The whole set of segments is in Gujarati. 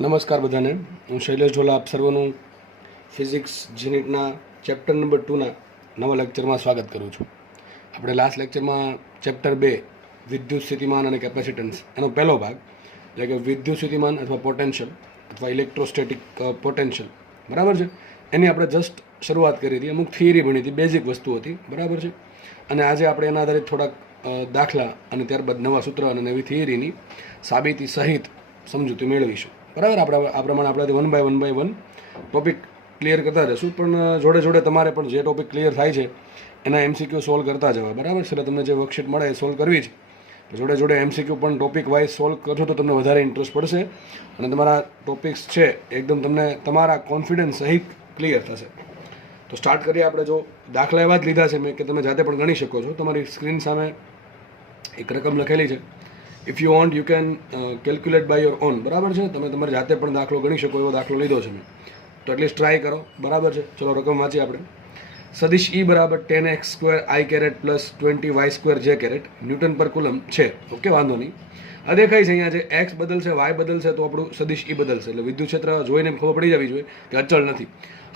નમસ્કાર બધાને. હું શૈલેષ ઢોલા આપ સર્વનું ફિઝિક્સ યુનિટના ચેપ્ટર નંબર 2ના નવા લેક્ચરમાં સ્વાગત કરું છું. આપણે લાસ્ટ લેક્ચરમાં ચેપ્ટર 2 વિદ્યુત સ્થિતિમાન અને કેપેસિટન્સ એનો પહેલો ભાગ એટલે કે વિદ્યુત સ્થિતિમાન અથવા પોટેન્શિયલ અથવા ઇલેક્ટ્રોસ્ટેટિક પોટેન્શિયલ બરાબર છે એની આપણે જસ્ટ શરૂઆત કરી હતી. અમુક થિયરી ભણી હતી, બેઝિક વસ્તુ હતી બરાબર છે. અને આજે આપણે એના આધારિત થોડાક દાખલા અને ત્યારબાદ નવા સૂત્ર અને નવી થિયરીની સાબિતી સહિત સમજૂતી મેળવીશું બરાબર. આ પ્રમાણે આપણે one by one topic clear કરતા રહીશું. પણ જોડે જોડે તમારે પણ જે ટોપિક ક્લિયર થાય છે એના એમસીક્યુ સોલ્વ કરતા જવા બરાબર છે. એટલે તમને જે વર્કશીટ મળે એ સોલ્વ કરવી છે. જોડે જોડે એમસીક્યુ પણ ટોપિક વાઇઝ સોલ્વ કરશો તો તમને વધારે ઇન્ટરેસ્ટ પડશે અને તમારા ટોપિક્સ છે એકદમ તમને તમારા કોન્ફિડન્સ સહિત ક્લિયર થશે. તો સ્ટાર્ટ કરીએ આપણે. જો દાખલા એવા જ લીધા છે મેં કે તમે જાતે પણ ગણી શકો છો. તમારી સ્ક્રીન સામે એક રકમ લખેલી છે. If you want you can calculate by your own બરાબર છે. તમે તમારી જાતે પણ દાખલો ગણી શકો એવો દાખલો લીધો છે મેં. તો એટલીસ્ટ ટ્રાય કરો બરાબર છે. ચલો રકમ વાંચીએ આપણે. સદિશ E બરાબર 10x² I caret plus 20y² J caret newton per coulomb છે. ઓકે, વાંધો નહીં. આ દેખાય છે અહીંયા જે એક્સ બદલશે વાય બદલશે તો આપણું સદિશ E બદલશે. એટલે વિદ્યુત ક્ષેત્ર જોઈને ખબર પડી જવી જોઈએ કે અચળ નથી.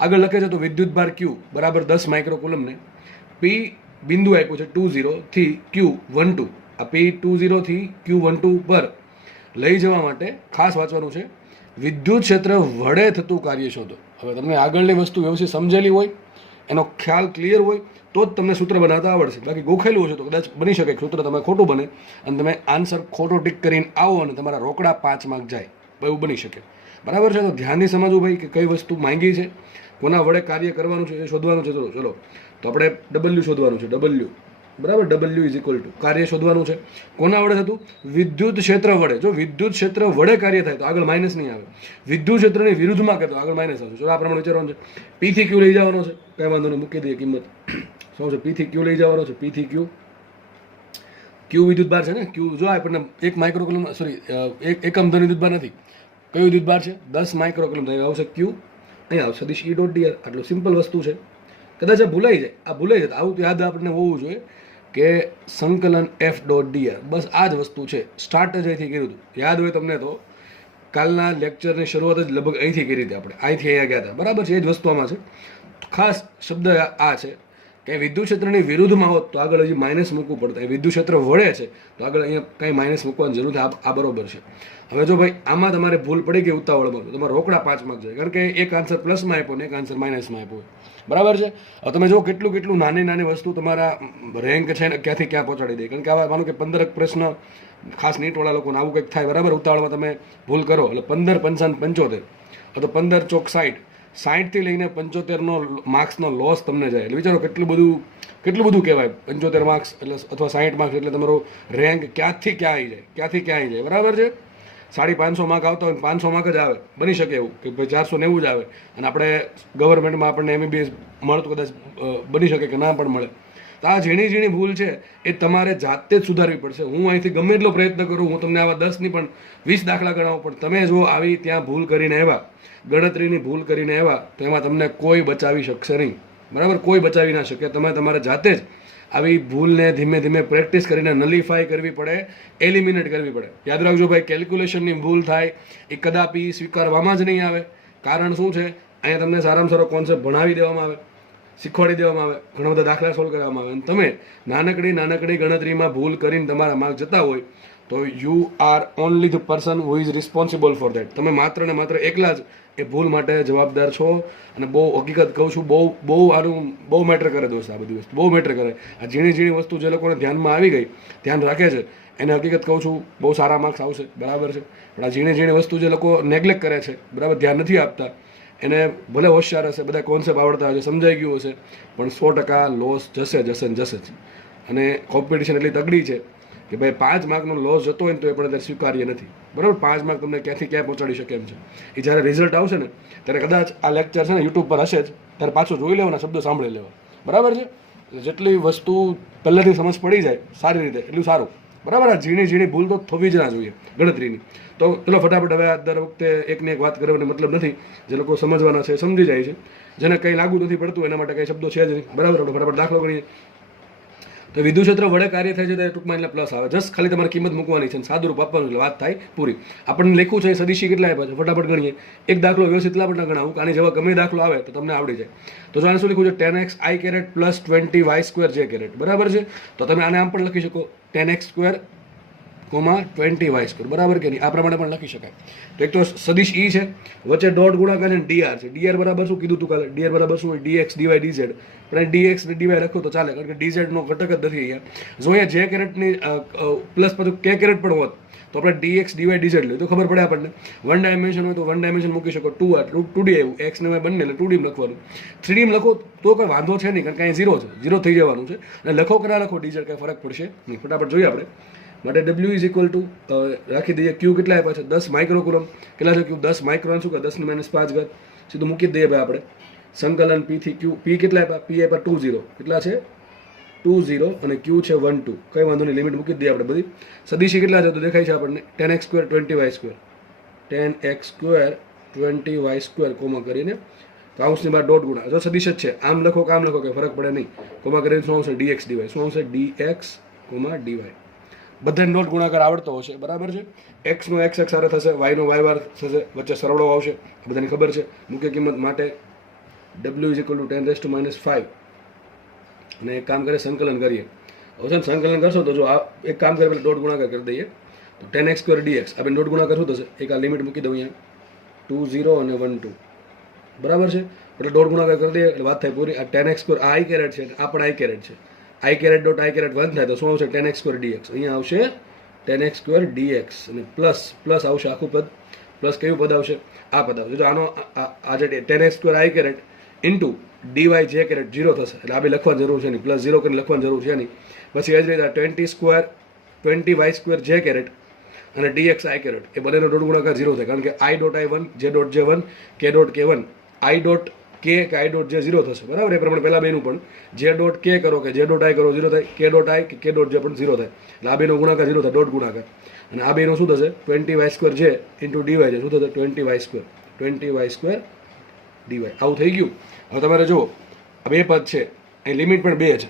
આગળ લખે છે તો વિદ્યુત ભાર Q બરાબર 10 માઇક્રોકુલમને P બિંદુ આપ્યું છે 20 થી Q12. આ P20 થી Q12 પર લઈ જવા માટે ખાસ વાંચવાનું છે વિદ્યુત ક્ષેત્ર વડે થતું કાર્ય શોધો. હવે તમને આગળની વસ્તુ વ્યવસ્થિત સમજેલી હોય, એનો ખ્યાલ ક્લિયર હોય તો જ તમને સૂત્ર બનાવતા આવડશે. બાકી ગોખેલું હશે તો કદાચ બની શકે સૂત્ર તમે ખોટું બને અને તમે આન્સર ખોટો ટીક કરીને આવો અને તમારા રોકડા 5 માર્ક જાય, એવું બની શકે બરાબર છે. તો ધ્યાનથી સમજવું ભાઈ કે કઈ વસ્તુ માંગી છે, કોના વડે કાર્ય કરવાનું છે એ શોધવાનું છે. ચલો તો આપણે W શોધવાનું છે. W બરાબર, W ઇઝ ઇક્વલ ટુ કાર્ય શોધવાનું છે. કોના વડે થતું? વિદ્યુત ક્ષેત્ર વડે. જો વિદ્યુત ક્ષેત્ર વડે કાર્ય થાય તો આગળ માઇનસ નહીં આવે. વિદ્યુત ક્ષેત્રની વિરુદ્ધમાં કરતો આગળ માઇનસ આવશે. ચલો આ પ્રમાણે વિચારવાનું છે. P થી Q લઈ જવાનો છે, કઈ વાંધો નહીં, મૂકી દઈએ કિંમત. શું છે? P થી Q લઈ જવાનો છે. P થી Q વિદ્યુત ભાર છે ને. Q જો આપણને 1 માઇક્રોકુલમ સોરી એકમ ધન વિદ્યુત ભાર નથી. કયું વિદ્યુત ભાર છે? 10 માઇક્રોકુલમ. આવશે Q, અહીંયા આવશે સદિશ E ડોટ dr. આટલું સિમ્પલ વસ્તુ છે. કદાચ આ ભૂલાઈ જાય. આવું તો યાદ આપણને હોવું જોઈએ કે સંકલન F ડોટ dr. બસ આ જ વસ્તુ છે. સ્ટાર્ટ જ અહીંથી કર્યું હતું. યાદ હોય તમને તો કાલના લેક્ચરની શરૂઆત જ લગભગ અહીંથી કરી હતી આપણે. અહીંથી અહીંયા ગયા હતા બરાબર છે. એ જ વસ્તુ આમાં છે. ખાસ શબ્દ આ છે કે વિદ્યુત ક્ષેત્રની વિરુદ્ધમાં હોત તો આગળ હજી માઇનસ મૂકવું પડતું. વિદ્યુત ક્ષેત્ર વળે છે તો આગળ અહીંયા કંઈ માઇનસ મૂકવાની જરૂર નથી. આ બરોબર છે. હવે જો ભાઈ આમાં તમારે ભૂલ પડી ગઈ ઉતાવળમાં તો તમારે રોકડા 5 માર્ક જાય. કારણ કે એક આન્સર પ્લસમાં આપ્યો ને એક આન્સર માઇનસમાં આપ્યો બરાબર છે. હવે તમે જો કેટલું નાની વસ્તુ તમારા રેન્ક છે ને ક્યાંથી ક્યાં પહોંચાડી દે. કારણ કે આવા માનો કે 15 પ્રશ્ન ખાસ નીટવાળા લોકોને આવું કંઈક થાય બરાબર. ઉતાવળમાં તમે ભૂલ કરો એટલે 15 55 75 તો 15 ચોક 60 60થી લઈને 75નો માર્ક્સનો લોસ તમને જાય. એટલે વિચારો કેટલું બધું કહેવાય. 75 માર્ક્સ એટલે અથવા 60 માર્ક્સ એટલે તમારો રેન્ક ક્યાંથી ક્યાં આવી જાય બરાબર છે. 550 માર્ક આવતા હોય 500 માર્ક જ આવે. બની શકે એવું કે ભાઈ 490 જ આવે અને આપણે ગવર્મેન્ટમાં આપણને MBBS મળતું કદાચ બની શકે કે ના પણ મળે. તો આ ઝીણી ભૂલ છે એ તમારે જાતે જ સુધારવી પડશે. હું અહીંથી ગમે એટલો પ્રયત્ન કરું, હું તમને આવા 10 ની પણ 20 દાખલા ગણાવું, પણ તમે જો આવી ત્યાં ભૂલ કરીને આવ્યા, ગણતરીની ભૂલ કરીને આવ્યા તો એમાં તમને કોઈ બચાવી શકશે નહીં બરાબર. કોઈ બચાવી ના શકે. તમે તમારે જાતે જ આવી ભૂલને ધીમે પ્રેક્ટિસ કરીને નલિફાઈ કરવી પડે, એલિમિનેટ કરવી પડે. યાદ રાખજો ભાઈ, કેલ્ક્યુલેશનની ભૂલ થાય એ કદાપી સ્વીકારવામાં જ નહીં આવે. કારણ શું છે? અહીંયા તમને સારામાં સારો કોન્સેપ્ટ ભણાવી દેવામાં આવે, શીખવાડી દેવામાં આવે, ઘણા બધા દાખલા સોલ્વ કરવામાં આવે અને તમે નાનકડી ગણતરીમાં ભૂલ કરીને તમારા માર્ક જતા હોય તો you are only the person who is responsible for that. તમે માત્ર ને માત્ર એકલા જ એ ભૂલ માટે જવાબદાર છો. અને બહુ હકીકત કહું છું, બહુ મેટર કરે દોસ્ત. આ બધી વસ્તુ બહુ મેટર કરે. આ ઝીણી વસ્તુ જે લોકોને ધ્યાનમાં આવી ગઈ, ધ્યાન રાખે છે, એને હકીકત કહું છું બહુ સારા માર્ક્સ આવશે બરાબર છે. પણ આ ઝીણી વસ્તુ જે લોકો નેગ્લેક્ટ કરે છે બરાબર, ધ્યાન નથી આપતા, એને ભલે હોશિયાર હશે, બધા કોન્સેપ્ટ આવડતા હશે, સમજાઈ ગયું હશે, પણ 100% લોસ જશે જ. અને કોમ્પિટિશન એટલી તગડી છે કે ભાઈ 5 માર્કનો લોસ જતો હોય ને તો એ પણ અત્યારે સ્વીકાર્ય નથી બરાબર. 5 માર્ક તમને ક્યાંથી ક્યાં પહોંચાડી શકે એમ છે. એ જ્યારે રિઝલ્ટ આવશે ને ત્યારે કદાચ આ લેક્ચર છે ને યુટ્યુબ પર હશે જ, ત્યારે પાછું જોઈ લેવાના, શબ્દો સાંભળી લેવા બરાબર છે. જેટલી વસ્તુ પહેલાંથી સમજ પડી જાય સારી રીતે એટલું સારું બરાબર. આ ઝીણી ભૂલ તો થવી જ ના જોઈએ ગણતરીની. તો ચલો ફટાફટ હવે દર વખતે એકને એક વાત કરવાનો મતલબ નથી. જે લોકો સમજવાના છે સમજી જાય છે, જેને કંઈ લાગુ નથી પડતું એના માટે કંઈ શબ્દો છે જ નહીં બરાબર. આપણે ફટાફટ દાખલો ગણીએ. તો વિદ્યુત ક્ષેત્ર વડે કાર્ય થાય છે ત્યારે ટૂંકમાં એટલે પ્લસ આવે. જસ્ટ ખાલી તમારે કિંમત મૂકવાની છે, સાદું રૂપ આપવાનું એટલે વાત થાય પૂરી. આપણને લખ્યું છે સદીશી કેટલા આપ્યા છે, ફટાફટ ગણીએ. એક દાખલો વ્યવસ્થિત પણ ના ગણાવું, આની જેવા ગમે દાખલો આવે તો તમને આવડી જાય. તો જો આને શું લખ્યું છે, 10x i caret plus 20y² j caret, બરાબર છે. તો તમે આને આમ પણ લખી શકો 10x², 20y², બરાબર કે નહીં? આ પ્રમાણે પણ લખી શકાય. તો એક તો સદીશ ઈ છે, વચ્ચે ડોટ ગુણાકાર છે, dr છે. dr બરાબર શું કીધું તું કાલે? dr બરાબર શું હોય? dx dy dz. પણ dx ને dy લખો તો ચાલે, કારણ કે dz નો ઘટક જ નથી અહીંયા. જો અહીંયા j કેરેટની પ્લસ પછી k કેરેટ પણ હોત તો આપણે dx dy dz લઈએ તો ખબર પડે આપણને. 1 ડાયમેન્શન હોય તો 1 ડાયમેન્શન મૂકી શકો, 2 આવ્યું, x ને y બંને એટલે 2D માં લખવાનું. 3D માં લખો તો કોઈ વાંધો છે નહીં, કારણ કે અહીં 0 છે, 0 થઈ જવાનું છે. અને લખો કે ના લખો dz કાંઈ ફરક પડશે નહીં. ફટાફટ જોઈએ આપણે. માટે w ઇઝ ઇક્વલ ટુ રાખી દઈએ, q કેટલા આપ્યા છે? 10 માઇક્રોકુલમ. કેટલા છે q? 10 માઇક્રોન શું કે 10 ની -5 સીધું મૂકી જ દઈએ ભાઈ આપણે. સંકલન p થી q, p કેટલા આપ્યા? p આપ્યા 20. કેટલા છે? 20 અને q છે 1 2. કંઈ વાંધો નહીં, લિમિટ મૂકી જ દઈએ આપણે બધી. સદીશી કેટલા છે તો દેખાય છે આપણને 10x² 20y², 10x² 20y², comma કરીને કાઉન્સની બહાર ડોટ ગુણા. જો સદીશ જ છે, આમ લખો કે આમ લખો કે ફરક પડે નહીં. કોમા કરીને શું આવશે? dx dy. શું આવશે? dx, dy. બધાને ડોટ ગુણાકાર આવડતો હશે, બરાબર છે. x નો x સાથે થશે, y નો y વાર થશે, વચ્ચે સરવાળો આવશે, બધાને ખબર છે. મુખ્ય કિંમત માટે w ઇઝ ઇક્વલ ટુ 10 - 5. અને એક કામ કરે, સંકલન કરીએ. હવે છે ને સંકલન કરશો તો જો આ એક કામ કરે, પેલા ડોટ ગુણાકાર કરી દઈએ તો 10x² dx. આપણે ડોટ ગુણાકાર શું થશે? એક આ લિમિટ મૂકી દઉં અહીંયા, 20 અને 1 2, બરાબર છે. એટલે ડોટ ગુણાકાર કરી દઈએ એટલે વાત થાય પૂરી. આ 10x² આ i કેરેટ છે, આ પણ i કેરેટ છે. i caret dot i caret 1 થાય તો શું આવશે? 10x² dx. અહીંયા આવશે 10x² dx અને પ્લસ આવશે આખું પદ. પ્લસ કયું પદ આવશે? આ પદ આવશે. જો આનો આ જે 10x² i caret into dy j caret 0 થશે, એટલે આ બી લખવાની જરૂર છે નહીં, પ્લસ 0 કરીને લખવાની જરૂર છે નહીં. પછી એ જ રીતે 20y² j કેરેટ અને dx i કેરેટ, એ બંનેનો ડોટ ગુણાકાર 0 થાય, કારણ કે i dot i1, j dot j1, k dot k1, i dot k કે i ડોટ j 0 થશે, બરાબર. એ પ્રમાણે પહેલા બેનું પણ j ડોટ k કરો કે j ડોટ i કરો 0 થાય, k ડોટ i કે k ડોટ j પણ 0 થાય. એટલે આ બેનો ગુણાકાર 0 થાય, ડોટ ગુણાકાર. અને આ બેનો શું થશે? 20y² j ઇન્ટુ dy છે. શું થશે? 20y², dy. આવું થઈ ગયું. હવે તમારે જુઓ, આ બે પદ છે, અહીં લિમિટ પણ 2 છે.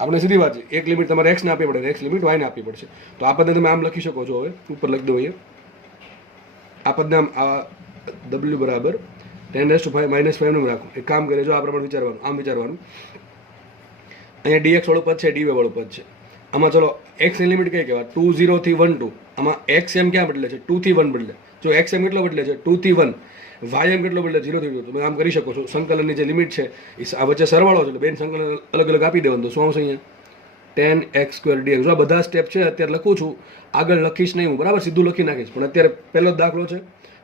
આપણે સીધી વાત છે, એક લિમિટ તમારે x ને આપવી પડે, x લિમિટ y ને આપવી પડશે. તો આ પદને તમે આમ લખી શકો છો. હવે ઉપર લખી દો અહીંયા, આ પદને આમ w બરાબર 10⁻⁻⁵ નું રાખો. એક કામ કરે, જો આ પ્રમાણે વિચારવાનું, આમ વિચારવાનું. અહીંયા dx વાળું પદ છે, dy વાળું પદ છે. આમાં ચલો x ની લિમિટ કઈ કહેવાય? 20 થી 1 2. આમાં x એમ ક્યાં બદલે છે? 2 થી 1 બદલે. જો x એમ કેટલો બદલે છે? 2 થી 1. y એમ કેટલો બદલે? 0 થી 2. તમે આમ કરી શકો છો. સંકલનની જે લિમિટ છે એ આ વચ્ચે સરવાળો છે, એટલે બેન સંકલન અલગ અલગ આપી દેવાનું. તો શું આવશે અહીંયા? 10x² dx. જો આ બધા સ્ટેપ છે અત્યારે લખું છું, આગળ લખીશ નહીં હું, બરાબર, સીધું લખી નાખીશ. પણ અત્યારે પહેલો જ દાખલો છે,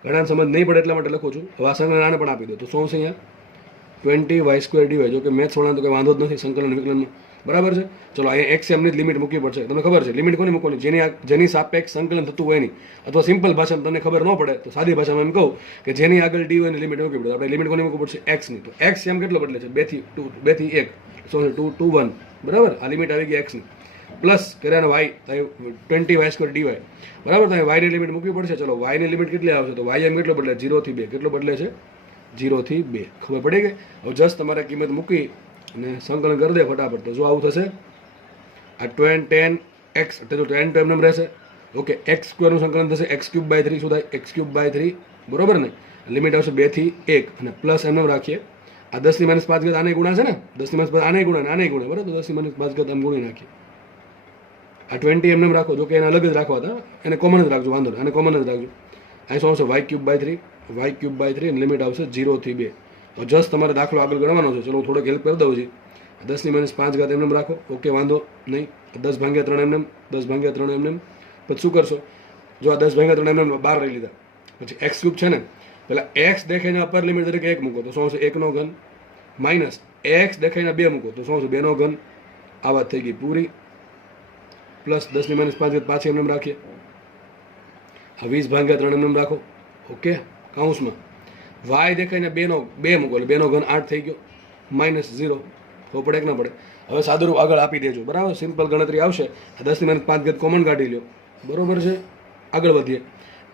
ઘણા સમજ નહીં પડે એટલા માટે લખું છું. હવે આ સંકલન આને પણ આપી દો તો શું આવશે અહીંયા? 20y² dy. જો કે મેથ્સ વાળા તો કંઈ વાંધો જ નથી સંકલન વિકલનમાં, બરાબર છે. ચલો અહીંયા x એમની જ લિમિટ મૂકવી પડશે. તમને ખબર છે લિમિટ કોની મૂકવાની? જેની સાપેક્ષ સંકલન થતું હોય નહીં, અથવા સિમ્પલ ભાષામાં તમને ખબર ન પડે તો સાદી ભાષામાં એમ કહું કે જેની આગળ dy ની લિમિટ મૂકવી પડે. આપણે લિમિટ કોની મૂકવી પડશે? x ની. તો x એમ કેટલો બદલે છે? 2 થી 1. શું છે? 2 2 1, બરાબર. આ લિમિટ આવી ગઈ x ની. પ્લસ કર્યા y, 20y² dy, બરાબર. તો y ની લિમિટ મૂકવી પડશે. ચલો y ની લિમિટ કેટલી આવશે? તો y એમ કેટલો બદલે? 0 થી 2. કેટલો બદલે છે? 0 થી 2. ખબર પડી ગઈ? હવે જસ્ટ તમારે કિંમત મૂકી અને સંકલન કરી દે ફટાફટ. તો જો આવું થશે, આ 10x એટલે તો 10 તો એમ રહેશે. ઓકે, x² નું સંકલન થશે x³/3. શું થાય? x³/3, બરોબર ને. લિમિટ આવશે 2 થી 1 અને પ્લસ એમ રાખીએ. આ 10 ની -5 આને ગુણા છે ને, 10 ની -5 આને ગુણા, બરાબર. તો 10 ની -5 આમ ગુણી નાખીએ. આ 20 એમ રાખો, જો કે એને અલગ જ રાખવા હતા, એને કોમન જ રાખજો, વાંધો નહીં, આને કોમન જ રાખજો. અહીં શું આવશે? y³/3 અને લિમિટ આવશે 0 થી 2. તો જસ્ટ તમારે દાખલો આગળ ગણવાનો છે. ચલો હું થોડોક હેલ્પ કરી દઉં છું. 10 ની -5 એમને રાખો, ઓકે, વાંધો નહીં. 10/3 એમને, 10/3 એમને. પછી શું કરશો? જો આ 10/3 એમને બહાર લઈ લીધા, પછી x³ છે ને, પેલા x દેખાઈને અપર લિમિટ તરીકે 1 મૂકો તો શું આવશે? 1 નો ઘન, માઇનસ x દેખાઈને 2 મૂકો તો શું આવશે? 2 નો ઘન. આ વાત થઈ ગઈ પૂરી. પ્લસ 10 ની -5 પાછી એમને રાખીએ. આ 20/3 એમને રાખો, ઓકે, કાઉન્સમાં. y દેખાઈને 2 મૂકો એટલે 2 નો ઘન 8 થઈ ગયો, -0. તો પડે કે ના પડે? હવે સાદુરૂપ આગળ આપી દેજો, બરાબર. સિમ્પલ ગણતરી આવશે. 10 ની -5 કોમન કાઢી લ્યો, બરોબર છે. આગળ વધીએ.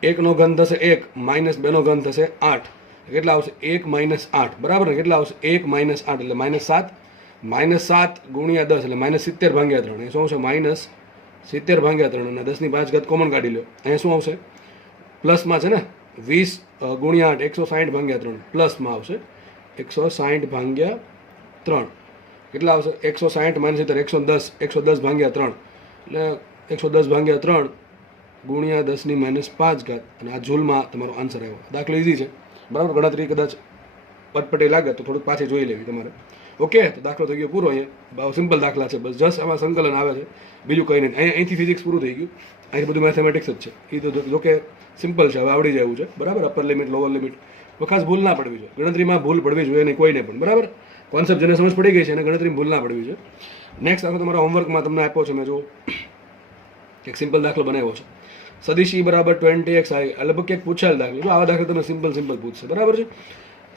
1 નો ઘન થશે 1, -2 નો ઘન થશે 8. કેટલા આવશે? 1 - 8, બરાબર ને. કેટલા આવશે? 1 - 8 એટલે -7. -7 × 10 એટલે -70 ભાગ્યા 3. એ શું આવશે? -70 ભાગ્યા 3 અને 10 ની 5 ઘાત કોમન કાઢી લો. અહીંયા શું આવશે? પ્લસમાં છે ને 20 × 8 160 ભાગ્યા 3 પ્લસમાં આવશે 160 ભાગ્યા 3. કેટલા આવશે? 160 - 70 110 ભાગ્યા 3 એટલે 110 ભાગ્યા 3 ગુણ્યા 10 ની -5 ઘાત અને આ જૂલમાં તમારો આન્સર આવ્યો. દાખલો ઈઝી છે, બરાબર. ગણતરી કદાચ પટપટી લાગે તો થોડુંક પાછી જોઈ લેવી તમારે. ઓકે, તો દાખલો થઈ ગયો પૂરો. અહીંયા બહુ સિમ્પલ દાખલા છે, બસ જસ્ટ આમાં સંકલન આવે છે, બીજું કંઈ નહીં. અહીંથી ફિઝિક્સ પૂરું થઈ ગયું, અહીંથી બધું મેથેમેટિક્સ જ છે. એ તો જોકે સિમ્પલ છે, હવે આવડી જાય એવું છે, બરાબર. અપર લિમિટ લોઅર લિમિટ ખાસ ભૂલ ના પડવી જોઈએ. ગણતરીમાં ભૂલ પડવી જોઈએ નહીં કોઈને પણ, બરાબર. કોન્સેપ્ટ જેને સમજ પડી ગઈ છે એને ગણતરીમાં ભૂલ ના પડવી જોઈએ. નેક્સ્ટ દાખલો તમારા હોમવર્કમાં તમને આપ્યો છે, મેં જો એક સિમ્પલ દાખલો બનાવ્યો છે. સદિશ E બરાબર 20x i. લગભગ ક્યાંક પૂછાયેલ દાખલો. જો આવા દાખલા તમે સિમ્પલ પૂછશે, બરાબર છે.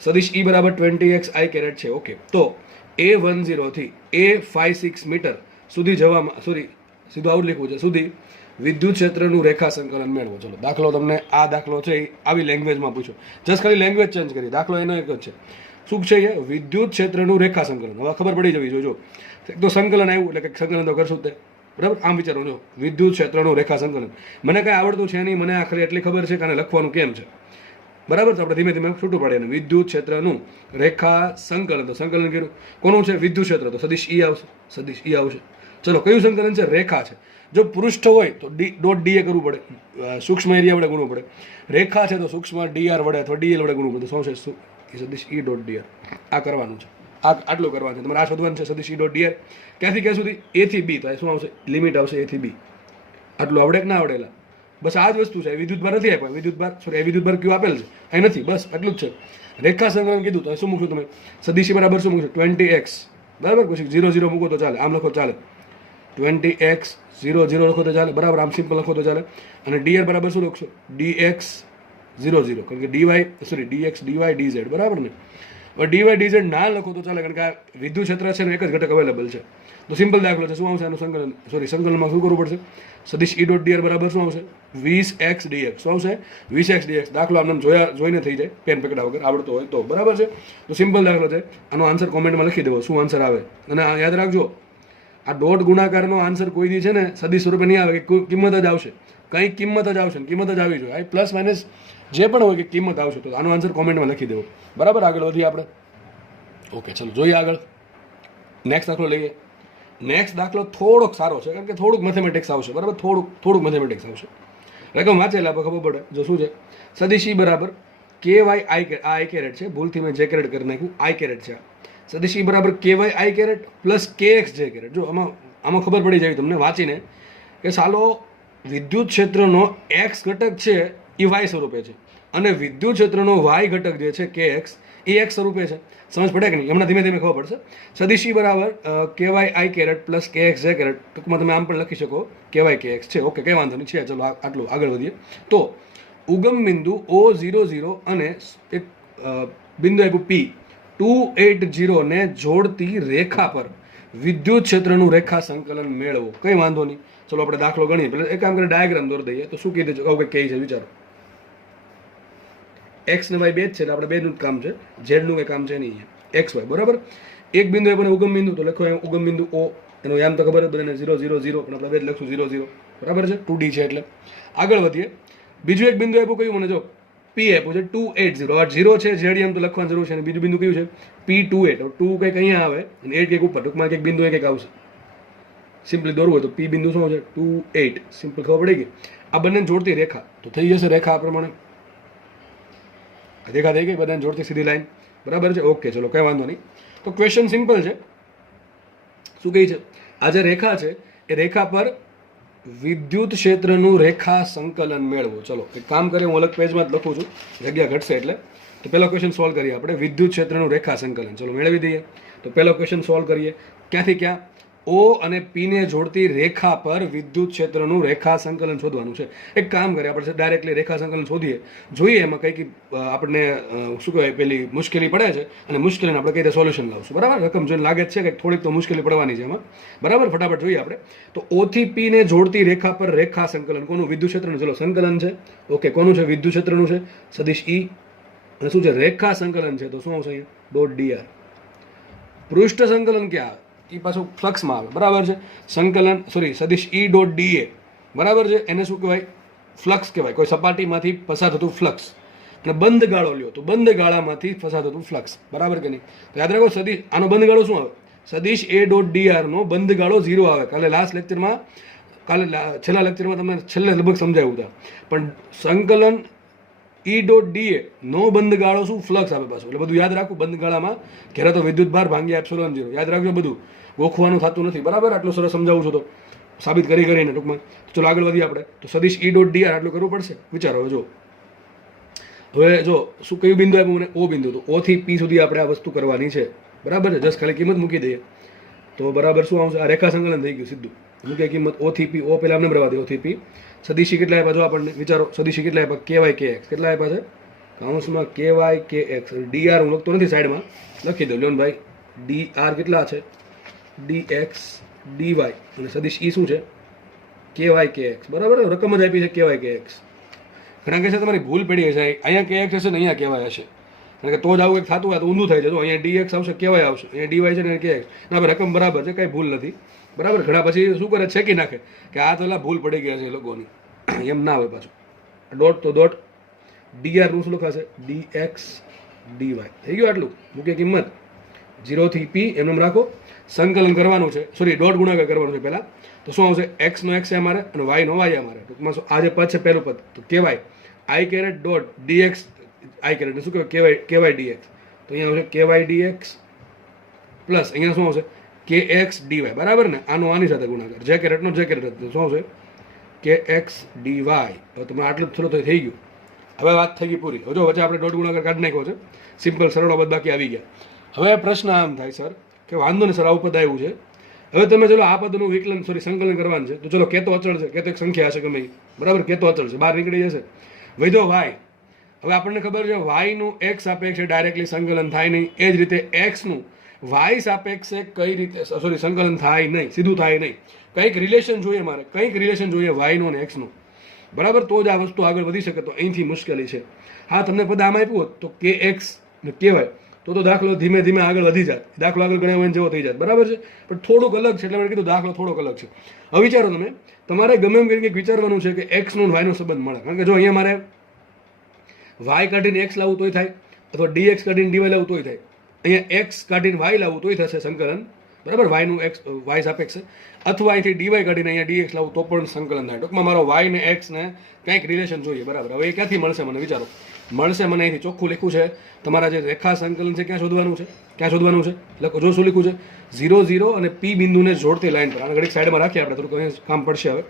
સદિશ E બરાબર 20x i કેરેટ છે. ઓકે, તો A10 થી A56 મીટર સુધી જવામાં, સીધું આવું લખવું છે, સુધી વિદ્યુત ક્ષેત્રનું રેખા સંકલન મેળવો. ચલો, દાખલો તમને આ દાખલો છે એ આવી લેંગ્વેજમાં પૂછો. જસ્ટ ખાલી લેંગ્વેજ ચેન્જ કરી, દાખલો એનો એક જ છે. શું છે એ? વિદ્યુત ક્ષેત્રનું રેખા સંકલન. હવે ખબર પડી જવી જોઈએ. જો એક તો સંકલન આવ્યું એટલે કે સંકલન તો કરશું તે, બરાબર. આમ વિચારો, જો વિદ્યુત ક્ષેત્રનું રેખા સંકલન. મને કાંઈ આવડતું છે નહીં, મને આખરે એટલી ખબર છે કે આને લખવાનું કેમ છે, બરાબર. તો આપણે ધીમે ધીમે છૂટું પાડીએ. વિદ્યુત ક્ષેત્રનું રેખા સંકલન, તો સંકલન કર્યું કોનું છે? વિદ્યુત ક્ષેત્ર, તો સદિશ E આવશે, સદિશ E આવશે. ચલો, કયું સંકલન છે? રેખા છે. જો પૃષ્ઠ હોય તો .da કરવું પડે, સૂક્ષ્મ એરિયા વડે ગુણવું પડે. રેખા છે તો સૂક્ષ્મ dr વડે અથવા dl વડે ગુણવું પડે. શું છે? સદિશ E.dr. આ કરવાનું છે, આટલું કરવાનું છે તમારે. આ શોધવાનું છે સદિશ E.dr. ક્યાંથી ક્યાં સુધી? A થી B. તો શું આવશે? લિમિટ આવશે A થી B. આટલું આવડે કે ના આવડેલા? બસ આ જ વસ્તુ છે. વિદ્યુતભાર નથી આપ્યા, વિદ્યુતભાર કયું આપેલ છે અહીં નથી, બસ એટલું જ છે. રેખા સંકલન કીધું તો શું મૂકશું તમે? સદિશ બરાબર શું મૂકશું? 20x, બરાબર. પછી 0 મૂકો તો ચાલે, આમ લખો ચાલે. 20x 0 લખો તો ચાલે, બરાબર. આમ સિમ્પલ લખો તો ચાલે. અને dr બરાબર શું લખશો? dx 0 કારણ કે dx dy dz, બરાબર ને. હવે dy dz ના લખો તો ચાલે, કારણ કે આ વિદ્યુત ક્ષેત્ર છે ને એક જ ઘટક અવેલેબલ છે. તો સિમ્પલ દાખલો છે. શું આવશે આનું સંકલન? સંકલનમાં શું કરવું પડશે? સદિશ E.dr બરાબર શું આવશે? 20x dx. શું આવશે? 20x dx. દાખલો આમને જોઈને થઈ જાય, પેન પકડા વગર, આવડતો હોય તો, બરાબર છે. તો સિમ્પલ દાખલો છે. આનો આન્સર કોમેન્ટમાં લખી દેવો, શું આન્સર આવે. અને યાદ રાખજો, આ ડોટ ગુણાકારનો આન્સર કોઈ દી છે ને સદિશ સ્વરૂપે નહીં આવે, કે કિંમત જ આવશે, કંઈક કિંમત જ આવશે, કિંમત જ આવી જોઈએ. આ પ્લસ માઇનસ જે પણ હોય કે કિંમત આવશે, તો આનો આન્સર કોમેન્ટમાં લખી દેવો, બરાબર. આગળ વધીએ આપણે. ઓકે, ચલો જોઈએ આગળ. નેક્સ્ટ દાખલો લઈએ. નેક્સ્ટ દાખલો થોડોક સારો છે, કારણ કે થોડુંક મેથેમેટિક્સ આવશે, બરાબર. થોડુંક મેથેમેટિક્સ આવશે. રકમ વાંચેલા આપણે ખબર પડે. જો શું છે? સદિશ E બરાબર ky i કેરેટ છે, ભૂલથી મેં જે કેરેટ કરી નાખ્યું, i કેરેટ છે. સદિશ E બરાબર ky i caret plus kx j caret. જો આમાં ખબર પડી જાય તમને વાંચીને કે સાલો વિદ્યુત ક્ષેત્રનો x ઘટક છે એ y સ્વરૂપે છે, અને વિદ્યુત ક્ષેત્રનો y ઘટક જે છે kx એ x સ્વરૂપે છે. સમજ પડે કે નહીં? હમણાં ધીમે ધીમે ખબર પડશે. સદિશ E બરાબર ky i caret plus kx j caret. ટૂંકમાં તમે આમ પણ લખી શકો ky kx છે. ઓકે, કંઈ વાંધો નહીં છે. ચલો આટલું આગળ વધીએ. તો ઉગમ બિંદુ O00 અને એક બિંદુ આપ્યું P 280 ને જોડતી રેખા પર વિદ્યુત ક્ષેત્રનું રેખા સંકલન મેળવો. કંઈ વાંધો નહીં. ચલો આપણે દાખલો ગણીએ. પહેલાં એક કામ કરીને ડાયાગ્રામ દોરી દઈએ. તો શું કીધું છે? કહું કે કઈ છે વિચારો. x ને y બે જ છે, એટલે આપણે બેનું જ કામ છે, ઝેડનું કંઈ કામ છે નહીં. x y, બરાબર. એક બિંદુ એ પણ ઉગમ બિંદુ, તો લખો ઉગમ બિંદુ O. એનું યામ તો ખબર જ બધાને 0 0 0, પણ આપણે બે જ લખશું 0 0, બરાબર છે. 2D છે એટલે. આગળ વધીએ. બીજું એક બિંદુ આપ્યું કયું? મને જો P આપ્યું છે 280. આ 0 છે, ઝેડ તો લખવાની જરૂર છે. અને બીજું બિંદુ કયું છે? P28. 2 કંઈક અહીંયા આવે અને 8 કંઈક ઉપર, ટૂંકમાં કંઈક બિંદુ કંઈક આવશે. સિમ્પલી દોરવું હોય તો P બિંદુ શું છે? 28. સિમ્પલ ખબર પડી ગઈ. આ બંને જોડતી રેખા તો થઈ જશે રેખા આ પ્રમાણે. રેખા થઈ ગઈ, બધાને જોડતી સીધી લાઈન, બરાબર છે. ઓકે, ચલો કંઈ વાંધો નહીં. તો ક્વેશ્ચન સિમ્પલ છે. શું કહે છે? આ જે રેખા છે એ રેખા પર વિદ્યુત ક્ષેત્રનું રેખા સંકલન મેળવો. ચલો એક કામ કરીએ, હું અલગ પેજમાં જ લખું છું, જગ્યા ઘટશે એટલે. તો પહેલો ક્વેશ્ચન સોલ્વ કરીએ આપણે. વિદ્યુત ક્ષેત્રનું રેખા સંકલન. ચલો મેળવી દઈએ. તો પહેલો ક્વેશ્ચન સોલ્વ કરીએ. ક્યાંથી ક્યાં? O અને P ને જોડતી રેખા પર વિદ્યુત ક્ષેત્રનું રેખા સંકલન શોધવાનું છે. એક કામ કરીએ, આપણે ડાયરેક્ટલી રેખા સંકલન શોધીએ, જોઈએ એમાં કઈ આપણને શું કહેવાય પેલી મુશ્કેલી પડે છે, અને મુશ્કેલીને આપણે કઈ રીતે સોલ્યુશન લાવશું, બરાબર. રકમ જોઈને લાગે છે કે થોડીક તો મુશ્કેલી પડવાની છે એમાં, બરાબર. ફટાફટ જોઈએ આપણે. તો O થી P ને જોડતી રેખા પર રેખા સંકલન કોનું? વિદ્યુત ક્ષેત્રનું. ચલો સંકલન છે. ઓકે, કોનું છે? વિદ્યુત ક્ષેત્રનું છે. સદિશ E. અને શું છે? રેખા સંકલન છે. તો શું આવશે અહીંયા? .dr. પૃષ્ઠ સંકલન ક્યાં આવે એ પાછું ફ્લક્સમાં આવે, બરાબર છે. સંકલન સદિશ ઈ ડોટ ડીએ, બરાબર છે, એને શું કહેવાય? ફ્લક્સ કહેવાય. કોઈ સપાટીમાંથી પસાર થતું ફ્લક્સ. અને બંધ ગાળો લ્યો તો બંધ ગાળામાંથી પસાર થતું ફ્લક્સ, બરાબર કે નહીં? તો યાદ રાખો સદિશ, આનો બંધ ગાળો શું આવે? સદિશ એ ડોટ ડીઆર નો બંધ ગાળો 0 આવે. છેલ્લા લેક્ચરમાં તમને છેલ્લે લગભગ સમજાવ્યું હતા. પણ સંકલન ઈ ડોટ ડીએ નો બંધ ગાળો શું? ફ્લક્સ આવે પાછું. એટલે બધું યાદ રાખવું. બંધ ગાળામાં ઘેરે તો વિદ્યુત ભાર ભાંગ્યા એપ્સિલોન 0 યાદ રાખજો. બધું ગોખવાનું થતું નથી, બરાબર? આટલું સરસ સમજાવું છું તો સાબિત કરીને ટૂંકમાં. ચલો આગળ વધીએ આપણે. તો સદિશ ઈ ડોટ ડીઆર આટલું કરવું પડશે. વિચારો જો. હવે જો શું કયું બિંદુ આપ્યું મને? ઓ બિંદુ. તો ઓ થી પી સુધી આપણે આ વસ્તુ કરવાની છે, બરાબર છે. જસ્ટ ખાલી કિંમત મૂકી દઈએ તો બરાબર શું આવશે? આ રેખા સંકલન થઈ ગયું સીધું. મૂકે કિંમત ઓ થી પી. ઓ પહેલા અમને બરાબર દે. ઓ થી પી સદિશી કેટલા આપ્યા? જો આપણને વિચારો, સદિશી કેટલા આપ્યા? કેવાય કે એક્સ. કેટલા આપ્યા છે? કાઉન્સમાં કેવાય કે એક્સ. ડીઆર હું લખતો નથી, સાઈડમાં લખી દઉં. લ્યો ભાઈ, ડીઆર કેટલા છે? D x d y. અને સદિશ ઈ શું છે? કેવાય કે એક્સ, બરાબર. રકમ જ આપી છે કેવાય કે એક્સ. ઘણા કહે છે તમારી ભૂલ પડી હશે, અહીંયા કે એક્સ હશે ને અહીંયા કેવાય હશે, કારણ કે તો જ આવું એક થતું હોય તો ઊંધું થાય છે. તો અહીંયા ડીએક્સ આવશે, કેવાય આવશે, અહીંયા ડીવાય છે ને કે એક્સ. ના ભાઈ, રકમ બરાબર છે, કાંઈ ભૂલ નથી, બરાબર. ઘણા પછી શું કરે? છેકી નાખે કે આ તો ભૂલ પડી ગયા છે એ લોકોની. એમ ના હોય પાછું. ડોટ તો ડોટ. ડીઆર નું શું લખાશે? D x d y. થઈ ગયું આટલું. મૂકે કિંમત 0 થી પી એમ રાખો. સંકલન કરવાનું છે, ડોટ ગુણાકાર કરવાનું છે પહેલા. તો શું આવશે? એક્સ નો એક્સ અમારે અને વાય નો વાય અમારે. ટૂંકમાં આ જે પદ છે પહેલું પદ તો કેવાય આઈ કેરેટ ડોટ ડીએક્સ આઈ કેરેટ શું કહેવાય? કેવાય ડીએક્સ. તો અહીંયા આવશે કેવાય ડીએક્સ પ્લસ અહીંયા શું આવશે? કે એક્સ ડીવાય, બરાબર ને? આનો આની સાથે ગુણાકાર. જે કેરેટનો જે કેરેટ શું આવશે? કે એક્સ ડીવાય. હવે તમે આટલું થોડું તો થઈ ગયું. હવે વાત થઈ ગઈ પૂરી. હવે જો વચ્ચે આપણે ડોટ ગુણાકાર કાઢી નાખ્યો છે. સિમ્પલ સરળ બાદ બાકી આવી ગયા. હવે પ્રશ્ન આમ થાય સર કે વાંધો નહીં સર, આવું પદ આવ્યું છે. હવે તમે ચલો આ પદનું વિકલન સંકલન કરવાનું છે. તો ચલો કેતો અચળ છે, કેતો એક સંખ્યા હશે ગમે, બરાબર? કેતો અચળ છે, બહાર નીકળી જશે. વધ્યો વાય. હવે આપણને ખબર છે વાય નું એક્સ સાપેક્ષે ડાયરેક્ટલી સંકલન થાય નહીં. એ જ રીતે એક્સ નું વાય સાપેક્ષે કઈ રીતે સંકલન થાય નહીં, સીધું થાય નહીં. કંઈક રિલેશન જોઈએ મારે, કંઈક રિલેશન જોઈએ વાય નું અને એક્સ નું, બરાબર? તો જ આ વસ્તુ આગળ વધી શકે. તો અહીંથી મુશ્કેલી છે. હા, તમને પદ આમ આપ્યું હોત તો કે એક્સ કહેવાય તો દાખલો ધીમે ધીમે આગળ વધી જાય. દાખલો આગળ ગણ્યા જેવો થઈ જાય, બરાબર છે. પણ થોડુંક અલગ છે એટલે મેં કીધું દાખલો થોડોક અલગ છે. હવે વિચારો તમે, તમારે ગમે એમ કરીને વિચારવાનું છે કે એક્સ નો વાય નો સંબંધ મળે. કારણ કે જો અહીંયા મારે વાય કાઢીને એક્સ લાવવું તોય થાય, અથવા ડીએક્સ કાઢીને ડીવાય લાવવું તોય થાય. અહીંયા એક્સ કાઢીને વાય લાવવું તોય થશે સંકલન, બરાબર? વાયનું એક્સ વાય સાપેક્ષે. અથવા અહીંથી ડીવાય કાઢીને અહીંયા ડીએક્સ લાવવું તો પણ સંકલન થાય. ટૂંકમાં મારો વાય ને એક્સ ને કંઈક રિલેશન જોઈએ, બરાબર? હવે એ ક્યાંથી મળશે મને? વિચારો. મળશે મને અહીંથી ચોખ્ખું લખ્યું છે. તમારા જે રેખા સંકલન છે ક્યાં શોધવાનું છે? ક્યાં શોધવાનું છે? લખો. જો શું લખ્યું છે? 0 0 અને પી બિંદુને જોડતી લાઈન પર. આને ઘડીક સાઈડમાં રાખીએ આપણે, થોડુંક કામ પડશે હવે.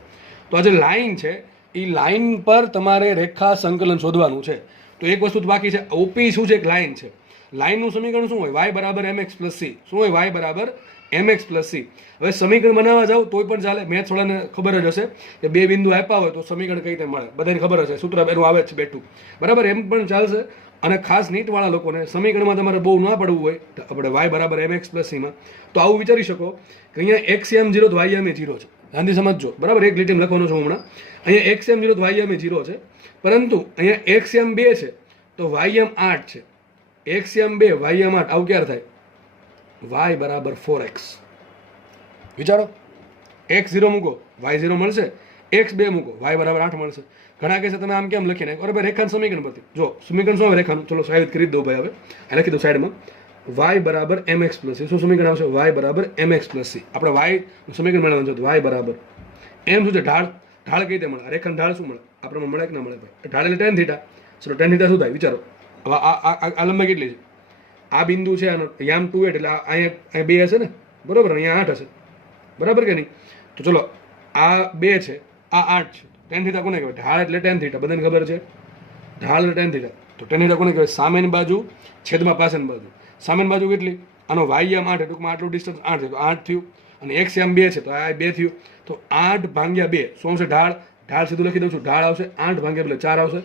તો આ જે લાઈન છે એ લાઈન પર તમારે રેખા સંકલન શોધવાનું છે. તો એક વસ્તુ બાકી છે. ઓપી શું છે? એક લાઈન છે. લાઈનનું સમીકરણ શું હોય? વાય બરાબર mx પ્લસ સી. શું હોય? વાય બરાબર mx પ્લસ સી. હવે સમીકરણ બનાવવા જાવ તોય પણ ચાલે. મેથ્સ થોડાને ખબર જ હશે કે બે બિંદુ આપ્યા હોય તો સમીકરણ કઈ રીતે મળે, બધાને ખબર હશે. સૂત્ર એનું આવે છે બેઠું, બરાબર? એમ પણ ચાલશે. અને ખાસ નીટવાળા લોકોને સમીકરણમાં તમારે બહુ ના પડવું હોય આપણે વાય બરાબર mx પ્લસ સીમાં, તો આવું વિચારી શકો કે અહીંયા એક્સ એમ 0 તો વાય એમ એ 0 છે. ધ્યાનથી સમજજો, બરાબર? એક લીટીમાં લખવાનું છું હમણાં. અહીંયા એક્સ એમ 0 તો વાય એમ એ 0 છે. પરંતુ અહીંયા એક્સ એમ 2 છે તો વાય એમ 8 છે. એક્સ એમ 2 વાય એમ 8 આવું ક્યારે થાય? વાય બરાબર 4x. વિચારો. એક્સ 0 મૂકો વાય 0 મળશે, એક્સ 2 મૂકો વાય બરાબર 8 મળશે. ઘણા કહે છે તમે આમ કેમ લખી નાખો? અરે ભાઈ, રેખાનું સમીકરણ પરથી જો. સમીકરણ શું આવે રેખાનું? ચલો સાબિત કરી દઉં ભાઈ. હવે આ લખી દઉં સાઈડમાં. વાય બરાબર mx પ્લસ સી. શું સમીકરણ આવશે? વાય બરાબર mx પ્લસ સી. આપણે વાય સમીકરણ મેળવવાનું છે. વાય બરાબર એમ શું છે? ઢાળ. ઢાળ કઈ રીતે મળે? રેખાનું ઢાળ શું મળે? આપણે મળે કે ના મળે ભાઈ? ઢાળ એટલે ટેન થીટા. ચલો ટેન થીટા શું થાય? વિચારો. હવે આ લંબાઈ કેટલી છે? આ બિંદુ છે આનો યામ 2 એટલે અહીંયા 2 હશે ને, બરાબર? અહીંયા 8 હશે, બરાબર કે નહીં? તો ચલો આ 2 છે, આ 8 છે. ટેન થીટા કોને કહેવાય? ઢાળ એટલે ટેન થીટા. બધાને ખબર છે ઢાળ એટલે ટેન થીટા. તો ટેન થીટા કોને કહેવાય? સામેની બાજુ છેદમાં પાછળની બાજુ. સામેની બાજુ કેટલી? આનો વાય એમ 8, ટૂંકમાં આટલું ડિસ્ટન્સ 8 છે તો 8 થયું. અને એક્સ એમ 2 છે તો આ 2 થયું. તો 8 ભાગ્યા 2 શું આવશે? ઢાળ. ઢાળ સીધું લખી દઉં છું. ઢાળ આવશે 8 ભાગ્યા 2 4 આવશે.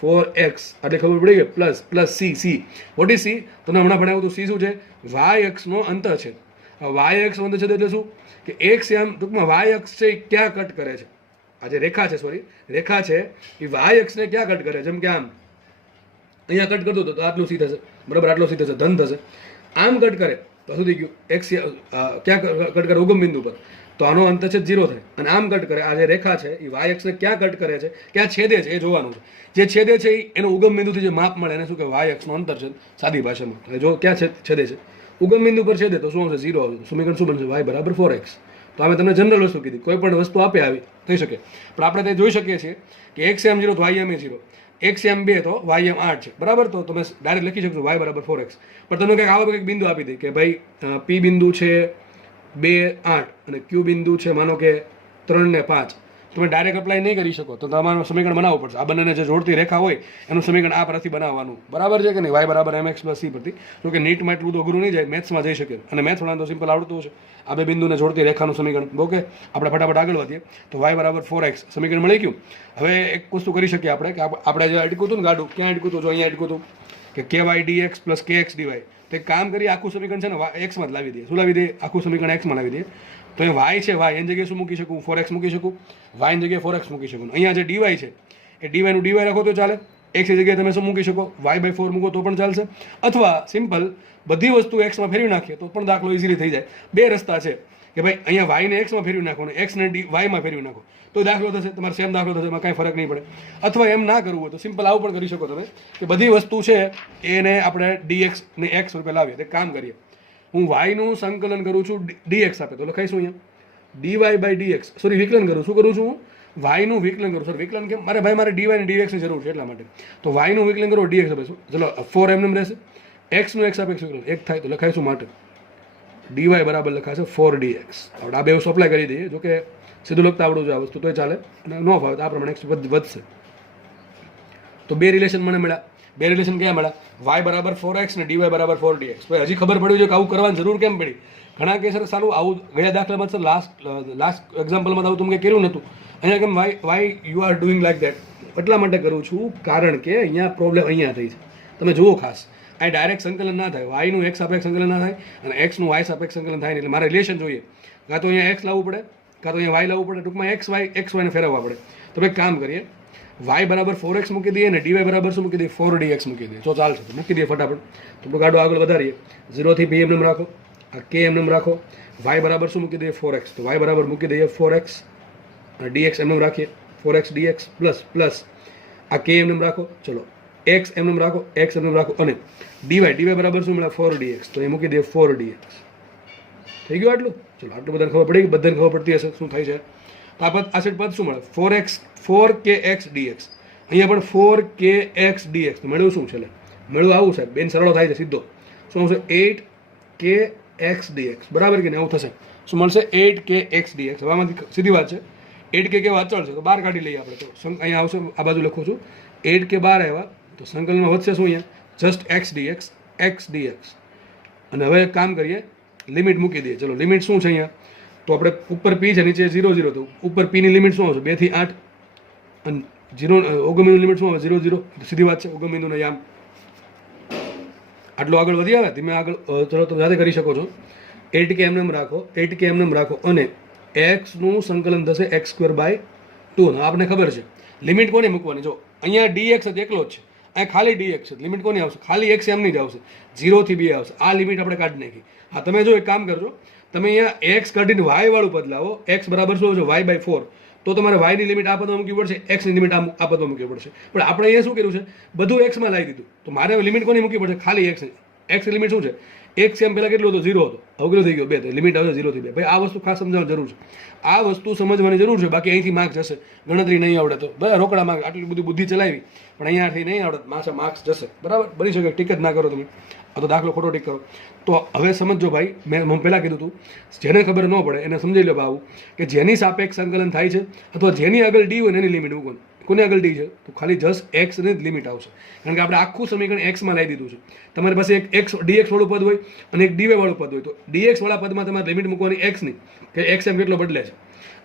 4x એટલે ખબર પડી ગઈ. Plus plus C. See what is C? તમને હમણાં ભણાવ્યું તો સી શું છે? વાય અક્ષ નો અંતર છે. વાય અક્ષ અંતર છે એટલે શું? કે એક્સ એમ ટૂંકમાં વાય અક્ષ છે એ ક્યાં કટ કરે છે? આ જે રેખા છે, રેખા છે એ વાય અક્ષને ક્યાં કટ કરે? જેમ કે આમ અહીંયા કટ કરતો તો આટલું સી થશે, બરાબર? આટલું સી થશે, ધન થશે. આમ કટ કરે તો શું થઈ ગયું? એક્સ ક્યાં કટ કરે? ઉગમ બિંદુ પર. તો આનો અંત છે 0 થાય અને આમ કટ કરે. આ જે રેખા છે એ વાય અક્ષને ક્યાં કટ કરે છે, ક્યાં છેદે છે એ જોવાનું છે. જે છેદે છે એનું ઉગમ બિંદુથી જે માપ મળે એને શું કે વાય અક્ષનું અંતર છે સાદી ભાષામાં. એટલે જો ક્યાં છેદે છે, ઉગમ બિંદુ પર છેદે તો શું આવશે? 0 આવશે. સમીકરણ શું બનશે? વાય બરાબર 4x. તો અમે તમને જનરલ વસ્તુ કીધી, કોઈ પણ વસ્તુ આપે આવી થઈ શકે, પણ આપણે તે જોઈ શકીએ છીએ કે એક્સ એમ 0 તો વાય એમ એ 0, એક્સ એમ 2 તો વાય એમ 8 છે, બરાબર. તો તમે ડાયરેક્ટ લખી શકશો વાય બરાબર 4x. પણ તમે કંઈક આવા કંઈક બિંદુ આપી દે કે ભાઈ પી બિંદુ છે 2, 8 અને ક્યુ બિંદુ છે માનો કે 3 ને 5, તમે ડાયરેક્ટ અપ્લાય નહીં કરી શકો. તો તમારું સમીકરણ બનાવવું પડશે. આ બંનેને જે જોડતી રેખા હોય એનું સમીકરણ આ પરથી બનાવવાનું, બરાબર છે કે નહીં? વાય બરાબર mx પ્લસ સી પરથી. જો કે નીટમાં એટલું બધું અઘરું નહીં જાય, મેથ્સમાં જઈ શકે. અને મેથ્સ વાળાને તો સિમ્પલ આવડતું છે. આ બે બિંદુને જોડતી રેખાનું સમીકરણ. ઓકે, આપણે ફટાફટ આગળ વધીએ. તો વાય બરાબર 4x સમીકરણ મળી ગયું. હવે એક વસ્તુ કરી શકીએ આપણે કે આપણે જે અટકું હતું ને ગાડું, ક્યાં અટકું હતું? જો અહીંયા અટકું હતું કે ky dx plus kx dy. તો એક કામ કરીએ, આખું સમીકરણ છે ને એક્સમાં જ લાવી દઈએ. શું લાવી દઈએ? આખું સમીકરણ એક્સમાં લાવી દઈએ. તો એ વાય છે, વાય એની જગ્યાએ શું મૂકી શકું? 4x મૂકી શકું. વાયની જગ્યાએ 4x મૂકી શકું. અહીંયા જે dy છે એ dy નું dy રાખો તો ચાલે. x ની જગ્યાએ તમે શું મૂકી શકો? y/4 મૂકો તો પણ ચાલશે. અથવા સિમ્પલ બધી વસ્તુ એક્સમાં ફેરવી નાખીએ તો પણ દાખલો ઇઝીલી થઈ જાય. બે રસ્તા છે કે ભાઈ અહીંયા વાયને એક્સમાં ફેરવી નાખો અને એક્સને વાયમાં ફેરવી નાખો તો દાખલો થશે, તમારે સેમ દાખલો થશે, એમાં કાંઈ ફરક નહીં પડે. અથવા એમ ના કરવું હોય તો સિમ્પલ આવું પણ કરી શકો તમે કે બધી વસ્તુ છે એને આપણે dx ને x રૂપે લાવીએ. તો કામ કરીએ, હું વાયનું સંકલન કરું છું, dx આપે તો લખાઈશું અહીંયા dy/dx. સોરી, વિકલન કરું. શું કરું છું હું? વાયનું વિકલન કરું. સર વિકલન કેમ? મારે dy ને dx ની જરૂર છે એટલા માટે. તો વાયનું વિકલન કરો, dx આપે. ચલો 4 એમ રહેશે. x નું x આપે 1 થાય તો લખાઈશું માટે dy બરાબર લખાશે 4dx. આપણે આ બે વસ્તુ અપ્લાય કરી દઈએ. જો કે સીધું લખતા આવડવું જોઈએ આ વસ્તુ તોય ચાલે, અને ન ફાવે તો આ પ્રમાણે x વધશે. તો બે રિલેશન મને મળ્યા. બે રિલેશન ક્યાં મળ્યા? y બરાબર 4x ને dy બરાબર 4dx. તો હજી ખબર પડી છે કે આવું કરવાની જરૂર કેમ પડી? ઘણા કે સર સારું આવું ગયા દાખલામાં સર લાસ્ટ એક્ઝામ્પલમાં આવું તમે કર્યું નહોતું. અહીંયા કેમ why you are doing like that? એટલા માટે કરું છું કારણ કે અહીંયા પ્રોબ્લેમ અહીંયા થઈ છે. તમે જુઓ ખાસ, અહીં ડાયરેક્ટ સંકલન ના થાય. વાયનું એક્સ સાપેક્ષ સંકલન ના થાય અને એક્સનું વાય સાપેક્ષ સંકલન થાય. એટલે મારે રિલેશન જોઈએ. કાં તો અહીંયા એક્સ લાવવું પડે, કાં તો અહીંયા વાય લાવવું પડે. ટૂંકમાં એક્સ વાયને ફેરવવા પડે. તો એક કામ કરીએ, y બરાબર 4x મૂકી દઈએ અને dy બરાબર શું મૂકી દઈએ? 4dx મૂકી દઈએ. તો ચાલશે. તો મૂકી દઈએ ફટાફટ. તો ગાડો આગળ વધારીએ. 0 થી p એમ રાખો, આ k એમ રાખો. y બરાબર શું મૂકી દઈએ? 4x. તો y બરાબર મૂકી દઈએ 4x અને dx એમ રાખીએ 4x dx પ્લસ આ k એમ રાખો. ચલો x એમ રાખો, x એમ રાખો અને dy બરાબર શું મળે? 4dx. તો એ મૂકી દઈએ 4dx. થઈ ગયું આટલું? ચલો આટલું બધાને ખબર પડી ગઈ? બધાને ખબર પડતી હશે શું થાય છે. આ પદ આ સાઈડ પદ શું મળે? 4kx dx. અહીંયા પણ 4kx dx. તો મળ્યું શું છે? મળ્યું આવું સાહેબ, બેન સરળો થાય છે સીધો. શું આવશે? 8kx dx. બરાબર કે નહીં? આવું થશે. શું મળશે? 8kx dx. હવે આમાંથી સીધી વાત છે, 8k કેવા અચળ છે તો બહાર કાઢી લઈએ આપણે. તો અહીંયા આવશે, આ બાજુ લખું છું 8k બહાર આવ્યા તો સંકલનમાં વધશે શું? અહીંયા જસ્ટ x dx. અને હવે એક કામ કરીએ, લિમિટ મૂકી દઈએ. ચલો લિમિટ શું છે અહીંયા? તો આપણે ઉપર p છે, નીચે 0 0. તો ઉપર p ની લિમિટ શું આવશે? 2 થી 8 અને 0 ઓગમબિંદુની લિમિટ શું આવે? 0 0. સીધી વાત છે, ઓગમબિંદુનો યામ. આટલું આગળ વધી આવે ધીમે આગળ. ચલો તમે જાતે કરી શકો છો. 8k એમ રાખો, 8k એમ રાખો અને x નું સંકલન થશે x²/2. આપણે ખબર છે લિમિટ કોને મૂકવાની? જો અહીંયા dx જ એકલો જ છે, અહીંયા ખાલી dx છે. લિમિટ કોની આવશે? ખાલી x એમ નહીં જ આવશે, 0 થી 2 આવશે. આ લિમિટ આપણે કાઢી નાખી. હા, તમે જો એક કામ કરજો, તમે અહીંયા x કાઢીને y વાળું પદ લાવો. x બરાબર શું આવશે? y/4. તો તમારે y ની લિમિટ આ પદમાં મૂકવી પડશે, x ની લિમિટ આ પદમાં મૂકવી પડશે. પણ આપણે અહીંયા શું કર્યું છે? બધું x માં લાવી દીધું. તો મારે લિમિટ કોની મૂકવી પડશે? ખાલી x. x ની લિમિટ શું છે? x એમ પહેલાં કેટલું હતું? 0 હતો. હવે કેટલું થઈ ગયો? 2. તો લિમિટ આવશે 0 થી 2. ભાઈ આ વસ્તુ ખાસ સમજવાની જરૂર છે. આ વસ્તુ સમજવાની જરૂર છે. બાકી અહીંથી માર્ક્સ જશે. ગણતરી નહીં આવડે તો બરાબર રોકડા માર્ક. આટલી બધી બુદ્ધિ ચલાવી પણ અહીંયાથી નહીં આવડે, માર્ક્સ જશે. બરાબર બની શકે ટીક જ ના કરો તમે, આ તો દાખલો ખોટો ટીક કરો. તો હવે સમજો ભાઈ, મેં પહેલાં કીધું હતું, જેને ખબર ન પડે એને સમજી લો બાબુ કે જેની સાપેક્ષ સંકલન થાય છે અથવા જેની આગળ ડી હોય એની લિમિટ મૂકો. કોને આગળ ડી છે? તો ખાલી જસ્ટ એક્સ ની જ લિમિટ આવશે. કારણ કે આપણે આખું સમીકરણ એક્સમાં લાવી દીધું છે. તમારી પાસે એક એક્સ ડીએક્સ વાળું પદ હોય અને એક ડીવાય વાળું પદ હોય. તો ડીએક્સ વાળા પદમાં તમારે લિમિટ મૂકવાની એક્સની, કે એક્સ એમ કેટલો બદલે છે,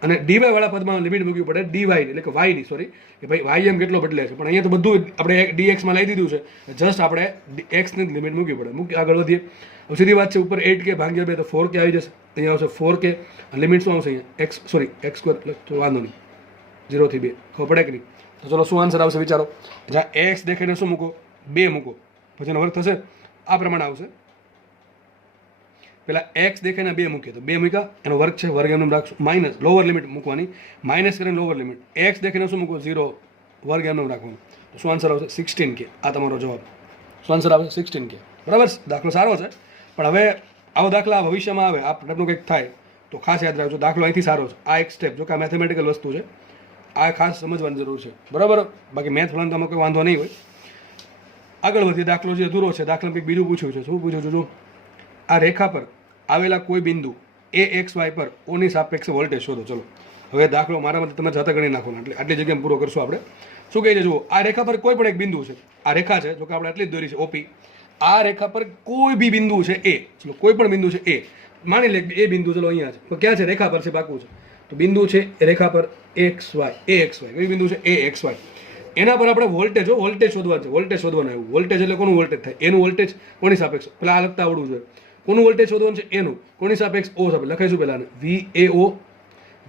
અને ડીવાય વાળા પદમાં લિમિટ મૂકવી પડે ડીવાય એટલે કે વાયની. સોરી, કે ભાઈ વાય એમ કેટલો બદલે છે. પણ અહીંયા તો બધું આપણે ડીએક્સમાં લાવી દીધું છે. જસ્ટ આપણે એક્સની જ લિમિટ મૂકવી પડે. આગળ વધીએ. હવે સીધી વાત છે, ઉપર 8k ભાગ્યા 2 તો 4k આવી જશે. અહીંયા આવશે 4k. લિમિટ શું આવશે? અહીંયા એક્સ સોરી x² તો વાંધો નહીં, 0 થી 2. ખબર પડે કે નહીં? તો ચલો શું આન્સર આવશે વિચારો. જ્યાં એક્સ દેખાઈને શું મૂકો? 2 મૂકો, પછી એનો વર્ગ થશે આ પ્રમાણે આવશે. પેલા એક્સ દેખાયના 2 મૂકીએ તો 2 મૂક્યા, એનો વર્ગ છે, વર્ગ એમનું રાખશું, માઇનસ લોઅર લિમિટ મૂકવાની, માઇનસ કરીને લોઅર લિમિટ, એક્સ દેખાઈને શું મૂકવું 0, વર્ગ એમનું રાખવાનું. તો શું આન્સર આવશે 16K. આ તમારો જવાબ. શું આન્સર આવે 16K. બરાબર. દાખલો સારો છે, પણ હવે આવો દાખલા ભવિષ્યમાં આવે આ ટાઈપનું કંઈક થાય તો ખાસ યાદ રાખજો. દાખલો અહીંથી સારો છે, આ એક સ્ટેપ, જો કે આ મેથેમેટિકલ વસ્તુ છે, આ ખાસ સમજવાની જરૂર છે. બરાબર. બાકી મેથ વાળાને તમે કોઈ વાંધો નહીં હોય. આગળ વધીએ. દાખલો જે અધૂરો છે, દાખલા કંઈક બીજું પૂછ્યું છે. શું પૂછ્યું છે? જો આ રેખા પર આવેલા કોઈ બિંદુ AXY પર ઓની સાપેક્ષે વોલ્ટેજ શોધો. ચલો હવે દાખલો મારા માટે તમે જાતે ગણી નાખો, એટલે આટલી જગ્યામાં પૂરો કરશું આપણે. શું કહે છે? જુઓ, આ રેખા પર કોઈ પણ એક બિંદુ છે, આ રેખા છે, જો કે આપણે આટલી જ દોરી છે OP. આ રેખા પર કોઈ બી બિંદુ છે A, ચલો કોઈ પણ બિંદુ છે A, માની લે એ બિંદુ ચલો અહીંયા છે, તો ક્યાં છે? રેખા પર છે, પાકું છે. તો બિંદુ છે રેખા પર XY, AXY. કઈ બિંદુ છે? AXY. એના પર આપણે વોલ્ટેજ શોધવાનું છે. વોલ્ટેજ શોધવાનું આવ્યું. વોલ્ટેજ એટલે કોનું વોલ્ટેજ થાય? એનું વોલ્ટેજ કોની સાપેક્ષ? પેલા આ લખતા આવડવું જોઈએ. કોનું વોલ્ટેજ શોધવાનું છે? એનું. કોની સાપેક્ષ? O સાપેક્ષ. લખાઈશું પહેલા VAO.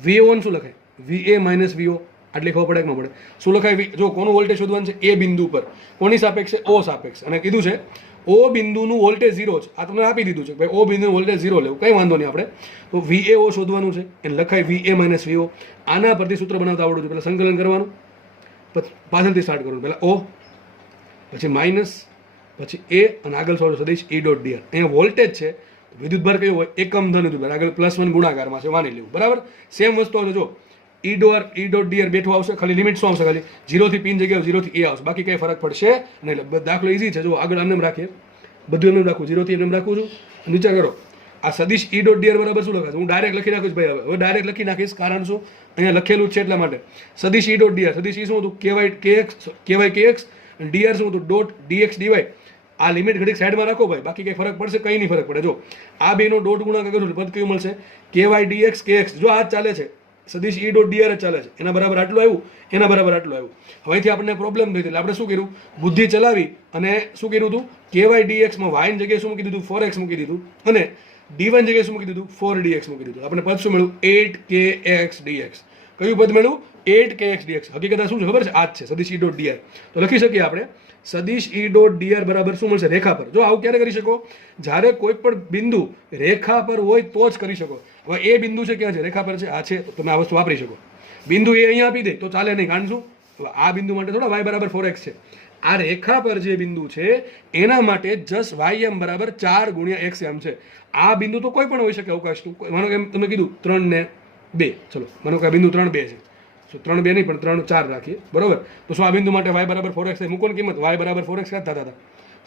VAO શું લખાય? VA minus VO. આટલી ખબર પડે કે ન પડે? શું લખાય? જો કોનું વોલ્ટેજ શોધવાનું છે? એ બિંદુ પર. કોની સાપેક્ષે? O સાપેક્ષ. અને કીધું છે O બિંદુનું વોલ્ટેજ 0 છે. આ તમને આપી દીધું છે ભાઈ O બિંદુનું વોલ્ટેજ 0 લેવું, કંઈ વાંધો નહીં. આપણે તો VAO શોધવાનું છે, એને લખાય VA માઇનસ VO. આના પરથી સૂત્ર બનાવતા આવડવું છે. પહેલાં સંકલન કરવાનું, પાછળથી સ્ટાર્ટ કરવાનું. પહેલાં O, પછી માઇનસ, પછી A, અને આગળ થોડું સદીશ E.dr. અહીંયા વોલ્ટેજ છે, વિદ્યુતભાર કયો હોય? એકમ ધન વિદ્યુતભાર. આગળ +1 ગુણાકારમાં છે, માની લેવું. બરાબર. સેમ વસ્તુ આવશે. જો E.dr બેઠું આવશે, ખાલી લિમિટ શું આવશે? ખાલી 0 થી P ની જગ્યાએ 0 થી A આવશે, બાકી કંઈ ફરક પડશે નહીં. એટલે દાખલો ઇઝી છે. જો આગળ એમને રાખીએ, બધું એમને રાખું, 0 થી એમને રાખું છું. વિચાર કરો, આ સદીશ E.dr બરાબર શું લખાશે? હું ડાયરેક્ટ લખી નાખીશ ભાઈ. હવે ડાયરેક્ટ લખી નાખીશ, કારણ શું? અહીંયા લખેલું છે એટલા માટે. સદીશ E.dr. સદીશ E શું હતું? KY KX, અને dr શું હતું? Dot dx dy. આ લિમિટ ઘડીક સાઈડમાં રાખો ભાઈ, બાકી કંઈ ફરક પડશે? કંઈ નહીં ફરક પડે. જો આ બેનો ડોટ ગુણાકાર કરું પદ કયું મળશે? KY dx KX. જો આ જ ચાલે છે, સદીશ E.dr જ ચાલે છે. એના બરાબર આટલું આવ્યું, એના બરાબર આટલું આવ્યું. હવે અહીંથી આપણને પ્રોબ્લેમ થઈ, એટલે આપણે શું કર્યું? બુદ્ધિ ચલાવી અને શું કર્યું હતું? KY dx માં y ની જગ્યાએ શું મૂકી દીધું? 4x મૂકી દીધું, અને dy ની જગ્યાએ શું મૂકી દીધું? 4dx મૂકી દીધું. આપણે પદ શું મળ્યું? 8kx dx. કયું પદ મળ્યું? 8kx dx. હકીકત શું છે ખબર છે? આ જ છે સદીશ E.dr. તો લખી શકીએ આપણે સદીશ E.dr બરાબર શું મળશે? રેખા પર. જો આવું ક્યારે કરી શકો? જ્યારે કોઈ પણ બિંદુ રેખા પર હોય તો જ કરી શકો. હવે એ બિંદુ છે, ક્યાં છે? રેખા પર છે, આ છે, તો તમે આ વસ્તુ વાપરી શકો. બિંદુ એ અહીંયા આપી દે તો ચાલે નહીં, કારણ શું? આ બિંદુ માટે થોડા y બરાબર 4x છે. આ રેખા પર જે બિંદુ છે એના માટે જસ્ટ ym બરાબર 4 ગુણ્યા xm છે. આ બિંદુ તો કોઈ પણ હોઈ શકે અવકાશનું. માનો કે તમે કીધું 3 ને 2, ચલો માનો કે આ બિંદુ 3 2 છે, તો 3 2 નહીં પણ 3 4 રાખીએ. બરોબર. તો શું આ બિંદુ માટે y બરાબર 4x થાય? મૂકો કિંમત y બરાબર 4x ક્યાં થતા હતા?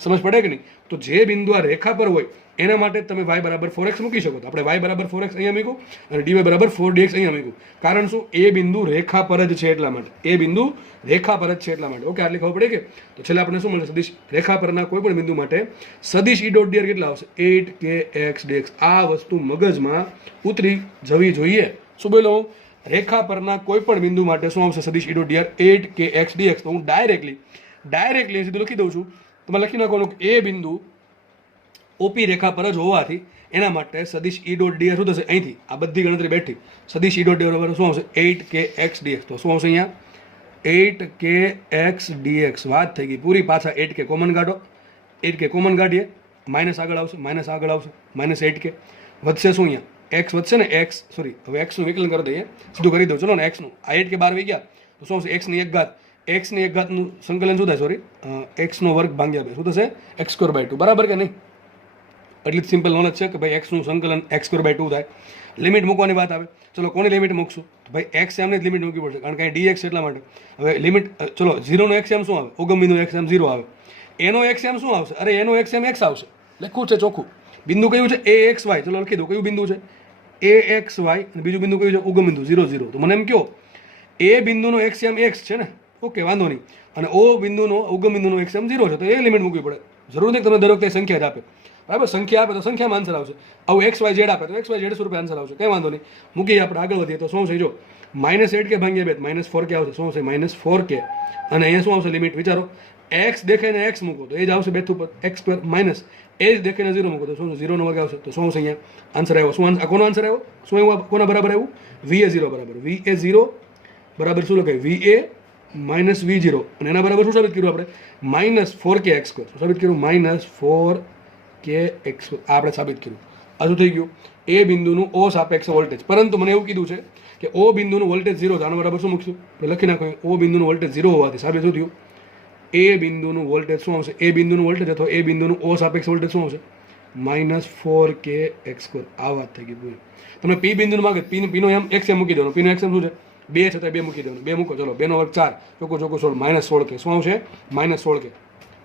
સમજ પડે કે નહીં? તો જે બિંદુ આ રેખા પર હોય એના માટે તમે y બરાબર 4x મૂકી શકો. તો આપણે y બરાબર 4x અહીંયા મૂક્યું અને dy બરાબર 4dx અહીંયા મૂક્યું. કારણ શું? એ બિંદુ રેખા પર જ છે એટલા માટે. એ બિંદુ રેખા પર જ છે એટલા માટે. ઓકે, આટલી ખબર પડે કે? તો છેલ્લે આપણે શું મળે? સદીશ રેખા પરના કોઈ પણ બિંદુ માટે સદીશ E.dr કેટલા આવશે? 8kx dx. આ વસ્તુ મગજમાં ઉતરી જવી જોઈએ. શું બોલો? રેખા પરના કોઈ પણ બિંદુ માટે શું આવશે? સદીશ E.dr 8kx dx. તો હું ડાયરેક્ટલી સીધું લખી દઉં છું. તમે લખી નાખવાનું કે એ બિંદુ OP રેખા પર જ હોવાથી એના માટે સદીશ E.dr શું થશે? અહીંથી આ બધી ગણતરી બેઠી. સદીશ E.dr બરાબર શું આવશે? 8kx dx. તો શું આવશે અહીંયા? 8kx dx. વાત થઈ ગઈ પૂરી. પાછા 8k કોમન કાઢો, 8k કોમન કાઢીએ, માઇનસ આગળ આવશે, માઇનસ આગળ આવશે, માઇનસ 8k વધશે. શું અહીંયા? x વધશે ને, x સોરી હવે x નું વિકલન કરી દઈએ, સીધું કરી દઉં. ચલો ને x નું આ 8k બહાર વહી ગયા તો શું આવશે? x ની 1 ઘાત. x ની 1 ઘાતનું સંકલન શું થાય? સોરી, x નો વર્ગ ભાગ્યા 2 શું થશે? x²/2. બરાબર કે નહીં? એટલી જ સિમ્પલ નોલેજ છે કે ભાઈ x નું સંકલન x²/2 થાય. લિમિટ મૂકવાની વાત આવે, ચલો કોની લિમિટ મૂકશું? તો ભાઈ x એમને જ લિમિટ મૂકવી પડશે, કારણ કે dx એટલા માટે. હવે લિમિટ ચલો 0 નો xm શું આવે? ઉગમ બિંદુ xm 0 આવે. એનો xm શું આવશે? અરે એનો xm x આવશે. લખવું છે ચોખ્ખું. બિંદુ કયું છે? AXY. ચલો લખી દો. કયું બિંદુ છે? AXY. અને બીજું બિંદુ કયું છે? ઉગમ બિંદુ 0 0. તો મને એમ કહો એ બિંદુનો xm x છે ને? ઓકે, વાંધો નહીં. અને O બિંદુનો ઉગમ બિંદુનો xm 0 છે, તો એ લિમિટ મૂકવી પડે. જરૂર નહીં તમે દર વખતે સંખ્યા જ આપે. બરાબર, સંખ્યા આપે તો સંખ્યામાં આન્સર આવશે. આવું XYZ આપે તો XYZ સ્વરૂપે આન્સર આવશે. કંઈ વાંધો નહીં. મૂકીએ આપણે આગળ વધીએ તો શું છે? જો -8k ભાગ્યા 2 -4k આવશે. શું આવશે? -4k. અને અહીંયા શું આવશે? લિમિટ વિચારો. x દેખાઈને x મૂકો તો એ જ આવશે બેથ ઉપર x² માઇનસ એ જ દેખાઈને 0 મૂકો તો શું 0 નો વર્ગ આવશે. તો શું આવશે? અહીંયા આન્સર આવ્યો. શું કોનો આન્સર આવ્યો? શું આવ્યું? કોના બરાબર આવ્યું? VA0 બરાબર. VA0 બરાબર શું લખાય? VA minus V0. અને એના બરાબર શું સાબિત કર્યું આપણે? -4kx². શું સાબિત કર્યું? -4kx². આ આપણે સાબિત કર્યું. આ શું થઈ ગયું? એ બિંદુનું ઓ સાપેક્ષ વોલ્ટેજ. પરંતુ મને એવું કીધું છે કે ઓ બિંદુનું વોલ્ટેજ 0 છે. આનો બરાબર શું મૂકશું? લખી નાખો. ઓ બિંદુનું વોલ્ટેજ 0 હોવાથી સાબિત શું થયું? એ બિંદુનું વોલ્ટેજ શું આવશે? એ બિંદુનું વોલ્ટેજ અથવા એ બિંદુનું ઓ સાપેક્ષ વોલ્ટેજ શું આવશે? -4kx². આ વાત થઈ ગઈ પૂરી. તમે પી બિંદુનું માગે પીનો એમ એક્સ એમ મૂકી દેવાનું. પીનો એક્સ એમ શું છે? 2 છે તો 2 મૂકી દેવાનું. 2 મૂકો, ચલો 2 નો વર્ગ 4, ચોકો ચોકો 16, -16k. શું આવશે? -16k.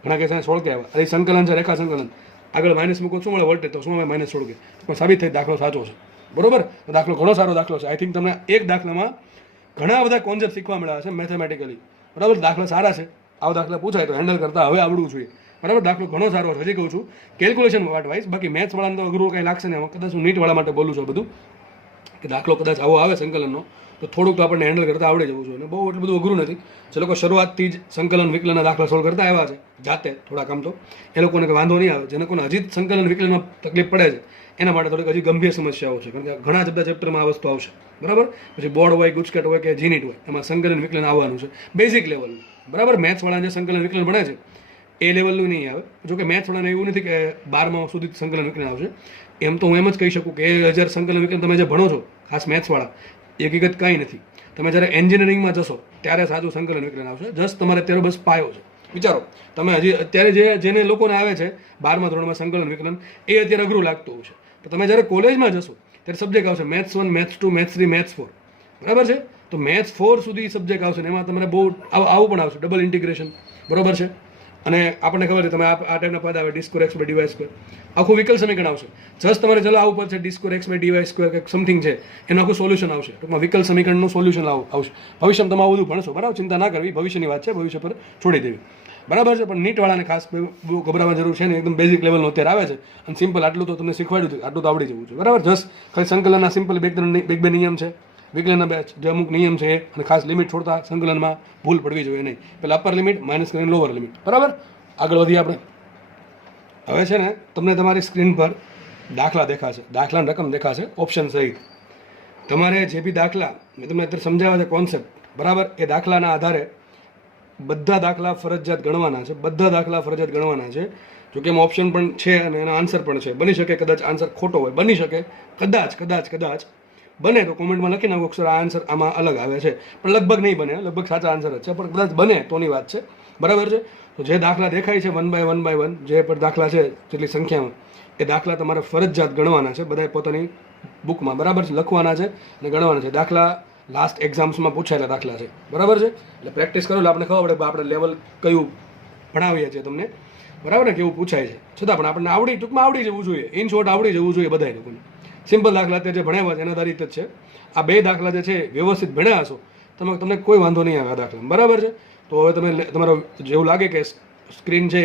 ઘણા કે છે 16k આવે. આ સંકલન છે, રેખા સંકલન. આગળ માઇનસ મૂકો શું મળે? વોલ્ટેજ. તો શું આવે? -16k. પણ સાબિત થઈ દાખલો સાચો છે. બરોબર? તો દાખલો ઘણો સારો દાખલો છે. આઈ થિંક તમને એક દાખલામાં ઘણા બધા કોન્સેપ્ટ શીખવા મળ્યા છે મેથેમેટિકલી. બરાબર? દાખલા સારા છે. આવા દાખલા પૂછાય તો હેન્ડલ કરતા હવે આવડવું જોઈએ. બરાબર? દાખલો ઘણો સારો છે. હજી કહું છું કેલ્ક્યુલેશન પાર્ટ વાઇઝ. બાકી મેથ્સ વાળાને તો અઘરું કંઈ લાગશે નહીં. કદાચ હું નીટ વાળા માટે બોલું છું બધું કે દાખલો કદાચ આવો આવે સંકલનનો તો થોડુંક તો આપણને હેન્ડલ કરતા આવડી જવું જોઈએ. અને બહુ એટલું બધું અઘરું નથી. જે લોકો શરૂઆતથી જ સંકલન વિકલનના દાખલા સોલ્વ કરતા આવ્યા છે જાતે થોડાક આમ તો એ લોકોને કંઈ વાંધો નહીં આવે. જેને કોને હજી સંકલન વિકલનમાં તકલીફ પડે છે એના માટે થોડીક હજી ગંભીર સમસ્યાઓ છે. કારણ કે ઘણા જ બધા ચેપ્ટરમાં આ વસ્તુ આવશે. બરાબર? પછી બોર્ડ હોય, ગુજકેટ હોય કે જીનીટ હોય એમાં સંકલન વિકલન આવવાનું છે બેઝિક લેવલનું. બરાબર? મેથ્સવાળા જે સંકલન વિકલન ભણે છે એ લેવલનું નહીં આવે. જોકે મેથ્સવાળાને એવું નથી કે 12મા સુધી સંકલન વિકલન આવશે. એમ તો હું એમ જ કહી શકું કે 1000 સંકલન વિકલન તમે જે ભણો છો ખાસ મેથ્સવાળા એ હકીકત કાંઈ નથી. તમે જ્યારે એન્જિનિયરિંગમાં જશો ત્યારે સાચું સંકલન વિકલન આવશે. જસ્ટ તમારે અત્યારે બસ પાયો છે. વિચારો તમે હજી અત્યારે જેને લોકોને આવે છે 12મા ધોરણમાં સંકલન વિકલન એ અત્યારે અઘરું લાગતું હોય છે. તો તમે જ્યારે કોલેજમાં જશો ત્યારે સબ્જેક્ટ આવશે મેથ્સ 1, મેથ્સ 2, મેથ્સ 3, મેથ્સ 4. બરાબર છે? તો મેથ્સ 4 સુધી સબ્જેક્ટ આવશે ને એમાં તમારે બહુ આવું પણ આવશે ડબલ ઇન્ટિગ્રેશન. બરાબર છે? અને આપણને ખબર છે તમે આ ટાઈપના પદ આવે d²x/dy². આખું વિકલ સમીકરણ આવશે. જસ્ટ તમારે ચલો આવું પડશે d²x/dy² કંઈક સમથિંગ છે એનું આખું સોલ્યુશન આવશે. ટૂંકમાં વિકલ સમીકરણનું સોલ્યુશન આવશે. ભવિષ્યમાં તમે આવું બધું ભણશો. બરાબર? ચિંતા ના કરવી. ભવિષ્યની વાત છે. ભવિષ્ય પર છોડી દેવી. બરાબર છે? પણ નીટવાળાને ખાસ બહુ ગભરાવાની જરૂર છે ને. એકદમ બેઝિક લેવલનું અત્યારે આવે છે અને સિમ્પલ આટલું તો તમને શીખવાડ્યું છે. આટલું તો આવડી જવું છે. બરાબર? જસ્ટ ખાલી સંકલનના સિમ્પલ બે નિયમ છે. વિકલનના જે અમુક નિયમ છે અને ખાસ લિમિટ છોડતા સંકલનમાં ભૂલ પડવી જોઈએ નહીં. પહેલાં અપર લિમિટ માઇનસ કરીને લોઅર લિમિટ. બરાબર? આગળ વધીએ આપણે. હવે છે ને તમને તમારી સ્ક્રીન પર દાખલા દેખાશે. દાખલાની રકમ દેખાશે ઓપ્શન સહિત. તમારે જે બી દાખલા મેં તમને અત્યારે સમજાવ્યા છે કોન્સેપ્ટ. બરાબર? એ દાખલાના આધારે બધા દાખલા ફરજિયાત ગણવાના છે. બધા દાખલા ફરજિયાત ગણવાના છે. જોકે એમાં ઓપ્શન પણ છે અને એનો આન્સર પણ છે. બની શકે કદાચ આન્સર ખોટો હોય. બની શકે કદાચ બને તો કોમેન્ટમાં લખી નાખો સર આ આન્સર આમાં અલગ આવે છે. પણ લગભગ નહીં બને. લગભગ સાચા આન્સર જ છે. પણ કદાચ બને તોની વાત છે. બરાબર છે? તો જે દાખલા દેખાય છે 1 બાય 1 જે પણ દાખલા છે જેટલી સંખ્યામાં એ દાખલા તમારે ફરજિયાત ગણવાના છે. બધાએ પોતાની બુકમાં બરાબર છે લખવાના છે અને ગણવાના છે. દાખલા લાસ્ટ એક્ઝામ્સમાં પૂછાયેલા દાખલા છે. બરાબર છે? એટલે પ્રેક્ટિસ કરો એટલે આપણે ખબર પડે આપણે લેવલ કયું ભણાવીએ છીએ તમને. બરાબર ને? કેવું પૂછાય છે. છતાં પણ આપણને ટૂંકમાં આવડી જવું જોઈએ. ઇન શોર્ટ આવડી જવું જોઈએ બધા લોકોને. સિમ્પલ દાખલા અત્યારે જે ભણ્યા છે એના આધારિત જ છે. આ બે દાખલા જે છે વ્યવસ્થિત ભણ્યા હશો તમને કોઈ વાંધો નહીં આવે આ દાખલામાં. બરાબર છે? તો હવે તમે તમારો જેવું લાગે કે સ્ક્રીન છે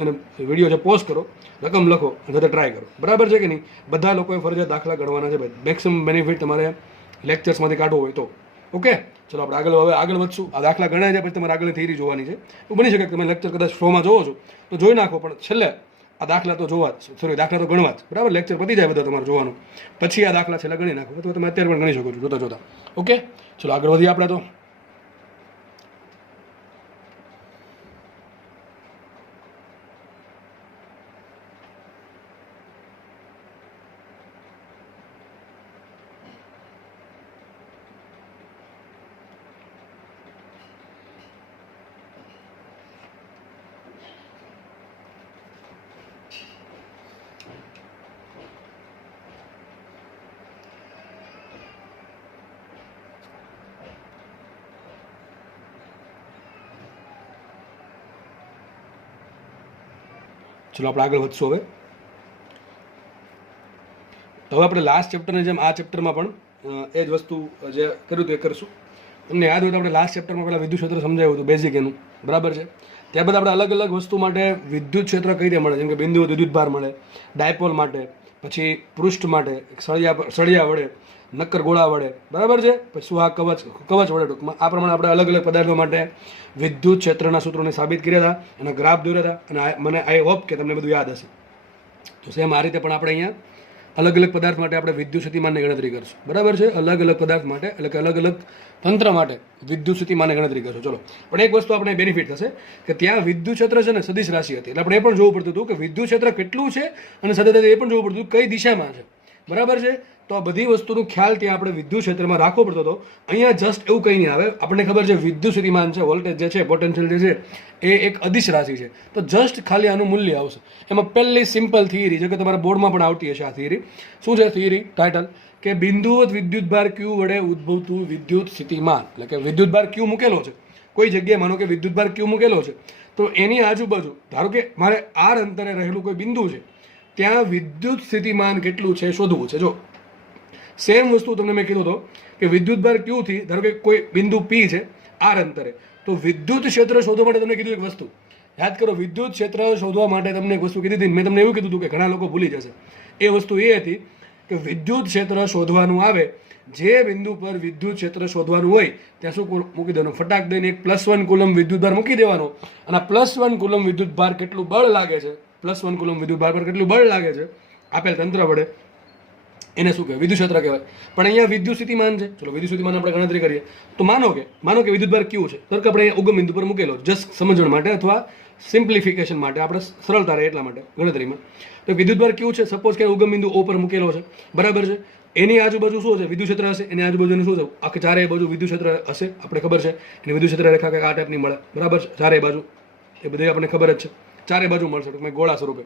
એને વિડીયો છે પોઝ કરો, રકમ લખો અને ટ્રાય કરો. બરાબર છે કે નહીં? બધા લોકોએ ફરજિયાત દાખલા ગણવાના છે. મેક્સિમમ બેનિફિટ તમારે લેક્ચર્સમાંથી કાઢવો હોય તો. ઓકે? ચલો આપણે આગળ વધશું. આ દાખલા ગણાય છે પછી તમારે આગળની થિયરી જોવાની છે. તો બની શકે કે તમે લેક્ચર કદાચ ફ્લોમાં જોવો છો તો જોઈ નાખો. પણ છેલ્લે આ દાખલા તો જોવા જ દાખલા તો ગણવા જ. બરાબર? લેક્ચર પતી જાય બધા તમારે જોવાનું પછી આ દાખલા છેલ્લા ગણી નાખો. તો તમે અત્યારે પણ ગણી શકો છો જોતા. ઓકે? ચલો આગળ વધીએ આપણે. તો ચલો આપણે આગળ વધશું હવે. તો હવે આપણે લાસ્ટ ચેપ્ટરની જેમ આ ચેપ્ટરમાં પણ એ જ વસ્તુ જે કર્યું હતું એ કરશું. તમને યાદ હોય તો આપણે લાસ્ટ ચેપ્ટરમાં પહેલાં વિદ્યુત ક્ષેત્ર સમજાવ્યું હતું બેઝિક એનું. બરાબર છે? ત્યારબાદ આપણે અલગ અલગ વસ્તુ માટે વિદ્યુત ક્ષેત્ર કઈ રીતે મળે. જેમ કે બિંદુ વિદ્યુત ભાર મળે, ડાયપોલ માટે, પછી પૃષ્ઠ માટે સળિયા વડે, નક્કર ગોળા વડે. બરાબર છે? પછી સુવાહક કવચ વડે. ટૂંકમાં આ પ્રમાણે આપણે અલગ અલગ પદાર્થો માટે વિદ્યુત ક્ષેત્રના સૂત્રોને સાબિત કર્યા હતા, એના ગ્રાફ દોર્યા હતા. અને મને આઈ હોપ કે તમને બધું યાદ હશે. તો સેમ આ રીતે પણ આપણે અહીંયા અલગ અલગ પદાર્થ માટે આપણે વિદ્યુત સ્થિતિમાનની ગણતરી કરશું, બરાબર છે. અલગ અલગ પદાર્થ માટે એટલે કે અલગ અલગ તંત્ર માટે વિદ્યુત સ્થિતિમાનની ગણતરી કરશું. ચલો, પણ એક વસ્તુ આપણે બેનિફિટ થશે કે ત્યાં વિદ્યુત ક્ષેત્ર છે ને સદિશ રાશિ હતી, એટલે આપણે એ પણ જોવું પડતું હતું કે વિદ્યુત ક્ષેત્ર કેટલું છે અને સાથે સાથે એ પણ જોવું પડતું કઈ દિશામાં છે, બરાબર છે. તો આ બધી વસ્તુનો ખ્યાલ ત્યાં આપણે વિદ્યુત ક્ષેત્રમાં રાખવો પડતો હતો. અહીંયા જસ્ટ એવું કંઈ નહીં આવે. આપણને ખબર છે વિદ્યુત સ્થિતિમાન છે, વોલ્ટેજ જે છે, પોટેન્શિયલ જે છે એ એક અદિશ રાશિ છે. તો જસ્ટ ખાલી આનું મૂલ્ય આવશે. એમાં પહેલી સિમ્પલ થિયરી છે કે તમારા બોર્ડમાં પણ આવતી હશે આ થિયરી. શું છે થિયરી? ટાઇટલ કે બિંદુવત વિદ્યુતભાર ક્યુ વડે ઉદ્ભવતું વિદ્યુત સ્થિતિમાન, એટલે કે વિદ્યુતભાર ક્યુ મૂકેલો છે કોઈ જગ્યાએ, માનો કે વિદ્યુતભાર ક્યુ મૂકેલો છે, તો એની આજુબાજુ ધારો કે મારે આર અંતરે રહેલું કોઈ બિંદુ છે, ત્યાં વિદ્યુત સ્થિતિમાન કેટલું છે શોધવું છે. જો સેમ વસ્તુ તમને મેં કીધું હતો કે વિદ્યુતભાર ક્યુથી ધારો કે કોઈ બિંદુ પી છે આર અંતરે, તો વિદ્યુત ક્ષેત્ર શોધવા માટે તમને કીધું એક વસ્તુ યાદ કરો. વિદ્યુત ક્ષેત્ર શોધવા માટે તમને એક વસ્તુ કીધી હતી, મેં તમને એવું કીધું હતું કે ઘણા લોકો ભૂલી જશે. એ વસ્તુ એ હતી કે વિદ્યુત ક્ષેત્ર શોધવાનું આવે, જે બિંદુ પર વિદ્યુત ક્ષેત્ર શોધવાનું હોય ત્યાં શું મૂકી દેવાનું, ફટાક દઈને એક +1 કુલમ વિદ્યુતભાર મૂકી દેવાનો. અને આ +1 કુલમ વિદ્યુતભાર કેટલું બળ લાગે છે, +1 કુલમ વિદ્યુતભાર પર કેટલું બળ લાગે છે આપેલ તંત્ર વડે, એને શું કહેવાય? વિદ્યુત ક્ષેત્ર કહેવાય. પણ અહીંયા વિદ્યુત સ્થિતિમાન છે. ચલો વિદ્યુત સ્થિતિમાન આપણે ગણતરી કરીએ. તો માનો કે વિદ્યુતભાર ક્યુ છે, તો કે આપણે અહીંયા ઉગમ બિંદુ પર મૂકેલો, જસ્ટ સમજણ માટે અથવા સિમ્પ્લિફિકેશન માટે, આપણે સરળતા રહે એટલા માટે ગણતરીમાં. તો વિદ્યુતભાર ક્યુ છે, સપોઝ કે ઉગમ બિંદુ ઓ પર મૂકેલો છે, બરાબર છે. એની આજુબાજુ શું હશે? વિદ્યુત ક્ષેત્ર હશે. એની આજુબાજુનું શું છે? આખી ચારે બાજુ વિદ્યુત ક્ષેત્ર હશે. આપણે ખબર છે એની વિદ્યુત ક્ષેત્ર રેખા કંઈક આ ટાઈપની મળે, બરાબર છે. ચારે બાજુ એ બધી આપણને ખબર જ છે, ચારે બાજુ મળશે ટૂંકમાં ગોળા સ્વરૂપે,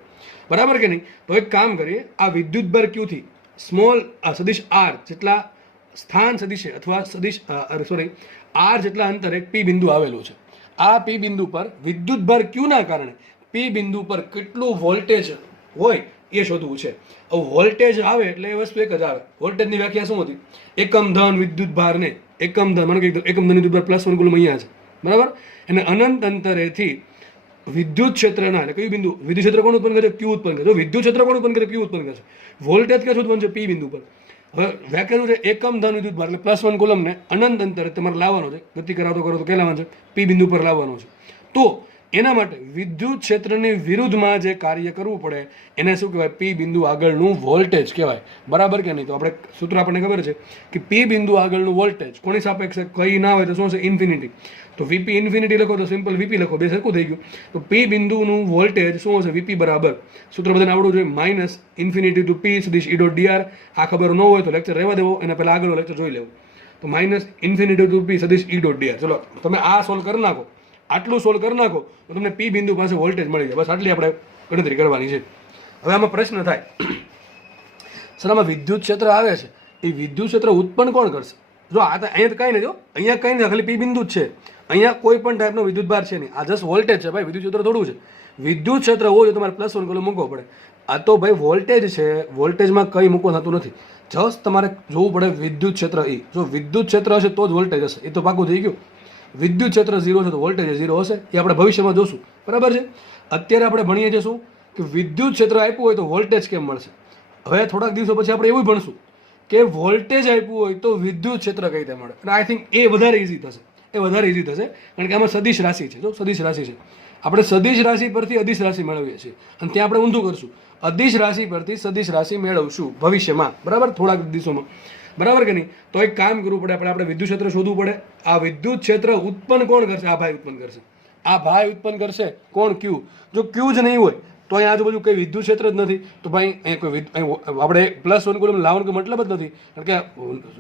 બરાબર કે નહીં? તો એક કામ કરીએ, આ વિદ્યુતભાર ક્યુથી સ્મોલ સદિશ આર જેટલા સ્થાન સદિશે અથવા સદિશ આર જેટલા અંતરે પી બિંદુ આવેલું છે. આ પી બિંદુ પર વિદ્યુતભાર ક્યુના કારણે પી બિંદુ પર કેટલું વોલ્ટેજ હોય એ શોધવું છે. હવે વોલ્ટેજ આવે એટલે એ વસ્તુ એક જ આવે. વોલ્ટેજની વ્યાખ્યા શું હતી? એકમ ધન વિદ્યુતભારને એકમ ધન, માનો કે એકમ ધન વિદ્યુતભાર +1 કુલમ અહીંયા છે, બરાબર. અને અનંત અંતરેથી વિદ્યુત ક્ષેત્રના એટલે કયું બિંદુ? વિદ્યુત ક્ષેત્ર કોણ ઉત્પન્ન કરે? ક્યુ ઉત્પન્ન કરે. જો વિદ્યુત ક્ષેત્ર કોણ ઉત્પન્ન કરે? ક્યુ ઉત્પન્ન કરે. વોલ્ટેજ ક્યાં ઉત્પન્ન છે? પી બિંદુ પર. હવે વ્યાખ્યાનું છે એકમ ધન વિદ્યુતભાર એટલે +1 કુલમને અનંત અંતરે તમારે લાવવાનો છે. ગતિ કરાવતો કરો તો ક્યાં લાવવાનો છે? પી બિંદુ પર લાવવાનો છે. તો એના માટે વિદ્યુત ક્ષેત્રની વિરુદ્ધમાં જે કાર્ય કરવું પડે એને શું કહેવાય? પી બિંદુ આગળનું વોલ્ટેજ કહેવાય, બરાબર કે નહીં? તો આપણે સૂત્ર આપણને ખબર છે કે પી બિંદુ આગળનું વોલ્ટેજ કોની સાપેક્ષે કઈ ના હોય તો શું છે? ઇન્ફિનિટી. તો વીપી ઇન્ફિનિટી લખો તો સિમ્પલ વીપી લખો, બે સરખું થઈ ગયું. તો પી બિંદુનું વોલ્ટેજ શું હશે? વીપી બરાબર સૂત્ર બધાને આવડવું જોઈએ, -ઇન્ફિનિટી ટુ પી સદિશ E ડોટ dr. આ ખબર ન હોય તો લેક્ચર રહેવા દેવો, એના પહેલાં આગળનો લેક્ચર જોઈ લેવું. તો -ઇન્ફિનિટી ટુ પી સદિશ E ડોટ dr. ચલો તમે આ સોલ્વ કરી નાખો, આટલું સોલ્વ કરી નાખો તો તમને પી બિંદુ પાસે વોલ્ટેજ મળી જાય. બસ આટલી આપણે ગણતરી કરવાની છે. હવે આમાં પ્રશ્ન થાય, સર આમાં વિદ્યુત ક્ષેત્ર આવે છે, એ વિદ્યુત ક્ષેત્ર ઉત્પન્ન કોણ કરશે? જો આ તો અહીંયા તો કાંઈ નહીં, જો અહીંયા કંઈ નહીં, ખાલી પી બિંદુ જ છે. અહીંયા કોઈ પણ ટાઈપનો વિદ્યુતભાર છે નહીં, આ જસ્ટ વોલ્ટેજ છે ભાઈ. વિદ્યુત ક્ષેત્ર થોડું છે. વિદ્યુત ક્ષેત્ર હોય તો તમારે +1 કુલમ મૂકવો પડે. આ તો ભાઈ વોલ્ટેજ છે, વોલ્ટેજમાં કંઈ મૂકવું થતું નથી. જસ્ટ તમારે જોવું પડે વિદ્યુત ક્ષેત્ર એ. જો વિદ્યુત ક્ષેત્ર હશે તો જ વોલ્ટેજ હશે, એ તો પાકું થઈ ગયું. વિદ્યુત ક્ષેત્ર 0 છે તો વોલ્ટેજ 0 હશે, એ આપણે ભવિષ્યમાં જોશું, બરાબર છે. અત્યારે આપણે ભણીએ છીએ શું કે વિદ્યુત ક્ષેત્ર આપ્યું હોય તો વોલ્ટેજ કેમ મળશે. હવે થોડાક દિવસો પછી આપણે એવું ભણશું કે વોલ્ટેજ આપ્યું હોય તો વિદ્યુત ક્ષેત્ર કઈ રીતે મળે. અને આઈ થિંક એ વધારે ઇઝી થશે, કારણ કે આમાં સદિશ રાશિ છે. જો સદિશ રાશિ છે, આપણે સદિશ રાશિ પરથી અદિશ રાશિ મેળવીએ છીએ, અને ત્યાં આપણે ઊંધું કરશું, અદિશ રાશિ પરથી સદિશ રાશિ મેળવશું ભવિષ્યમાં, બરાબર, થોડાક દિવસોમાં, બરાબર કે નહીં? તો એક કામ કરવું પડે, આપણે વિદ્યુત ક્ષેત્ર શોધવું પડે. આ વિદ્યુત ક્ષેત્ર ઉત્પન્ન કોણ કરશે? આ ભાઈ ઉત્પન્ન કરશે. આ ભાઈ ઉત્પન્ન કરશે કોણ? ક્યુ. જો ક્યુ જ નહીં હોય તો અહીંયા આજુબાજુ કંઈ વિદ્યુત ક્ષેત્ર જ નથી, તો ભાઈ અહીંયા કોઈ આપણે +1 કુલમ લાવવાનો કોઈ મતલબ જ નથી. કારણ કે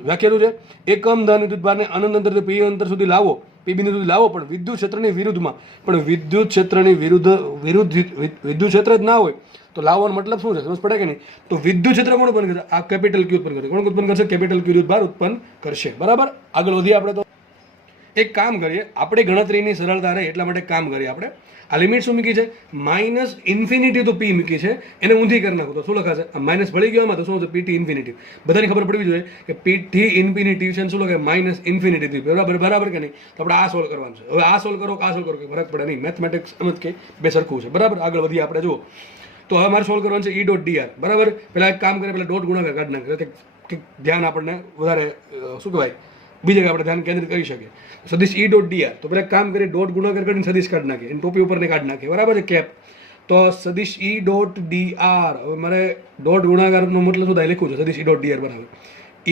વ્યાખ્યાનું છે એકમ ધન વિદ્યુતભારને અનંત અંતરથી પી અંતર સુધી લાવો, પી બિંદુ સુધી લાવો, પણ વિદ્યુત ક્ષેત્રની વિરુદ્ધમાં. પણ વિદ્યુત ક્ષેત્રની વિરુદ્ધ વિદ્યુત ક્ષેત્ર જ ના હોય તો લાવવાનો મતલબ શું છે? સમજ પડે કે નહીં? તો વિદ્યુત ક્ષેત્ર કોણ ઉત્પન્ન કરશે? આ કેપિટલ ક્યુ ઉત્પન્ન કરશે. કોણ ઉત્પન્ન કરશે? કેપિટલ ક્યુ વિદ્યુતભાર ઉત્પન્ન કરશે, બરાબર. આગળ વધીએ આપણે. તો એક કામ કરીએ, આપણે ગણતરીની સરળતા રહે એટલા માટે કામ કરીએ. આપણે આ લિમિટ શું મૂકી છે? -ઇન્ફિનિટી તો પી મૂકી છે, એને ઊંધી કરી નાખો તો શું લખાશે? આ માઇનસ ભળી ગયો આમાં તો શું છે? PT infinity. બધાની ખબર પડવી જોઈએ કે પીટી ઇન્ફિનિટી છે શું લખાય? -ઇન્ફિનિટી, બરાબર કે નહીં? તો આપણે આ સોલ્વ કરવાનું છે. હવે આ સોલ્વ કરો, આ સોલ્વ કરો, કે ફરક પડે નહીં. મેથમેટિક્સ સમજ કે બે સરખું છે, બરાબર. આગળ વધીએ આપણે. જુઓ તો હવે મારે સોલ્વ કરવાનું છે E ડોટ dr, બરાબર. પહેલાં એક કામ કરીએ, પહેલાં ડોટ ગુણાકાર કાઢી નાખીએ, કે ધ્યાન આપણને વધારે શું કહેવાય બીજે આપણે ધ્યાન કેન્દ્રિત કરી શકીએ. સદિશ E ડોટ dr, તો પહેલાં કામ કરીએ, ડોટ ગુણાકાર કરીને સદિશ કાઢી નાખીએ, એની ટોપી ઉપર ને કાઢી નાખીએ, બરાબર છે, કેપ. તો સદિશ ઈ ડોટ ડીઆર, હવે મારે ડોટ ગુણાકારનો મતલબ શું થાય લખ્યું છે સદિશ ઈ ડોટ ડીઆર બરાબર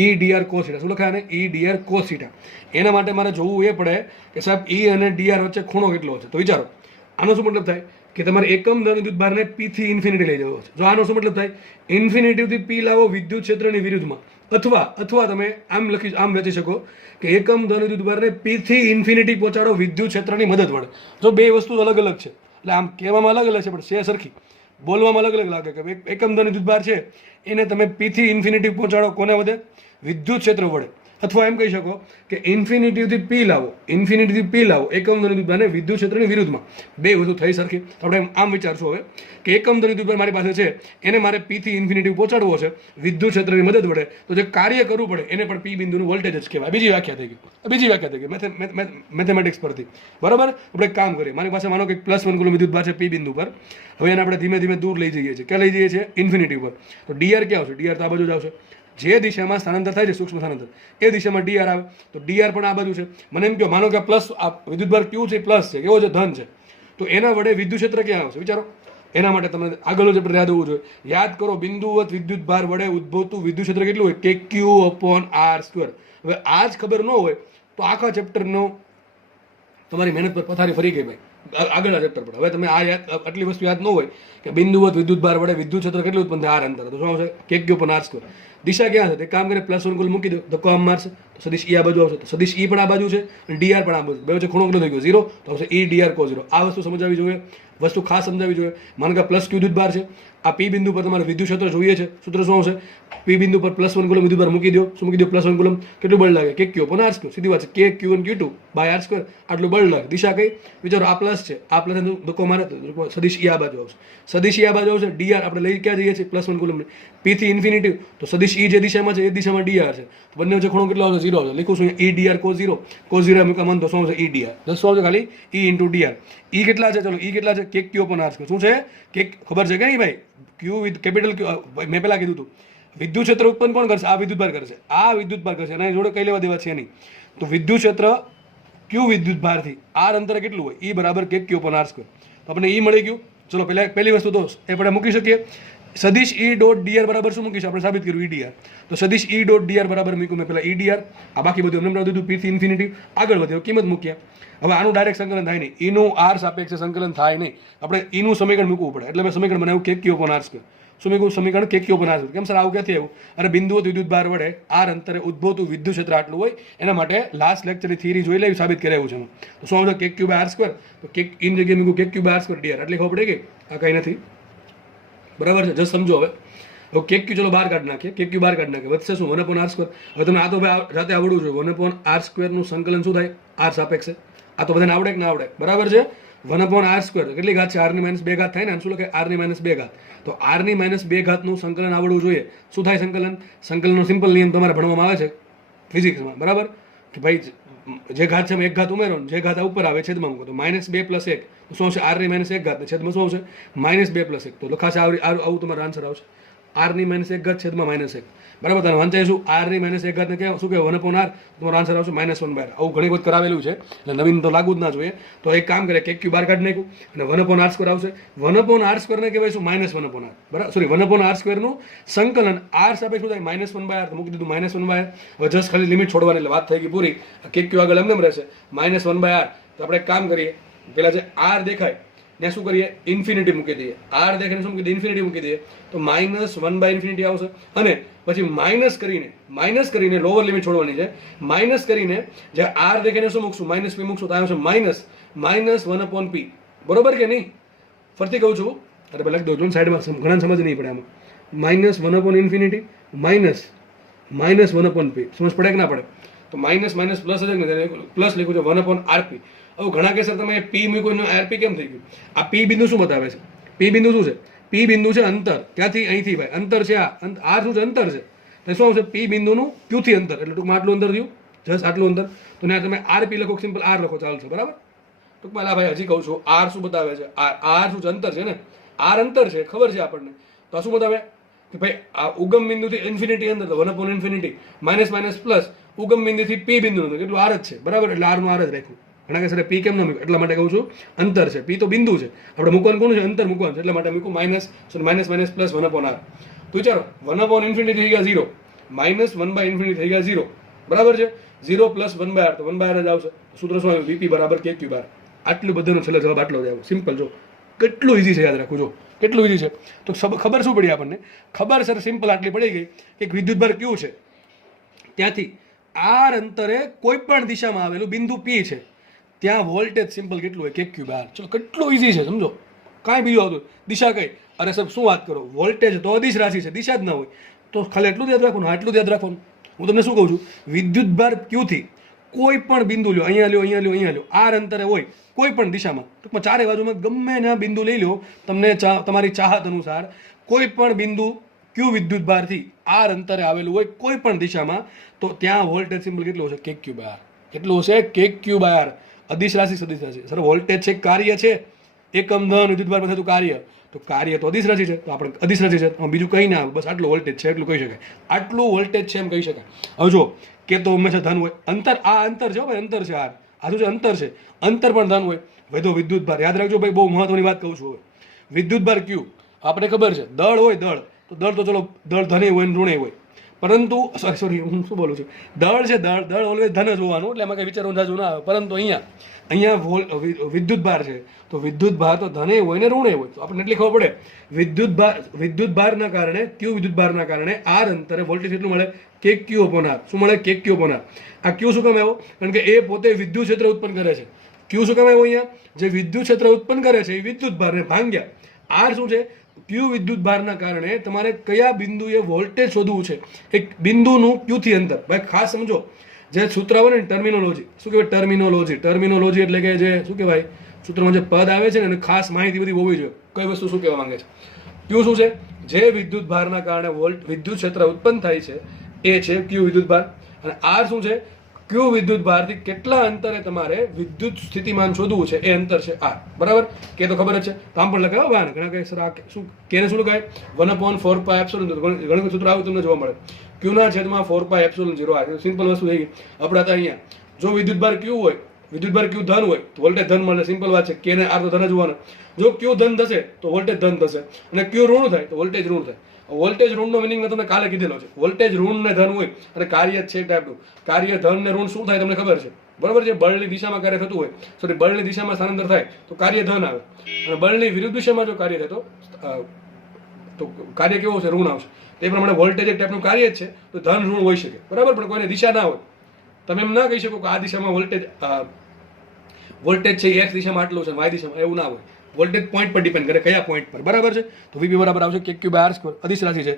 ઈ ડીઆર કોસ થીટા. શું લખાય ને ઈ ડીઆર કોસ થીટા. એના માટે મારે જોવું એ પડે કે સાહેબ ઈ અને ડીઆર વચ્ચે ખૂણો કેટલો છે. તો વિચારો આનો શું મતલબ થાય કે તમારે એકમ ધન વિદ્યુત ભારને પી થી ઇન્ફિનિટી લઈ જવો છે. જો આનો શું મતલબ થાય ઇન્ફિનિટીથી પી લાવો વિદ્યુત ક્ષેત્રની વિરુદ્ધમાં, અથવા તમે આમ વેચી શકો કે એકમ ધન વિદ્યુત ભારને પી થી ઇન્ફિનિટી પહોંચાડો વિદ્યુત ક્ષેત્રની મદદ વડે. જો બે વસ્તુ અલગ અલગ છે એટલે આમ કહેવામાં અલગ અલગ છે પણ છે સરખી, બોલવામાં અલગ અલગ લાગે કે એકમ ધન વિદ્યુત ભાર છે એને તમે પી થી ઇન્ફિનિટી પહોંચાડો કોને વડે વિદ્યુત ક્ષેત્ર વડે, અથવા એમ કહી શકો કે ઇન્ફિનિટીથી પી લાવો એકમ ધન વિદ્યુત ભારને વિદ્યુત ક્ષેત્રની વિરુદ્ધમાં. બે વસ્તુ થઈ સરખી. આપણે આમ વિચારશું હવે કે એકમ ધન વિદ્યુત ભાર મારી પાસે છે એને મારે પી થી ઇન્ફિનિટી પહોંચાડવો છે વિદ્યુત ક્ષેત્રની મદદ વડે, તો જે કાર્ય કરવું પડે એને પણ પી બિંદુનું વોલ્ટેજ જ કહેવાય. બીજી વ્યાખ્યા થઈ ગઈ મેથેમેટિક્સ પરથી. બરાબર, આપણે એક કામ કરીએ, મારી પાસે માનો કે +1 કુલમ વિદ્યુત ભાર છે પી બિંદુ પર. હવે એને આપણે ધીમે ધીમે દૂર લઈ જઈએ છીએ. ક્યાં લઈ જઈએ છીએ ઇન્ફિનિટી પર. તો ડીઆર ક્યાં આવશે? ડીઆર તો આ બાજુ જ આવશે. જે દિશામાં સ્થાનાંતર થાય છે સૂક્ષ્મ સ્થાનાંતર એ દિશામાં ડીઆર આવે, તો ડીઆર પણ આ બાજુ છે. મને એમ કહો માનો કે પ્લસ આ વિદ્યુત ભાર ક્યુ છે પ્લસ છે, કેવો છે ધન છે, તો એના વડે વિદ્યુત ક્ષેત્ર ક્યાં આવશે વિચારો. એના માટે તમને આગળ ચેપ્ટર યાદ હોવું જોઈએ. યાદ કરો બિંદુવત વિદ્યુત ભાર વડે ઉદ્ભવતું વિદ્યુત ક્ષેત્ર કેટલું હોય કે Q/R². હવે આ જ ખબર ન હોય તો આખા ચેપ્ટરનો તમારી મહેનત પર પથારી ફરી ગઈ ભાઈ. આગળના ચેપ્ટર પર હવે તમે આ આટલી વસ્તુ યાદ ન હોય કે બિંદુવત વિદ્યુત ભાર વડે વિદ્યુત ક્ષેત્ર કેટલું ઉત્પન્ન થાય R અંતર, તો શું આવશે Q/R². દિશા ક્યાં છે તે કામ કરીને +1 કુલ મૂકી દો, ધક્કો આમ મારશે તો સદિશ ઈ આ બાજુ આવશે, તો સદિશ ઈ પણ આ બાજુ છે અને ડીઆર પણ આ બાજુ, બે વચ્ચે ખૂણો કેટલો થઈ ગયો 0, તો આવશે ઈ ડીઆર cos 0. આ વસ્તુ સમજાવવી જોઈએ, વસ્તુ ખાસ સમજાવવી જોઈએ. માનો કે +Q વિદ્યુત ભાર છે, આ પી બિંદુ પર તમારે વિદ્યુત ક્ષેત્ર જોઈએ છે. સૂત્ર શું આવશે? પી બિંદુ પર +1 કુલમ વિદ્યુત ભાર મૂકી દો. શું મૂકી દો? +1 કુલમ. કેટલું બળ લાગે? Q/R². સીધી વાત છે Q1 Q2/R². આટલું બળ લાગે. દિશા કઈ વિચારો? આ પ્લસ છે, આ પ્લસ ધક્કો મારે તો સદિશ ઈ આ બાજુ આવશે, સદિશ ઈ આ બાજુ આવશે. ડીઆર આપણે લઈ ક્યાં જઈએ છીએ +1 કુલમ પી થી ઇન્ફિનિટી, તો સદિશ ઈ જે દિશામાં છે એ દિશામાં ડીઆર છે, તો બંને વચ્ચે ખૂણો કેટલો આવશે? 0 આવશે. લખું છું ઈ ડીઆર cos 0. cos 0 મૂકવા મન તો શું આવશે? ઈ ડીઆર. શું આવશે? ખાલી ઈ ઇન્ટુ ડીઆર. ઈ કેટલા છે? ચલો ઈ કેટલા છે? Q/R². શું છે? ખબર છે કે નહીં ભાઈ? ક્યુ વિથ કેપિટલ મેં પહેલા કીધું હતું વિદ્યુત ક્ષેત્ર ઉત્પન્ન કોણ કરશે? આ વિદ્યુત ભાર કરશે. આ વિદ્યુત ભાર કરશે, એના જોડે કઈ લેવા દેવા છે નહીં. તો વિદ્યુત ક્ષેત્ર ક્યુ વિદ્યુત ભારથી આર અંતરે કેટલું હોય? ઈ બરાબર Q/R². તો આપણે ઈ મળી ગયું. ચલો પહેલી વસ્તુ તો એ આપણે મૂકી શકીએ. સદિશ ઈ ડોટ ડીઆર બરાબર શું મૂકીશું? આપણે સાબિત કર્યું ઈ ડીઆર. તો સદિશ ઈ ડોટ ડીઆર બરાબર મૂક્યું મેં પહેલા ઈ ડીઆર. આ બાકી બધું એમને દીધું પી થી ઇન્ફિનિટી. આગળ વધ્યો કિંમત મૂક્યા. હવે આનું ડાયરેક્ટ સંકલન થાય નહીં, ઈનું આર સાપેક્ષે સંકલન થાય નહીં. આપણે ઈનું સમીકરણ મૂકવું પડે, એટલે મેં સમીકરણ બનાવ્યું Q/R². શું મૂક્યું સમીકરણ? Q/R². કેમ સર આવું ક્યાંથી આવ્યું? અરે બિંદુવત વિદ્યુત ભાર વડે આર અંતરે ઉદ્ભવતું વિદ્યુત ક્ષેત્ર આટલું હોય, એના માટે લાસ્ટ લેક્ચરની થિયરી જોઈ લેવી, સાબિત કરાવ્યું છે. તો શું આવશે? Q/R². તો ઈન જગ્યાએ મૂક્યું Q/R² ડીઆર. એટલે ખબર પડે કે આ કંઈ નથી. બરાબર છે? જસ્ટ સમજો. હવે Q ચલો બહાર કાઢી નાખીએ. Q બહાર કાઢી નાખીએ, વધશે શું? 1/R². હવે તમે આ તો ભાઈ જાતે આવડવું જોઈએ. 1/R² નું સંકલન શું થાય? આર સાપેક્ષે. આ તો બધાને આવડે કે ના આવડે? બરાબર છે. 1/R². કેટલી ઘાત છે? R⁻2 ઘાત થાય ને. શું લખે? R⁻2 ઘાત. તો R⁻2 ઘાતનું સંકલન આવડવું જોઈએ. શું થાય સંકલન? સંકલનનો સિમ્પલ નિયમ તમારે ભણવામાં આવે છે ફિઝિક્સમાં. બરાબર કે ભાઈ જે ઘાત છે એમાં એક ઘાત ઉમેરો, જે ઘાત ઉપર આવે છેદમાં મૂકો. તો -2 + 1 શું આવશે? R⁻1 ઘાત. છેદમાં શું આવશે? -2 + 1. તો લખાશે આવું તમારો આન્સર આવશે. R⁻1 ઘાત છેદમાં -1. બરાબર. તમે વંચાઈશું R⁻1 ઘાત ને શું કહેવાય? 1/R. તમારો આન્સર આવશે -1/R. આવું ઘણી વખત કરાવેલું છે એટલે નવીન તો લાગુ જ ના જોઈએ. તો એક કામ કરે Q બહાર કાઢી નાખ્યું અને 1/R² આવશે. 1/R² ને કહેવાય શું? -1/R. બરાબર, સોરી 1/R² નું સંકલન આર સાપેક્ષ શું થાય? -1/R. તો મૂકી દીધું -1/R. હવે જસ્ટ ખાલી લિમિટ છોડવાની એટલે વાત થઈ ગઈ પૂરી. Q આગળ એમ રહેશે -1/R. તો આપણે એક કામ કરીએ, પેલા જે આર દેખાય ને શું કરીએ? ઇન્ફિનિટી મૂકી દઈએ. આર દેખાઈને શું મૂકી દઈએ? ઇન્ફિનિટી મૂકી દઈએ. તો -1/∞ આવશે. અને પછી માઇનસ કરીને લોઅર લિમિટ છોડવાની છે. માઇનસ કરીને જે આર દેખાઈને શું મૂકશું? -p મૂકશું તો આવશે -1/p. બરોબર કે નહીં? ફરતી કહું છું, અરે લખી દઉં છું સાઈડમાં, ઘણા સમજ નહીં પડે આમાં. -1/∞ -1/p. સમજ પડે કે ના પડે? તો માઇનસ પ્લસ જ ને, પ્લસ લખ્યું છે 1/rp. હવે ઘણા કે સર તમે પી મૂક્યું આરપી કેમ થઈ ગયું? આ પી બિંદુ શું બતાવે છે? પી બિંદુ શું છે? પી બિંદુ છે અંતર. ક્યાંથી? અહીંથી ભાઈ અંતર છે. આર શું છે? અંતર છે. તો શું આવશે? પી બિંદુનું ક્યુ થી અંતર, એટલે ટૂંકમાં આટલું અંતર થયું, જસ્ટ આટલું અંતર. તો ત્યાં તમે આરપી લખો, સિમ્પલ આર લખો, ચાલશે. બરાબર. ટૂંકમાં ભાઈ હજી કહું છું, આર શું બતાવે છે? આર શું છે? અંતર છે ને. આર અંતર છે, ખબર છે આપણને. તો શું બતાવે કે ભાઈ આ ઉગમ બિંદુથી ઇન્ફિનિટી અંદર, તો 1/∞ માઇનસ પ્લસ ઉગમ બિંદુથી પી બિંદુ કેટલું? આર જ છે. બરાબર, એટલે આર નું આર જ રાખ્યું. ઘણા કે સર પી કેમ ન મૂક્યું, એટલા માટે કહું છું અંતર છે. પી તો બિંદુ છે, આપણે મૂકવાનું કોનું છે, અંતર મૂકવાનું છે, એટલા માટે મૂકું માઇનસ માઇનસ પ્લસ 1/r. તો વિચારો 1/∞ થઈ ગયા 0, -1/∞ થઈ ગયા 0, બરાબર છે. 0 + 1/r તો 1/r જ આવશે. સૂત્ર શું આવ્યું? વીપી બરાબર kq/r. આટલું બધાનો છેલ્લો જવાબ આટલો જ આવ્યો. સિમ્પલ. જો કેટલું ઇઝી છે, યાદ રાખવું. જો કેટલું ઇઝી છે. તો ખબર શું પડી આપણને? ખબર સર સિમ્પલ આટલી પડી ગઈ કે વિદ્યુતભાર ક્યુ છે, ત્યાંથી આર અંતરે કોઈ પણ દિશામાં આવેલું બિંદુ પી છે, ત્યાં વોલ્ટેજ સિમ્પલ કેટલું હોય? kq/r. ચલો કેટલું ઇઝી છે, સમજો. કાંઈ બીજું આવતું દિશા કઈ? અરે સાહેબ શું વાત કરો, વોલ્ટેજ તો અદિશ રાશિ છે, દિશા જ ના હોય તો ખાલી એટલું જ યાદ રાખવાનું. એટલું જ યાદ રાખવાનું. હું તમને શું કહું છું, વિદ્યુતભાર ક્યુથી કોઈ પણ બિંદુ લ્યો, અહીંયા લ્યો, અહીંયા લ્યો, અહીંયા લ્યો, આર અંતરે હોય કોઈ પણ દિશામાં, ટૂંકમાં ચારે બાજુમાં ગમે ના બિંદુ લઈ લો તમને તમારી ચાહત અનુસાર, કોઈ પણ બિંદુ ક્યુ વિદ્યુતભારથી આર અંતરે આવેલું હોય કોઈ પણ દિશામાં, તો ત્યાં વોલ્ટેજ સિમ્બલ કેટલો હશે? kq/r. કેટલું હશે? kq/r. અદિશ રાશિ, સદિશ રાશિ. સર વોલ્ટેજ છે, કાર્ય છે, એકમ ધન વિદ્યુતભાર પર થતું કાર્ય, તો કાર્ય તો અદિશ રાશિ છે, તો આપણે અદિશ રાશિ છે, બીજું કંઈ ના આવે, બસ આટલું વોલ્ટેજ છે એટલું કહી શકાય. આટલું વોલ્ટેજ છે એમ કહી શકાય. હવે જો કે તો હંમેશા ધન હોય. અંતર, આ અંતર છે ભાઈ, અંતર છે. આ શું છે? અંતર છે. અંતર પણ ધન હોય. વધો વિદ્યુતભાર યાદ રાખજો ભાઈ, બહુ મહત્વની વાત કહું છું. હવે વિદ્યુતભાર ક્યુ આપણે ખબર છે, દળ હોય, દળ તો ચલો દળ ધને હોય ને ઋણે હોય, પરંતુ સોરી હું શું બોલું છું, દળ છે, દળ ઓલવેઝ ધન જ હોવાનું, એટલે એમાં કંઈ વિચારવાનું જાજુ ના આવે. પરંતુ અહીંયા વિદ્યુતભાર છે, તો વિદ્યુતભાર તો ધને હોય ને ઋણે હોય, તો આપણને એટલી ખબર પડે વિદ્યુતભારના કારણે, ક્યુ વિદ્યુતભારના કારણે આર અંતરે વોલ્ટેજ કેટલું મળે? kq/r. શું મળે? kq/r. આ ક્યુ શું કામ આવ્યો? કારણ કે એ પોતે વિદ્યુત ક્ષેત્ર ઉત્પન્ન કરે છે. ક્યુ શું કામ આવ્યો? અહીંયા જે વિદ્યુત ક્ષેત્ર ઉત્પન્ન કરે છે એ વિદ્યુતભારને ભાંગ્યા આર શું છે? ક્યુ વિદ્યુતભારના કારણે તમારે કયા બિંદુએ વોલ્ટેજ શોધવું છે, એક બિંદુનું ક્યુથી અંતર. ભાઈ ખાસ સમજો, જે સૂત્ર આવે ને ટર્મિનોલોજી, શું કહેવાય? ટર્મિનોલોજી એટલે કે જે શું કહેવાય, સૂત્રમાં જે પદ આવે છે ને એને ખાસ માહિતી બધી હોવી જોઈએ. કઈ વસ્તુ શું કહેવા માંગે છે? ક્યુ શું છે? જે વિદ્યુતભારના કારણે વિદ્યુત ક્ષેત્ર ઉત્પન્ન થાય છે એ છે ક્યુ વિદ્યુતભાર. અને આર શું છે? ક્યુ વિદ્યુતભારથી કેટલા અંતરે તમારે વિદ્યુત સ્થિતિમાન શોધવું છે એ અંતર છે આર. બરાબર? કે તો ખબર જ છે, તો આમ પણ લખાય વાન ઘણા કહે સર આ શું કેને શું લખાય? 1/4πε. ઘણું સૂત્ર આવું તમને જોવા મળે. ક્યુના છેદમાં 4πε0 આ સિમ્પલ વસ્તુ થઈ ગઈ. આપણે હતા અહીંયા જો વિદ્યુતભાર ક્યુ હોય, વિદ્યુતભાર ક્યુ ધન હોય તો વોલ્ટેજ ધન મળે. સિમ્પલ વાત છે. કે ને આર તો ધન જ હોવાના. જો ક્યુ ધન થશે તો વોલ્ટેજ ધન થશે, અને ક્યુ ઋણ થાય તો વોલ્ટેજ ઋણ થાય. વોલ્ટેજ ઋણનો મિનિંગ મેં તમને કાલે કીધેલો છે. વોલ્ટેજ ઋણ ને ધન હોય અને કાર્ય છે ટાઈપનું. કાર્ય ધન ને ઋણ શું થાય તમને ખબર છે? બરાબર છે. બળની દિશામાં કાર્ય થતું હોય, સોરી બળની દિશામાં સ્થાનાંતર થાય તો કાર્ય ધન આવે, અને બળની વિરુદ્ધ દિશામાં જો કાર્ય થાય તો કાર્ય કેવો છે? ઋણ આવશે. તે પ્રમાણે વોલ્ટેજ એક ટાઈપનું કાર્ય જ છે, તો ધન ઋણ હોઈ શકે. બરાબર? પણ કોઈને દિશા ના હોય, તમે એમ ના કહી શકો કે આ દિશામાં વોલ્ટેજ છે એક્સ દિશામાં આટલું છે, વાય દિશામાં, એવું ના હોય. વોલ્ટેજ પોઈન્ટ પર ડિપેન્ડ કરે, કયા પોઈન્ટ પર. બરાબર છે? તો વીપી બરાબર આવશે kq/r². અદિશ રાશિ છે,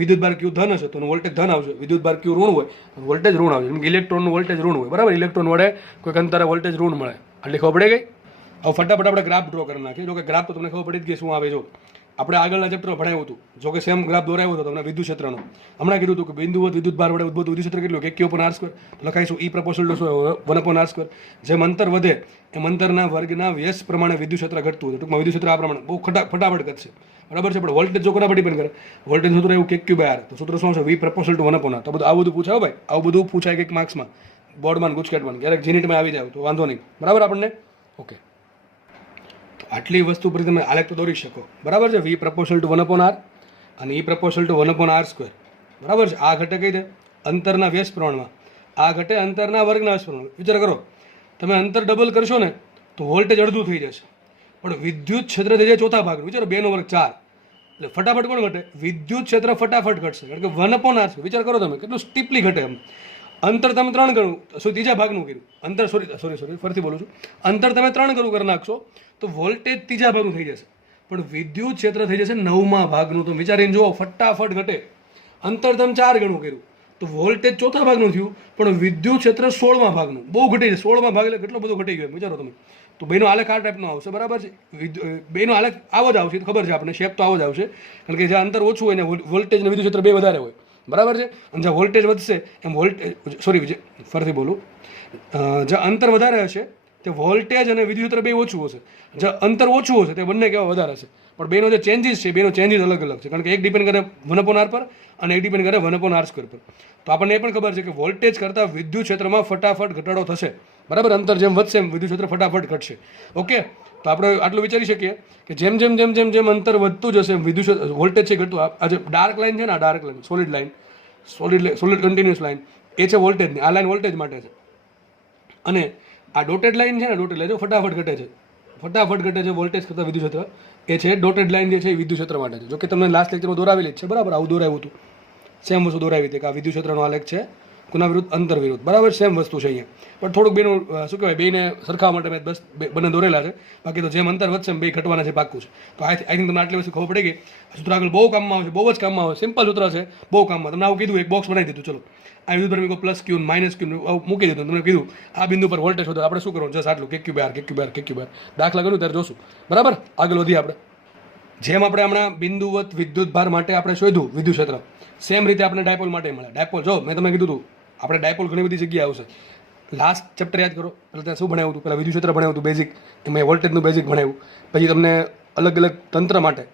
વિદ્યુતભાર ક્યુ ધન હશે તો વોલ્ટેજ ધન આવશે, વિદ્યુતભાર ક્યુ ઋણ હોય તો વોલ્ટેજ ઋણ આવશે. જેમ કે ઇલેક્ટ્રોનનું વોલ્ટેજ ઋણ હોય. બરાબર? ઇલેક્ટ્રોન વડે કોઈક અંતરે વોલ્ટેજ ઋણ મળે. એટલે ખબર પડી ગઈ. હવે ફટાફટ આપણે ગ્રાફ ડ્રો કરી નાખીએ. જો કે ગ્રાફ તો તમને ખબર પડી જ ગઈ શું આવે. જો આપણે આગળના ચેપ્ટરમાં ભણાવ્યું હતું, જો કે સેમ ગ્રાફ દોરાયો હતો તમને વિદ્યુત ક્ષેત્રનો. હમણાં કીધું હતું કે બિંદુવત વિદ્યુતભાર વડે ઉદ્ભવતું વિદ્યુત ક્ષેત્ર કેટલું? kq/r². તો લખાઈશું E પ્રપોર્શનલ ટુ 1/r². જેમ અંતર વધે એમ અંતરના વર્ગના વ્યસ્ત પ્રમાણે વિદ્યુત ક્ષેત્ર ઘટતું હોય. ટૂંકમાં વિદ્યુત ક્ષેત્ર આ પ્રમાણે બહુ ફટાફટ ઘટશે. બરાબર છે? પણ વોલ્ટેજ જો કોના પર ડિપેન્ડ કરે? વોલ્ટેજ સૂત્ર એવું kq/r. તો સૂત્ર શું છે? V proportional two 1/r. તો બધું આવું બધું પૂછાય ભાઈ, આવું બધું પૂછાય કંઈક માર્ક્સમાં, બોર્ડમાં, ગુજકેટમાં, ક્યારેક જીનીટમાં આવી જાય તો વાંધો નહીં. બરાબર? આપણને ઓકે. આટલી વસ્તુ પર તમે આલેખ તો દોરી શકો. બરાબર છે? V પ્રપોર્શનલ ટુ 1/r અને E પ્રપોર્શનલ ટુ 1/r². બરાબર છે? આ ઘટે કઈ દે? અંતરના વ્યસ્ત પ્રમાણમાં. આ ઘટે અંતરના વર્ગના વ્યસ્ત પ્રમાણમાં. વિચાર કરો, તમે અંતર ડબલ કરશો ને તો વોલ્ટેજ અડધું થઈ જશે, પણ વિદ્યુત ક્ષેત્ર થઈ જાય ચોથા ભાગનું. વિચારો 2/4. એટલે ફટાફટ કોણ ઘટે? વિદ્યુત ક્ષેત્ર ફટાફટ ઘટશે, કારણ કે 1/r². વિચાર કરો તમે કેટલું સ્ટીપલી ઘટે. એમ અંતર તમે 3 ગણું, ત્રીજા ભાગનું કર્યું અંતર, સોરી ફરીથી બોલું છું, અંતર તમે 3 ગણું કરી નાખશો તો વોલ્ટેજ ત્રીજા ભાગનું થઈ જશે, પણ વિદ્યુત ક્ષેત્ર થઈ જશે 9મા ભાગનું. તો વિચારીને જુઓ, ફટાફટ ઘટે. અંતર તમે 4 ગણું કર્યું તો વોલ્ટેજ ચોથા ભાગનું થયું, પણ વિદ્યુત ક્ષેત્ર 16મા ભાગનું. બહુ ઘટી જાય. 16મા ભાગ એટલે કેટલો બધો ઘટી ગયો વિચારો તમે. તો બેનો આલેખ આ ટાઈપનો આવશે. બરાબર છે? બેનો આલેખ આવો જ આવશે, ખબર છે આપણને, શેપ તો આવો જ આવશે. કારણ કે જ્યાં અંતર ઓછું હોય ને વોલ્ટેજ અને વિદ્યુત ક્ષેત્ર બે વધારે હોય. બરાબર છે? અને જ્યાં વોલ્ટેજ વધશે એમ ફરીથી બોલું, જ્યાં અંતર વધારે હશે તે વોલ્ટેજ અને વિદ્યુત ક્ષેત્ર બે ઓછું હશે. જ્યાં અંતર ઓછું હશે તે બંને કેવા વધારે હશે. પણ બેનો જે ચેન્જીસ છે, બેનો ચેન્જીસ અલગ અલગ છે. કારણ કે એક ડિપેન્ડ કરે 1/r પર અને એક ડિપેન્ડ કરે 1/r² પર. તો આપણને એ પણ ખબર છે કે વોલ્ટેજ કરતાં વિદ્યુત ક્ષેત્રમાં ફટાફટ ઘટાડો થશે. બરાબર. અંતર જેમ વધશે એમ વિદ્યુત ક્ષેત્ર ફટાફટ ઘટશે. ઓકે, તો આપણે આટલું વિચારી શકીએ કે જેમ જેમ જેમ જેમ જેમ અંતર વધતું જશે એમ વિદ્યુત વોલ્ટેજ છે ઘટતું. આ જે ડાર્ક લાઈન છે ને, આ dark line solid continuous line, એ છે વોલ્ટેજની. આ લાઈન વોલ્ટેજ માટે છે. અને આ ડોટેડ લાઈન છે ને, ડોટેડ લાઈન ફટાફટ ઘટે છે વોલ્ટેજ કરતાં વિદ્યુત ક્ષેત્ર. એ છે ડોટેડ લાઈન જે છે એ વિદ્યુત ક્ષેત્ર માટે છે. જો કે તમને લાસ્ટ લેક્ચરમાં દોરાવેલી જ છે, બરાબર. આવું દોરાવ્યું હતું, સેમ વસ્તુ દોરાવી હતી કે આ વિદ્યુત ક્ષેત્રનો આલેખ છે કોના વિરુદ્ધ, અંતર વિરુદ્ધ, બરાબર. સેમ વસ્તુ છે અહીંયા, પણ થોડુંક બેનું શું કહેવાય, બેને સરખાવવા માટે મેં બસ બંને દોરેલા છે. બાકી તો જેમ અંતર વધશે એમ બે ઘટવાના છે, પાક્કું છે. તો આઈ થિંક તમને આટલી વસ્તુ ખબર પડી ગઈ. સૂત્ર આગળ બહુ કામમાં આવશે, બહુ જ કામમાં આવે. સિમ્પલ સૂત્ર છે, બહુ કામમાં. તમને આવું કીધું, એક બોક્સ બનાવી દીધું. ચલો, આ વિદ્યુત પર મેં પ્લસ ક્યુ માઇનસ ક્યુ મૂકી દીધું. તમને કીધું આ બિંદુ પર વોલ્ટેજ શોધો. આપણે શું કરવાનું, જસ્ટ આટલું, કે ક્યુ બાર દાખલા કર્યું ત્યારે જોશું, બરાબર. આગળ વધીએ આપણે. જેમ આપણે હમણાં બિંદુવત વિદ્યુત ભાર માટે આપણે શોધ્યું વિદ્યુત ક્ષેત્ર, સેમ રીતે આપણે ડાયપોલ માટે મળે. ડાયપોલ જો મેં તમને કીધું હતું, આપણે ડાયપોલ ઘણી બધી જગ્યાએ આવશે. લાસ્ટ ચેપ્ટર યાદ કરો, પહેલાં ત્યાં શું ભણાવ્યું હતું? પહેલાં વિદ્યુત ક્ષેત્ર ભણાવ્યું હતું બેઝિક, એમાં વોલ્ટેજનું બેઝિક ભણાવ્યું. પછી તમને અલગ અલગ તંત્ર માટે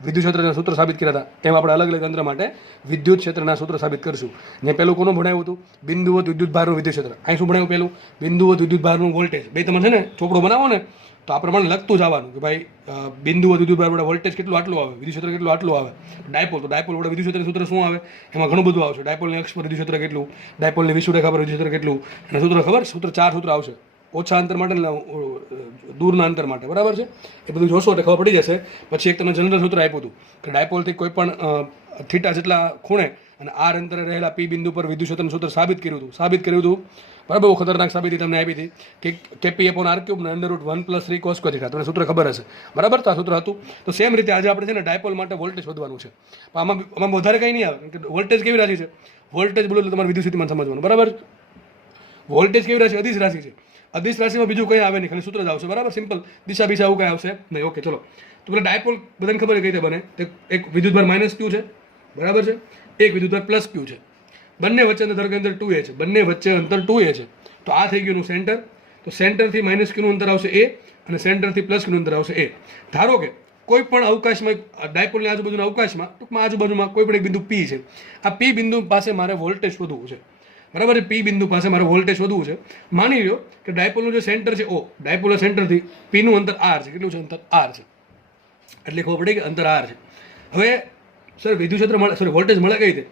વિદ્યુત ક્ષેત્રના સૂત્ર સાબિત કર્યા હતા, એમ આપણે અલગ અલગ તંત્ર માટે વિદ્યુત ક્ષેત્રના સૂત્ર સાબિત કરીશું. ને પહેલું કોનું ભણાવ્યું હતું? બિંદુવત વિદ્યુત ભારનું વિદ્યુત ક્ષેત્ર. અહીં શું ભણાવ્યું? પહેલું બિંદુવત વિદ્યુત ભારનું વોલ્ટેજ. બે તમે છે ને ચોપડો બનાવો ને, તો આ પ્રમાણે લખતું જવાનું કે ભાઈ બિંદુવત વિદ્યુત ભાર વડે વોલ્ટેજ કેટલું આટલું આવે, વિદ્યુત ક્ષેત્ર કેટલું આટલું આવે. ડાયપોલ, તો ડાયપોલ વડે વિદ્યુત ક્ષેત્ર સૂત્ર શું આવે? એમાં ઘણું બધું આવશે. ડાયપોલની અક્ષ પર વિદ્યુત ક્ષેત્ર કેટલું, ડાયપોલની વિષુવરેખા પર વિદ્યુત ક્ષેત્ર કેટલું, અને સૂત્ર ખબર? સૂત્ર 4 સૂત્ર આવશે. ઓછા અંતર માટે, દૂરના અંતર માટે, બરાબર છે. એ બધું જોશો એટલે ખબર પડી જશે. પછી એક તમને જનરલ સૂત્ર આપ્યું હતું કે ડાયપોલથી કોઈ પણ થીટા જેટલા ખૂણે અને આર અંતરે રહેલા પી બિંદુ પર વિદ્યુત ક્ષેત્રનું સૂત્ર સાબિત કર્યું હતું. બરાબર, બહુ ખતરનાક સાબિતી તમને આપી હતી કે કેપી અપોન આર ક્યુબ ને √1 + 3 cos સ્ક્વેર થીટા. તમને સૂત્ર ખબર હશે, બરાબર. તો આ સૂત્ર હતું. તો સેમ રીતે આજે આપણે છે ને ડાયપોલ માટે વોલ્ટેજ શોધવાનું છે. આમાં વધારે કંઈ નહીં આવે, કે વોલ્ટેજ કેવી રાશિ છે? વોલ્ટેજ બોલો એટલે તમારે વિદ્યુત સ્થિતિમાં સમજવાનું, બરાબર. વોલ્ટેજ કેવી રાશિ? અદિશ રાશિ છે. અદિશ રાશિમાં બીજું કંઈ આવે નહીં, ખાલી સૂત્ર જ આવશે, બરાબર. સિમ્પલ. દિશા બીજા આવું કંઈ આવશે નહીં. ઓકે, ચલો. તો પેલા ડાયપોલ બધાને ખબર કઈ રીતે બને? એક વિદ્યુતભાર માઇનસ ક્યુ છે, બરાબર છે. એક વિદ્યુતભાર પ્લસ ક્યુ છે. બંને વચ્ચે અંતર 2a છે. બંને વચ્ચે અંતર 2a છે. તો આ થઈ ગયું સેન્ટર. તો સેન્ટરથી માઇનસ ક્યુનું અંતર આવશે a, અને સેન્ટરથી પ્લસ ક્યુનું અંતર આવશે a. ધારો કે કોઈ પણ અવકાશમાં, ડાયપોલની આજુબાજુના અવકાશમાં, ટૂંકમાં આજુબાજુમાં કોઈ પણ એક બિંદુ p છે. આ p બિંદુ પાસે મારે વોલ્ટેજ શોધવું છે, બરાબર. p બિંદુ પાસે મારે વોલ્ટેજ શોધવું છે. માની લો કે ડાયપોલનું જે સેન્ટર છે o, ડાયપોલના સેન્ટરથી p નું અંતર r છે. કેટલું છે અંતર? r છે. એટલે ખબર પડી કે અંતર r છે. હવે સર વિદ્યુત ક્ષેત્ર મળે, સોરી વોલ્ટેજ મળે કઈ રીતે?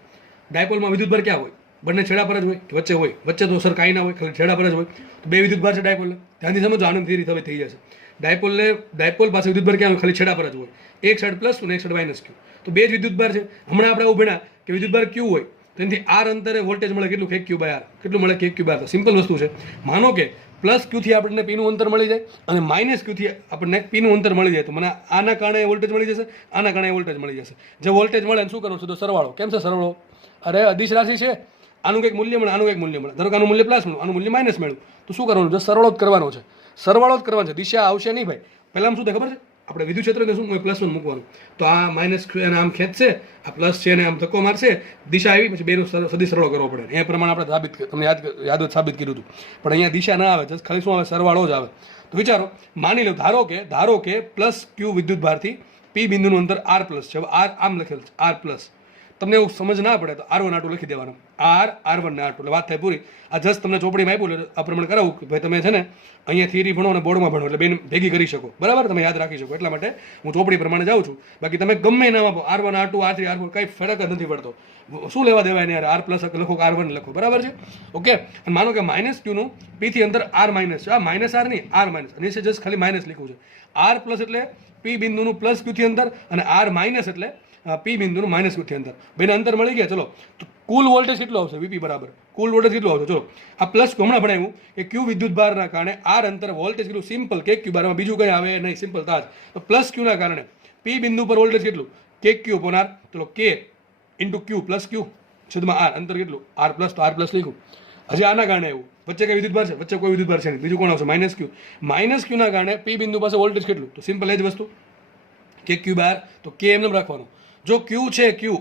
ડાયપોલમાં વિદ્યુતભાર ક્યાં હોય? બંને છેડા પર જ હોય કે વચ્ચે હોય? વચ્ચે તો સર કાંઈ ના હોય, ખાલી છેડા પર જ હોય. તો બે વિદ્યુતભાર છે ડાયપોલને, ધ્યાનથી સમજો, આનંદ થિયરી હવે થઈ જશે. ડાયપોલ પાસે વિદ્યુતભાર ક્યાં હોય? ખાલી છેડા પર જ હોય. એક સાઈડ પ્લસ અને એક સાઈડ માઇનસ ક્યુ. તો બે જ વિદ્યુતભાર છે. હમણાં આપણે એવું ભણ્યા કે વિદ્યુતભાર ક્યુ હોય તો એનાથી આર અંતરે વોલ્ટેજ મળે. કેટલું? k q/r. કેટલું મળે? k q/r. તો સિમ્પલ વસ્તુ છે. માનો કે પ્લસ ક્યુથી આપણને પીનું અંતર મળી જાય અને માઇનસ ક્યુથી આપણને પીનું અંતર મળી જાય, તો મને આના કારણે વોલ્ટેજ મળી જશે, આના કારણે વોલ્ટેજ મળી જશે. જે વોલ્ટેજ મળે શું કરવું છે? તો સરવાળો. કેમ છે સરવાળો? અરે અદિશ રાશિ છે, આનું કંઈક મૂલ્ય મળે, આનું કંઈક મૂલ્ય મળે. ધારો કે આનું મૂલ્ય પ્લસ મળ્યું, આનું મૂલ્ય માઇનસ મળ્યું, તો શું કરવાનું? જો સરવાળો જ કરવાનો છે. સરવાળો જ કરવાનો છે. દિશા આવશે નહીં ભાઈ. પહેલાં શું થાય ખબર છે? આપણે વિદ્યુત ક્ષેત્રને શું +1 મૂકવાનું. તો આ માઇનસ એને આમ ખેંચશે, આ પ્લસ છે એને આમ ધક્કો મારશે, દિશા આવી, પછી બેનો સદિશ સરળો કરવો પડે. એ પ્રમાણે આપણે તમને યાદ સાબિત કર્યું હતું. પણ અહીંયા દિશા ના આવે, જસ્ટ ખાલી શું આવે? સરવાળો જ આવે. તો વિચારો, માની લો, ધારો કે પ્લસ ક્યુ વિદ્યુત ભારથી પી બિંદુનું અંતર r પ્લસ છે. હવે r આમ લખેલ છે, r પ્લસ. તમને એવું સમજ ના પડે તો r1 r2 લખી દેવાનું. r1 ને r2 એટલે વાત થાય પૂરી. આ જસ્ટ તમને ચોપડીમાં આપ્યું એટલે આ પ્રમાણે કરાવું કે ભાઈ તમે છે ને અહીંયા થિયરી ભણો અને બોર્ડમાં ભણો એટલે બેન ભેગી કરી શકો, બરાબર. તમે યાદ રાખી શકો, એટલા માટે હું ચોપડી પ્રમાણે જાઉં છું. બાકી તમે ગમે નામ આપો, r1 r2 r3 r4, કંઈ ફરક જ નથી પડતો. શું લેવા દેવાય ને યાર? r પ્લસ લખો કે r1 લખો, બરાબર છે. ઓકે. અને માનો કે માઇનસ ક્યુનું p થી અંતર r માઇનસ છે. આ માઇનસ r નહીં, r માઇનસ, અને જસ્ટ ખાલી માઇનસ લખ્યું છે. r પ્લસ એટલે p બિંદુનું પ્લસ ક્યુથી અંતર, અને r માઇનસ એટલે પી બિંદુનું માઇનસ ક્યુથી અંતર. બેને અંતર મળી ગયા. ચલો, તો કુલ વોલ્ટેજ કેટલો આવશે? વીપી બરાબર કુલ વોલ્ટેજ કેટલો આવશે? ચલો, આ પ્લસ હમણાં ભણાવ્યું કે ક્યુ વિદ્યુત ભારના કારણે આર અંતર વોલ્ટેજ કેટલું? સિમ્પલ કે ક્યુ બારમાં બીજું કંઈ આવે નહીં, સિમ્પલ તાજ. તો પ્લસ ક્યુના કારણે પી બિંદુ પર વોલ્ટેજ કેટલું? કે ક્યુ અપોન આર. ચલો, કે ઇન્ટુ ક્યુ પ્લસ ક્યુ છેદમાં આર. અંતર કેટલું? આર પ્લસ, તો આર પ્લસ લખ્યું. હજી આના કારણે એવું વચ્ચે કઈ વિદ્યુત ભાર છે? વચ્ચે કોઈ વિદ્યુત ભાર છે નહીં. બીજું કોણ આવશે? માઇનસ ક્યુ. માઇનસ ક્યુના કારણે પી બિંદુ પાસે વોલ્ટેજ કેટલું? તો સિમ્પલ એ જ વસ્તુ, કે ક્યુ/r. તો કે એમને રાખવાનું. જો ક્યુ છે, ક્યુ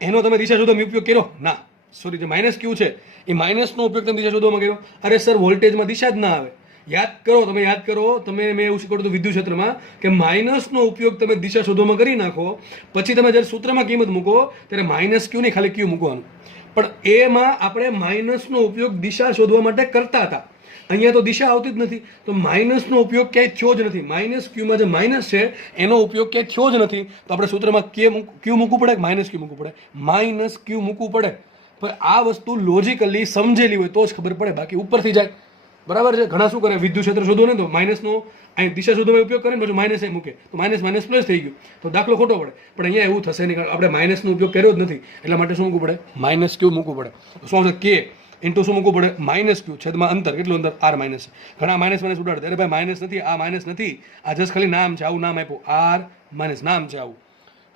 એનો તમે દિશા શોધવામાં ઉપયોગ કર્યો? ના, સોરી, જે માઇનસ ક્યુ છે એ માઇનસનો ઉપયોગ તમે દિશા શોધવામાં કર્યો? અરે સર, વોલ્ટેજમાં દિશા જ ના આવે. યાદ કરો તમે મેં એવું શીખવાડ્યું હતું વિદ્યુત ક્ષેત્રમાં કે માઇનસનો ઉપયોગ તમે દિશા શોધવામાં કરી નાખો, પછી તમે જ્યારે સૂત્રમાં કિંમત મૂકો ત્યારે માઇનસ ક્યુ નહીં, ખાલી ક્યુ મૂકવાનું. પણ એમાં આપણે માઇનસનો ઉપયોગ દિશા શોધવા માટે કરતા હતા. અહીંયા તો દિશા આવતી જ નથી, તો માઇનસનો ઉપયોગ ક્યાંય થયો જ નથી. માઇનસ ક્યુમાં જે માઇનસ છે એનો ઉપયોગ ક્યાંય થયો જ નથી. તો આપણે સૂત્રમાં ક્યુ મૂકવું પડે કે માઇનસ ક્યુ મૂકવું પડે? માઇનસ ક્યુ મૂકવું પડે. પણ આ વસ્તુ લોજિકલી સમજેલી હોય તો જ ખબર પડે, બાકી ઉપરથી જાય. બરાબર છે. ઘણા શું કરે, વિદ્યુત ક્ષેત્ર શોધો ને તો માઇનસનો અહીં દિશા શોધવામાં ઉપયોગ કરે ને પછી માઇનસ મૂકે તો માઇનસ માઇનસ પ્લસ થઈ ગયું, તો દાખલો ખોટો પડે. પણ અહીંયા એવું થશે નહીં, કારણ આપણે માઇનસનો ઉપયોગ કર્યો જ નથી, એટલા માટે શું મૂકવું પડે? માઇનસ ક્યુ મૂકવું પડે. શું આવશે? કે ઇન્ટુ શું મૂકવું પડે? માઇનસ ક્યુ છેદમાં અંતર. કેટલું અંતર? R minus. ઘણા માઇનસ માઇનસ ઉડાડે, અરે ભાઈ માઇનસ નથી, આ માઇનસ નથી, આ જસ્ટ ખાલી નામ છે, આવું નામ આપ્યું, આર માઇનસ નામ છે આવું.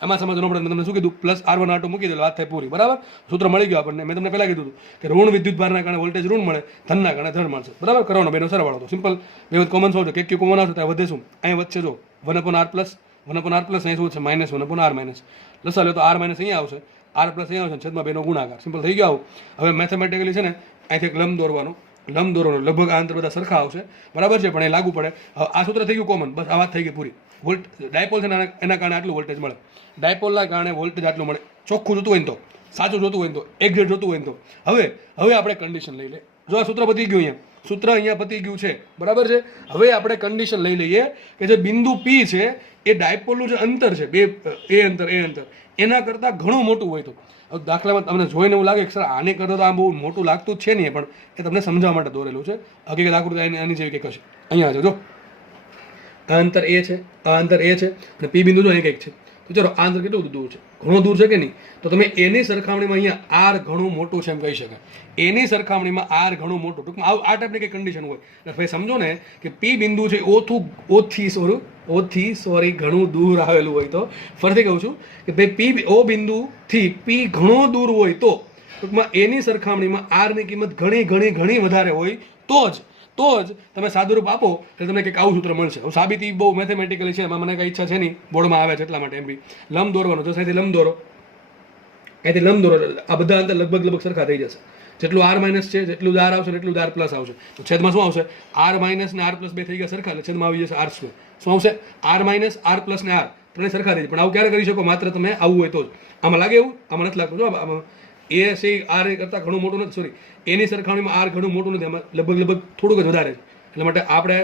એમાં સમજવાનું પડે. મેં તમને શું કીધું? પ્લસ R1 R2 મૂકી દે, વાત થાય પૂરી. બરાબર? સૂત્ર મળી ગયું આપણને. મેં તમને પહેલાં કીધું હતું કે ઋણ વિદ્યુત ભારના કારણે વોલ્ટેજ ઋણ મળે, ધનના કારણે ધન મળશે. બરાબર? કરવાનો બેનો સરવાળો તો સિમ્પલ બે કોમન સોલ્વ છે. કે ક્યુ કોમન આવશે ત્યારે વધે શું? અહીંયા વચ્ચે જો 1/r પ્લસ 1/r પ્લસ, અહીં શું છે? Minus 1/r minus. લસા લે તો r માઇનસ અહીંયા આવશે, r પ્લસ અહીંયા આવશે, છેદમાં બેનો ગુણાકાર. સિમ્પલ થઈ ગયો. આવું હવે મેથેમેટિકલી છે ને અહીંથી એક લંબ દોરવાનો, લગભગ આ અંતર બધા સરખા આવશે. બરાબર છે? પણ એ લાગુ પડે. હવે આ સૂત્ર થઈ ગયું કોમન, બસ આ વાત થઈ ગઈ પૂરી. ડાયપોલ છે ને એના કારણે આટલું વોલ્ટેજ મળે, ડાયપોલના કારણે વોલ્ટેજ આટલું મળે. ચોખ્ખું જોતું હોય ને તો, સાચું જોતું હોય ને તો, એક્ઝેક્ટ જોતું હોય ને તો. હવે આપણે કન્ડિશન લઈ લે. જો આ સૂત્ર પતી ગયું, અહીંયા સૂત્ર અહીંયા પતી ગયું છે. બરાબર છે? હવે આપણે કન્ડિશન લઈ લઈએ કે જે બિંદુ P છે એ ડાયપોલનું જે અંતર છે, બે એ અંતર એના કરતાં ઘણું મોટું હોય તો. દાખલામાં તમને જોઈને એવું લાગે કે સર આને કરતાં તો આ બહુ મોટું લાગતું જ છે નહીં, પણ એ તમને સમજાવવા માટે દોરેલું છે. હકીકત આકૃતિ આની જેવી કંઈક હશે. અહીંયા છે જો, આ અંતર એ છે, આ અંતર એ છે, અને P બિંદુ જો અહીં કંઈક છે. તો ચલો આ અંતર કેટલું દૂર છે? ઘણું દૂર છે કે નહીં? તો તમે એની સરખામણીમાં અહીંયા R ઘણું મોટું છે એમ કહી શકાય. એની સરખામણીમાં R ઘણું મોટું. ટૂંકમાં આ ટાઈપની કંઈ કન્ડિશન હોય એટલે ભાઈ સમજો ને કે P બિંદુ છે ઓથી ઘણું દૂર આવેલું હોય તો, ફરીથી કહું છું કે ભાઈ O બિંદુથી P ઘણો દૂર હોય તો ટૂંકમાં એની સરખામણીમાં R ની કિંમત ઘણી વધારે હોય તો જ તમે સાદુરૂપ આપો એટલે તમને કંઈક આવું સૂત્ર મળશે. હવે સાબિતી બહુ મેથેમેટિકલી છે, એમાં મને કંઈ ઈચ્છા છે નહીં, બોર્ડમાં આવે છે એટલા માટે. એમ બી લંબ દોરવાનો, જો અહીંથી લંબ દોરો, આ બધા અંતર લગભગ સરખા થઈ જશે. જેટલું R માઇનસ છે જેટલું જ R આવશે એટલું જ R પ્લસ આવશે. તો છેદમાં શું આવશે? R માઇનસ ને R પ્લસ બે થઈ ગયા સરખા, એટલે છેદમાં આવી જશે R સ્ક્વેર. શું આવશે? R માઇનસ R પ્લસ ને R ત્રણે સરખા થઈ જાય. પણ આવું ક્યારે કરી શકો? માત્ર તમે આવું હોય તો જ. આમાં લાગે એવું? આમાં નથી લાગતું. જો આમાં એ છે R કરતાં ઘણું મોટું નથી, સોરી એની સરખામણીમાં R ઘણું મોટું નથી, આમાં લગભગ થોડુંક જ વધારે છે. એટલા માટે આપણે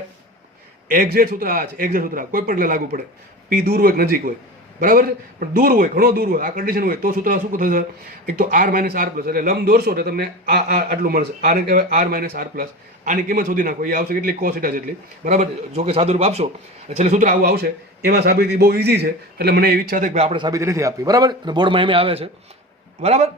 એક્ઝેક્ટ સૂત્ર આ છે, એક્ઝેક્ટ સૂત્ર કોઈ પણ લાગુ પડે. P દૂર હોય કે નજીક હોય, બરાબર છે? પણ દૂર હોય, ઘણો દૂર હોય, આ કન્ડિશન હોય તો સૂત્ર શું થશે? એક તો R માઇનસ R પ્લસ, એટલે લંબ દોરશો એટલે તમને આ આટલું મળશે. આને કહેવાય R માઇનસ R પ્લસ. આની કિંમત શોધી નાખો, એ આવશે કેટલી? cos θ જેટલી. બરાબર? જો કે સાદુરૂપ આપશો એટલે સૂત્ર આવું આવશે. એમાં સાબિતી બહુ ઇઝી છે, એટલે મને એવી ઈચ્છા થઈ કે આપણે સાબિતી નથી આપવી. બરાબર? અને બોર્ડમાં એમ આવે છે. બરાબર?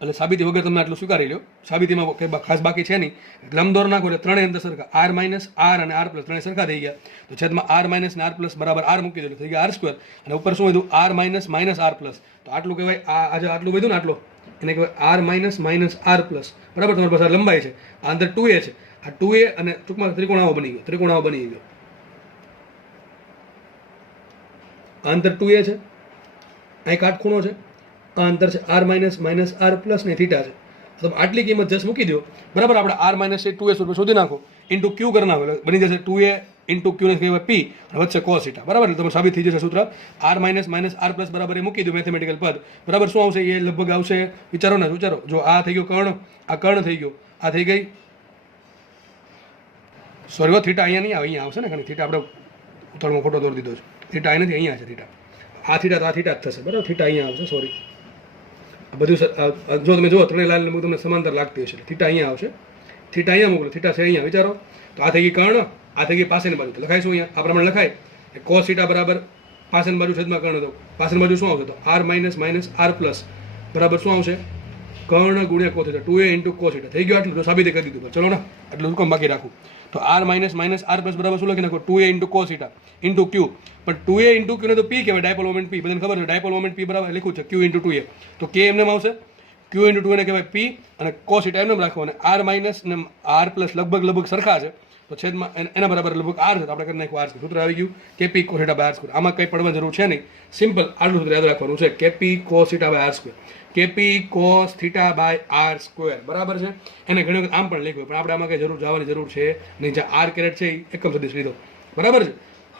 એટલે સાબિતી વગર તમે આટલું સ્વીકારી લો. સાબિતીમાં કંઈ ખાસ બાકી છે નહીં. લંબ દોર નાખો એટલે ત્રણેય અંતર સરખા, R માઇનસ R અને R પ્લસ ત્રણેય સરખા થઈ ગયા. તો છેદમાં R માઇનસ ને R પ્લસ બરાબર R મૂકી દો, થઈ ગયા R સ્ક્વેર. અને ઉપર શું વધ્યું? R minus R plus. તો આટલું કહેવાય, આજે આટલું વધ્યું ને આટલું, એને કહેવાય R માઇનસ R પ્લસ. બરાબર? તમારી પાસે લંબાઈ છે, આ અંતર 2a છે. આ 2a અને ટૂંકમાં ત્રિકોણાઓ બની ગયો. આ અંતર 2a છે, અહીં કાટખૂણો છે, આ અંતર છે R માઇનસ R પ્લસ ને થીટા છે. તમે આટલી કિંમત જસ્ટ મૂકી દો. બરાબર? આપણે R માઇનસ 2a સ્વરૂપે શોધી નાખો, ઇન્ટુ ક્યુ કરી નાખો એટલે બની જશે 2a ઇન્ટુ ક્યુ ને કહેવાય P અને વચ્ચે cos θ. બરાબર? એટલે તમે સાબિત થઈ જશે સૂત્ર R માઇનસ R પ્લસ બરાબર એ મૂકી દો મેથેમેટિકલ પદ. બરાબર? શું આવશે? એ લગભગ આવશે, વિચારો ને, વિચારો. જો આ થઈ ગયો કર્ણ, આ કર્ણ થઈ ગયો, આ થઈ ગઈ, સોરી થીટા અહીંયા નહીં આવે, અહીંયા આવશે ને, કારણ થીટા આપણે ઉતાળમાં ખોટો દોરી દીધો છે. થીટા અહીં નથી, અહીંયા છે થીટા. આ થીટા તો આ થીટા જ થશે. બરાબર? થીટા અહીંયા આવશે, સોરી બધું જો તમે જુઓ ત્રણેય લાઈન તમને સમાંતર લાગતી હશે. થીટા અહીંયા આવશે, થીટા અહીંયા મોકલો, થીટા છે અહીંયા. વિચારો તો આ થઈ ગઈ કર્ણ, આ થઈ ગઈ પાસેની બાજુ. તો લખાઈશું અહીંયા આ પ્રમાણે લખાય કે cos θ બરાબર પાસેની બાજુ છેદમાં કર્ણ. તો પાસેની બાજુ શું આવશે? તો R માઇનસ R પ્લસ બરાબર શું આવશે? કર્ણ ગુણ્યા cos θ, 2a ઇન્ટુ cos θ. થઈ ગયો આટલું, તો સાબિતી કરી દીધું. ચલો ને, આટલું શું બાકી રાખું? તો R માઇનસ R પ્લસ બરાબર શું લખી નાખો? 2a into cos θ into Q. પણ 2a ઇન્ટુ Q ને તો P કહેવાય, ડાયપોલ મોમેન્ટ P. બધાને ખબર છે ડાયપોલ મોમેન્ટ P બરાબર લખ્યું છે Q ઇન્ટુ 2a. તો K એમને આવશે, Q ઇન્ટુ 2 ને કહેવાય P, અને cos θ એમને રાખો. અને R માઇનસ ને R પ્લસ લગભગ સરખા છે, તો છેદમાં એના બરાબર લગભગ R છે, તો આપણે કરી નાખ્યું R. સૂત્ર આવી ગયું KP cos θ by R square. આમાં કંઈ પડવાની જરૂર છે નહીં, સિમ્પલ આટલું સૂત્ર યાદ રાખવાનું છે, KP cos θ by R square. KP cos θ by R square. બરાબર છે? એને ઘણી વખત આમ પણ લખ્યું, પણ આપણે આમાં કંઈ જવાની જરૂર છે નહીં. જ્યાં R કેરેટ છે એ એકમ સદીશ લીધો. બરાબર છે?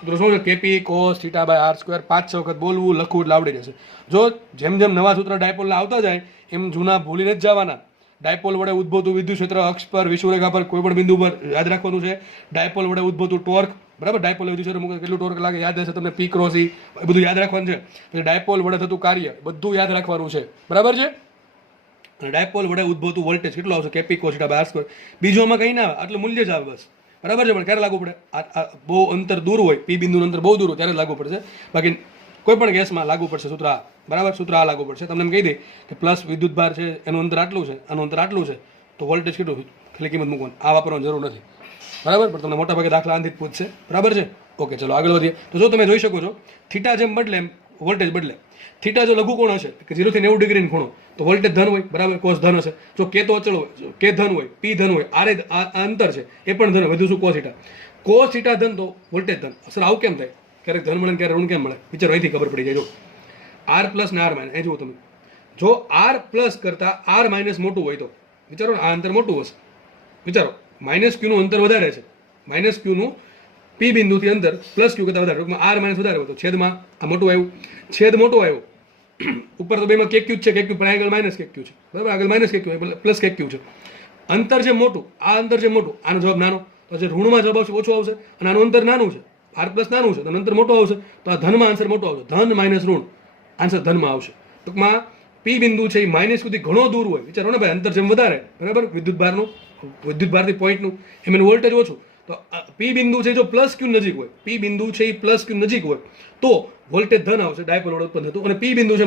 તો શું છે? KP cos θ by R square. 5-6 વખત બોલવું, લખવું એટલે આવડી જશે. જો જેમ નવા સૂત્ર ડાયપોલના આવતા જાય એમ જૂના ભૂલીને જ જવાના. ડાયપોલ વડે ઉદ્ભવતું વિદ્યુત ક્ષેત્ર અક્ષ પર વિષુવરેખા પર કોઈ પણ બિંદુ પર યાદ રાખવાનું છે. ડાયપોલ વડે ઉદ્ભવતું ટોર્ક, બરાબર, ડાયપોલ વિદ્યુત ક્ષેત્ર મૂકે કેટલું ટોર્ક લાગે યાદ રહેશે તમને, પી ક્રોસ ઈ એ બધું યાદ રાખવાનું છે. પછી ડાયપોલ વડે થતું કાર્ય બધું યાદ રાખવાનું છે, બરાબર છે. અને ડાયપોલ વડે ઉદ્ભવતું વોલ્ટેજ કેટલું આવશે, k p cos theta by r square. બીજું આમાં કંઈ ના આવે, આટલું મૂલ્ય જ આવે બસ, બરાબર છે. પણ ક્યારે લાગુ પડે, આ બહુ અંતર દૂર હોય, પી બિંદુનું અંતર બહુ દૂર હોય ત્યારે લાગુ પડશે. બાકી કોઈ પણ કેસમાં લાગુ પડશે સૂત્ર આ, બરાબર, સૂત્ર આ લાગુ પડશે. તમને એમ કહી દે કે પ્લસ વિદ્યુત ભાર છે એનું અંતર આટલું છે, આનું અંતર આટલું છે, તો વોલ્ટેજ કેટલું ખાલી કિંમત મૂકવાની, આ વાપરવાની જરૂર નથી, બરાબર. પણ તમને મોટા ભાગે દાખલા આંથી જ પૂછશે, બરાબર છે. ઓકે, ચલો આગળ વધીએ. તો જો તમે જોઈ શકો છો થીટા જેમ બદલે એમ વોલ્ટેજ બદલે. થીટા જો લઘુકોણ હશે કે 0 થી 90 ડિગ્રીનો ખૂણો તો વોલ્ટેજ ધન હોય, બરાબર, કોસ ધન હશે. જો કે તો અચળ હોય, કે ધન હોય, પી ધન હોય, આર આ અંતર છે એ પણ ધન, વધુ શું કોસ થીટા. કોસ થીટા ધન તો વોલ્ટેજ ધન. અસર આવું કેમ થાય, ક્યારેક ધન મળે ક્યારેક ઋણ કેમ મળે, વિચારો, અહીંથી ખબર પડી જાય. જો આર પ્લસ ને આર માઇનસ, એ જુઓ તમે, જો આર પ્લસ કરતા આર માઇનસ મોટું હોય તો વિચારો ને આ અંતર મોટું હશે, વિચારો માઇનસ ક્યુનું અંતર વધારે છે, માઇનસ ક્યુનું પી બિંદુથી અંતર પ્લસ ક્યુ કરતાં વધારે, ટૂંકમાં આર માઇનસ વધારે હોય તો છેદમાં આ મોટું આવ્યું, છેદ મોટો આવ્યો. ઉપર તો બેમાં કે ક્યુ જ છે, કે ક્યુ પણ આગળ માઇનસ કે ક્યુ છે, બરાબર, આગળ માઇનસ કે ક્યુ પ્લસ કે ક્યુ છે. અંતર છે મોટું, આ અંતર છે મોટું, આનો જવાબ નાનો, તો જે ઋણમાં જવાબ આવશે ઓછો આવશે, અને આનું અંતર નાનું છે, આર પ્લસ નાનું છે તો અંતર મોટો આવશે, તો આ ધનમાં આન્સર મોટો આવશે, ધન માઇનસ ઋણ, આન્સર ધનમાં આવશે. ટૂંકમાં પી બિંદુ છે એ માઇનસ સુધી ઘણો દૂર હોય, વિચારો ને ભાઈ, અંતર જેમ વધારે, બરાબર, વિદ્યુત ભારથી પોઈન્ટનું એમ એનું વોલ્ટેજ ઓછું. તો પી બિંદુ છે જો પ્લસ ક્યુ નજીક હોય, પી બિંદુ છે એ પ્લસ ક્યુ નજીક હોય તો વોલ્ટેજ ધન આવશે, ડાયપોલ વડે ઉત્પન્ન થતું. અને પી બિંદુ છે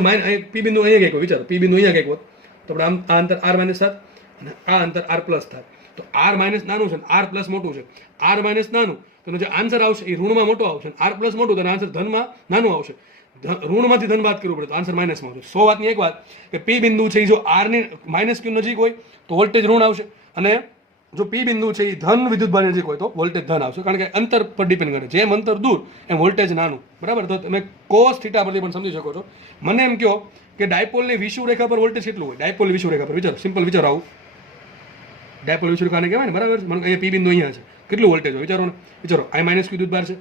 પી બિંદુ અહીંયા કંઈક હોય, વિચારો, પી બિંદુ અહીંયા કંઈક હોત તો આપણે આમ આ અંતર આર માઇનસ થાય અને આ અંતર આર પ્લસ થાય. તો આર માઇનસ નાનું છે, આર પ્લસ મોટું છે. આર માઇનસ નાનું તો જે આન્સર આવશે એ ઋણમાં મોટો આવશે, આર પ્લસ મોટું તો આન્સર ધનમાં નાનું આવશે. ઋણમાંથી ધન બાદ કરવું પડે તો આન્સર માઇનસમાં આવશે. 100 વાતની એક વાત કે પી બિંદુ છે એ જો આરની માઇનસ ક્યુ નજીક હોય તો વોલ્ટેજ ઋણ આવશે, અને જો પી બિંદુ છે એ ધન વિદ્યુત ભાર નજીક હોય તો વોલ્ટેજ ધન આવશે, કારણ કે અંતર પર ડિપેન્ડ કરે, જેમ અંતર દૂર એમ વોલ્ટેજ નાનું, બરાબર. તો તમે કોસ થીટા પરથી પણ સમજી શકો છો. મને એમ કહો કે ડાયપોલની વિષુવરેખા પર વોલ્ટેજ કેટલું હોય, ડાયપોલ વિષુવરેખા પર, વિચારો, સિમ્પલ વિચારો, આવું ડાયપોલ વિષુવરેખાને કહેવાય ને, બરાબર. મને અહીંયા પી બિંદુ અહીંયા છે, કેટલું વોલ્ટેજ હોય વિચારો ને, વિચારો, આ માઇનસ વિદ્યુત ભાર છે,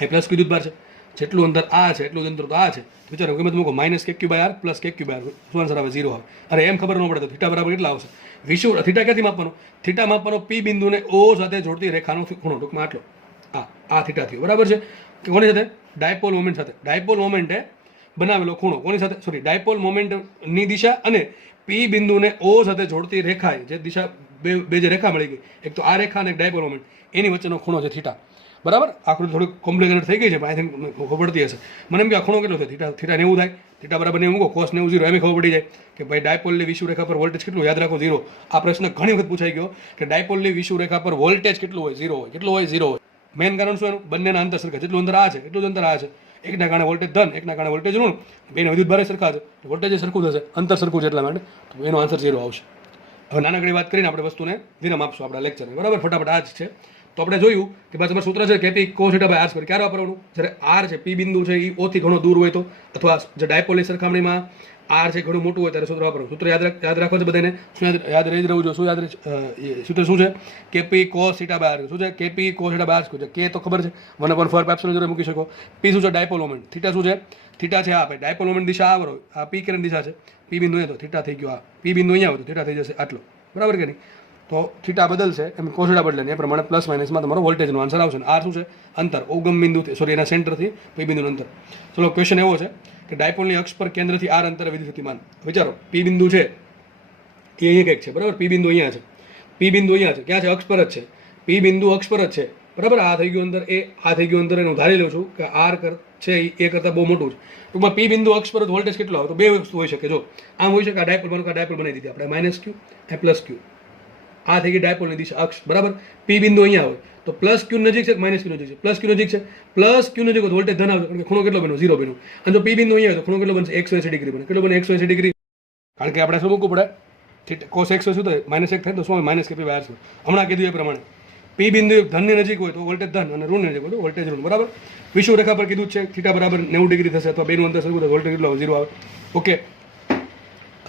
આ પ્લસ વિદ્યુત ભાર છે, જેટલું અંતર આ છે એટલું અંતર તો આ છે, વિચારો ગમે તમે મૂકો માઇનસ કે ક્યુ બાય આર પ્લસ કે ક્યુ બાય આર, શું આન્સર આવે, 0 આવે. અરે એમ ખબર ન પડે તો થીટા બરાબર કેટલા આવશે, થીટા ક્યાંથી માપવાનો, થીટા માપવાનો પી બિંદુને ઓ સાથે જોડતી રેખાનો ખૂણો, ટૂંકમાં આટલો, આ થીટા થયો, બરાબર છે. કે કોની સાથે, ડાયપોલ મોમેન્ટ સાથે. ડાયપોલ મોમેન્ટે બનાવેલો ખૂણો કોની સાથે, સોરી, ડાયપોલ મોમેન્ટની દિશા અને પી બિંદુને ઓ સાથે જોડતી રેખા, જે દિશા બે જે રેખા મળી ગઈ, એક તો આ રેખા અને એક ડાયપોલ મોમેન્ટ, એની વચ્ચેનો ખૂણો છે થીટા, બરાબર. આકૃતિ થોડીક કોમ્પ્લિકેટેડ થઈ ગઈ છે, પણ આઈ થિંક ખબર પડતી હશે. મને એમ કે આ ખૂણો કેટલો છે, થીટા 90 થાય, થીટા બરાબર ને મૂકો, કોસ 90 0, એમ ખબર પડી જાય કે ભાઈ ડાયપોલની વિષુવરેખા પર વોલ્ટેજ કેટલું, યાદ રાખો 0. આ પ્રશ્ન ઘણી વખત પૂછાઈ ગયો કે ડાયપોલની વિષુવરેખા પર વોલ્ટેજ કેટલું હોય, 0 હોય, કેટલું હોય, 0 હોય. મેન કારણ શું એનું, બંનેના અંતર સરખા, જેટલું અંતર આ છે એટલું જ અંતર આ છે, એકના કારણે વોલ્ટેજ ધન, એકના કારણે વોલ્ટેજ ઋણ, બેને વિદ્યુત ભારે સરખા છે, વોલ્ટેજ સરખું થશે, અંતર સરખું છે એટલા માટે, તો એનો આન્સર 0 આવશે. હવે નાનકડી વાત કરીને આપણે વસ્તુને વિરામ આપશું આપણા લેક્ચરને, બરાબર. ફટાફટ આ જ છે. તો આપણે જોયું કે બસ અમારું સૂત્ર છે k p cos theta by r square. ક્યારે વાપરવાનું, જ્યારે આર છે પી બિંદુ છે એ ઓથી ઘણો દૂર હોય તો, અથવા જે ડાયપોલની સરખામણીમાં આર છે ઘણું મોટું હોય ત્યારે સૂત્ર વાપરવું. સૂત્ર યાદ રાખો છે બધાને, શું યાદ રહી જ રહેવું જોઈએ, શું યાદ સૂત્ર શું છે, k p cos theta by r, શું છે, k p cos theta by r square. કે તો ખબર છે 1/4 એપ્સિલોન જોડે મૂકી શકો. પી શું છે, ડાયપોલ મોમેન્ટ. થીટા શું છે, થીટા છે આ ભાઈ ડાયપોલ મોમેન્ટ દિશા આ હોય, આ પી કિરણ દિશા છે, પી બિંદુ અહીંયા તો થીટા થઈ ગયો, આ પી બિંદુ અહીંયા હોય તો થીટા થઈ જશે આટલો, બરાબર કે નહીં. તો થીટા બદલશે એમ કોસ થીટા બદલે, એ પ્રમાણે પ્લસ માઇનસમાં તમારો વોલ્ટેજનો આન્સર આવશે. આર શું છે, અંતર, ઉગમ બિંદુથી, સોરી, એના સેન્ટરથી પી બિંદુનું અંતર. ચલો, ક્વેશ્ચન એવો છે કે ડાયપોલની અક્ષ પર કેન્દ્રથી આર અંતરે વિદ્યુત સ્થિતિમાન. વિચારો, પી બિંદુ છે એ અહીંયા કંઈક છે, બરાબર, પી બિંદુ અહીંયા છે, પી બિંદુ અહીંયા છે, ક્યાં છે, અક્ષ પર જ છે, પી બિંદુ અક્ષ પર જ છે, બરાબર. આ થઈ ગયું અંતર એ, આ થઈ ગયું અંતર, હું ધારી લઉં છું કે આર છે એ કરતાં બહુ મોટું છે. ટૂંકમાં પી બિંદુ અક્ષ પર વોલ્ટેજ કેટલો આવે, તો બે વસ્તુ હોઈ શકે. જો આમ હોઈ શકે, આ ડાયપોલ બનાવી દીધી આપણે, માઇનસ ક્યુ એ પ્લસ ક્યુ, આ થઈ ગઈ ડાયપોલની દિશા અક્ષ, બરાબર. પી બિંદુ અહીંયા હોય તો પ્લસ ક્યુ નજીક છે, માઇનસ ક્યુ નજીક છે, પ્લસ ક્યુ નજીક છે, પ્લસ ક્યુ નજીક હોય તો વોલ્ટેજ ધન આવશે, કારણ કે ખૂણો કેટલો બન્યો, 0 બન્યો. અને જો પી બિંદુ અહીંયા હોય તો ખૂણો કેટલો બનશે, 180 ડિગ્રી બને. કેટલો બને, 180 ડિગ્રી, કારણ કે આપણે શું મૂકવું પડે, થીટા કોસ 180 શું થાય, -1 થાય તો શું, minus k p by r square. હમણાં કીધું એ પ્રમાણે પી બિંદુ ધનની નજીક હોય તો વોલ્ટેજ ધન, અને ઋણની નજીક હોય તો વોલ્ટેજ ઋણ, બરાબર. વિષુવરેખા પર કીધું છે થીટા બરાબર 90 ડિગ્રી થશે, અથવા બેનું અંતર સરખું થાય, વોલ્ટેજ કેટલો આવે, 0 આવે. ઓકે,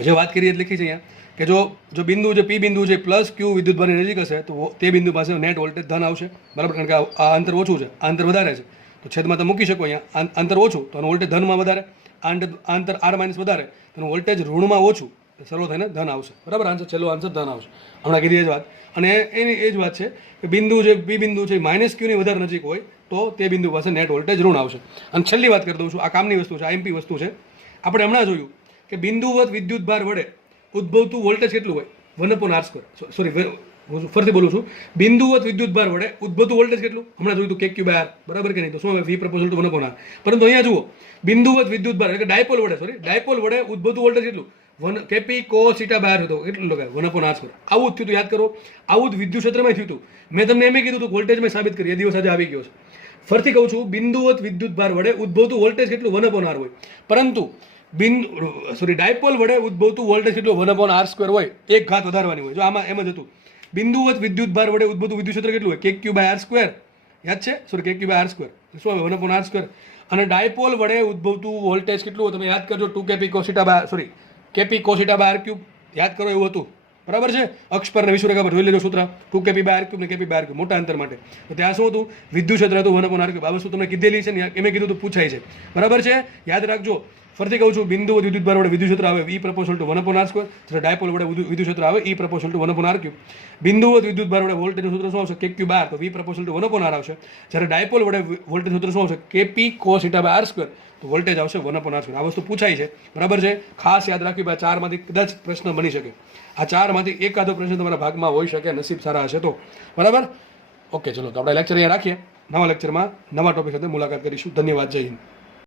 જે વાત કરીએ લખી છે અહીંયા કે જો બિંદુ જે પી બિંદુ છે પ્લસ ક્યુ વિદ્યુત ભારની નજીક હશે તો તે બિંદુ પાસે નેટ વોલ્ટેજ ધન આવશે, બરાબર. કારણ કે આ અંતર ઓછું છે, આ અંતર વધારે છે, તો છેદમાં તમે મૂકી શકો. અહીંયા અંતર ઓછું તો વોલ્ટેજ ધનમાં વધારે, આ અંતર આર માઇનસ વધારે તો વોલ્ટેજ ઋણમાં ઓછું, સરળ થઈને ધન આવશે, બરાબર. આન્સર છેલ્લો આન્સર ધન આવશે. હમણાં કીધી એ જ વાત. અને એની એ જ વાત છે કે બિંદુ જે બી બિંદુ છે માઇનસ ક્યુની વધારે નજીક હોય તો તે બિંદુ પાસે નેટ વોલ્ટેજ ઋણ આવશે. અને છેલ્લી વાત કરી દઉં છું, આ કામની વસ્તુ છે, આઈએમપી વસ્તુ છે. આપણે હમણાં જોયું કે બિંદુવત વિદ્યુત ભાર વડે ઉદ્ભવતું વોલ્ટેજ કેટલું હોય? 1/r². સોરી, હું ફરીથી બોલું છું, બિંદુવત વિદ્યુત ભાર વડે ઉદ્ભવતું વોલ્ટેજ કેટલું? હમણાં જોયું તો KQ/R, બરાબર કે નહીં? તો શું હવે V પ્રપોઝલ ટુ 1/R. પરંતુ અહીંયા જુઓ, બિંદુવત વિદ્યુત ભાર એટલે ડાયપોલ વડે ઉદ્ભવતું વોલ્ટેજ કેટલું? KP cos θ/r હતો, એટલું લગાવે 1/r². આવું જ થયું હતું, યાદ કરો. આવું જ વિદ્યુત ક્ષેત્રમાં થયું હતું. મેં તમને એમ કીધું હતું વોલ્ટેજમાં સાબિત કરી, એ દિવસ આજે આવી ગયો છે. ફરીથી કહું છું, બિંદુવત વિદ્યુત ભાર વડે ઉદ્ભવતું વોલ્ટેજ કેટલું? 1/r હોય. પરંતુ ડાયપોલ વડે ઉદ્ભવતું વોલ્ટેજ કેટલું? 1/r² હોય. એક ઘાત વધારવાની હોય. જો આમાં એમ જ હતું, બિંદુવત વિદ્યુત ભાર વડે ઉદ્ભવતું વિદ્યુત ક્ષેત્ર કેટલું હોય? KQ/r². યાદ છે? KQ/r². શું આવે? 1/r². અને ડાયપોલ વડે ઉદ્ભવતું વોલ્ટેજ કેટલું હોય? તમે યાદ કરજો, 2KP cos θ/r, KP cos θ/r3 યાદ કરો, એવું હતું, બરાબર છે. અક્ષ પર ને વિષુવરેખા પર જોઈ લેજો સૂત્ર, 2KP/r3 ને KP/r3 મોટા અંતર માટે. તો ત્યાં શું હતું? વિદ્યુત ક્ષેત્ર હતું 1/r3. આ વસ્તુ તમને કીધેલી છે ને, એમ કીધું તો પૂછાય છે, બરાબર છે. યાદ રાખજો. ફરીથી કહું છું, બિંદુવત વિદ્યુત ભાર વડે વિદ્યુત ક્ષેત્ર આવે E પ્રપોઝલ ટુ 1/r². જ્યારે ડાયપોલ વડે વિદ્યુત ક્ષેત્ર આવે E પ્રપોઝલ ટુ 1/r3. બિંદુવત વિદ્યુત ભાર વડે વોલ્ટેજનું સૂત્ર શું આવશે? KQ/R, તો V પ્રપોઝલ ટુ 1/r આવશે. જ્યારે ડાયપોલ વડે વોલ્ટેજ સૂત્ર શું આવશે? KP cos θ/r², તો વોલ્ટેજ આવશે 1/r². આ વસ્તુ પૂછાય છે, બરાબર છે. ખાસ યાદ રાખવી, ભાઈ 4માંથી કદાચ પ્રશ્ન બની શકે. આ 4માંથી એકાદો પ્રશ્ન તમારા ભાગમાં હોઈ શકે, નસીબ સારા હશે તો, બરાબર. ઓકે, ચલો તો આપણે લેક્ચર અહીંયા રાખીએ. નવા લેક્ચરમાં નવા ટોપિક સાથે મુલાકાત કરીશું. ધન્યવાદ. જય હિન્દ.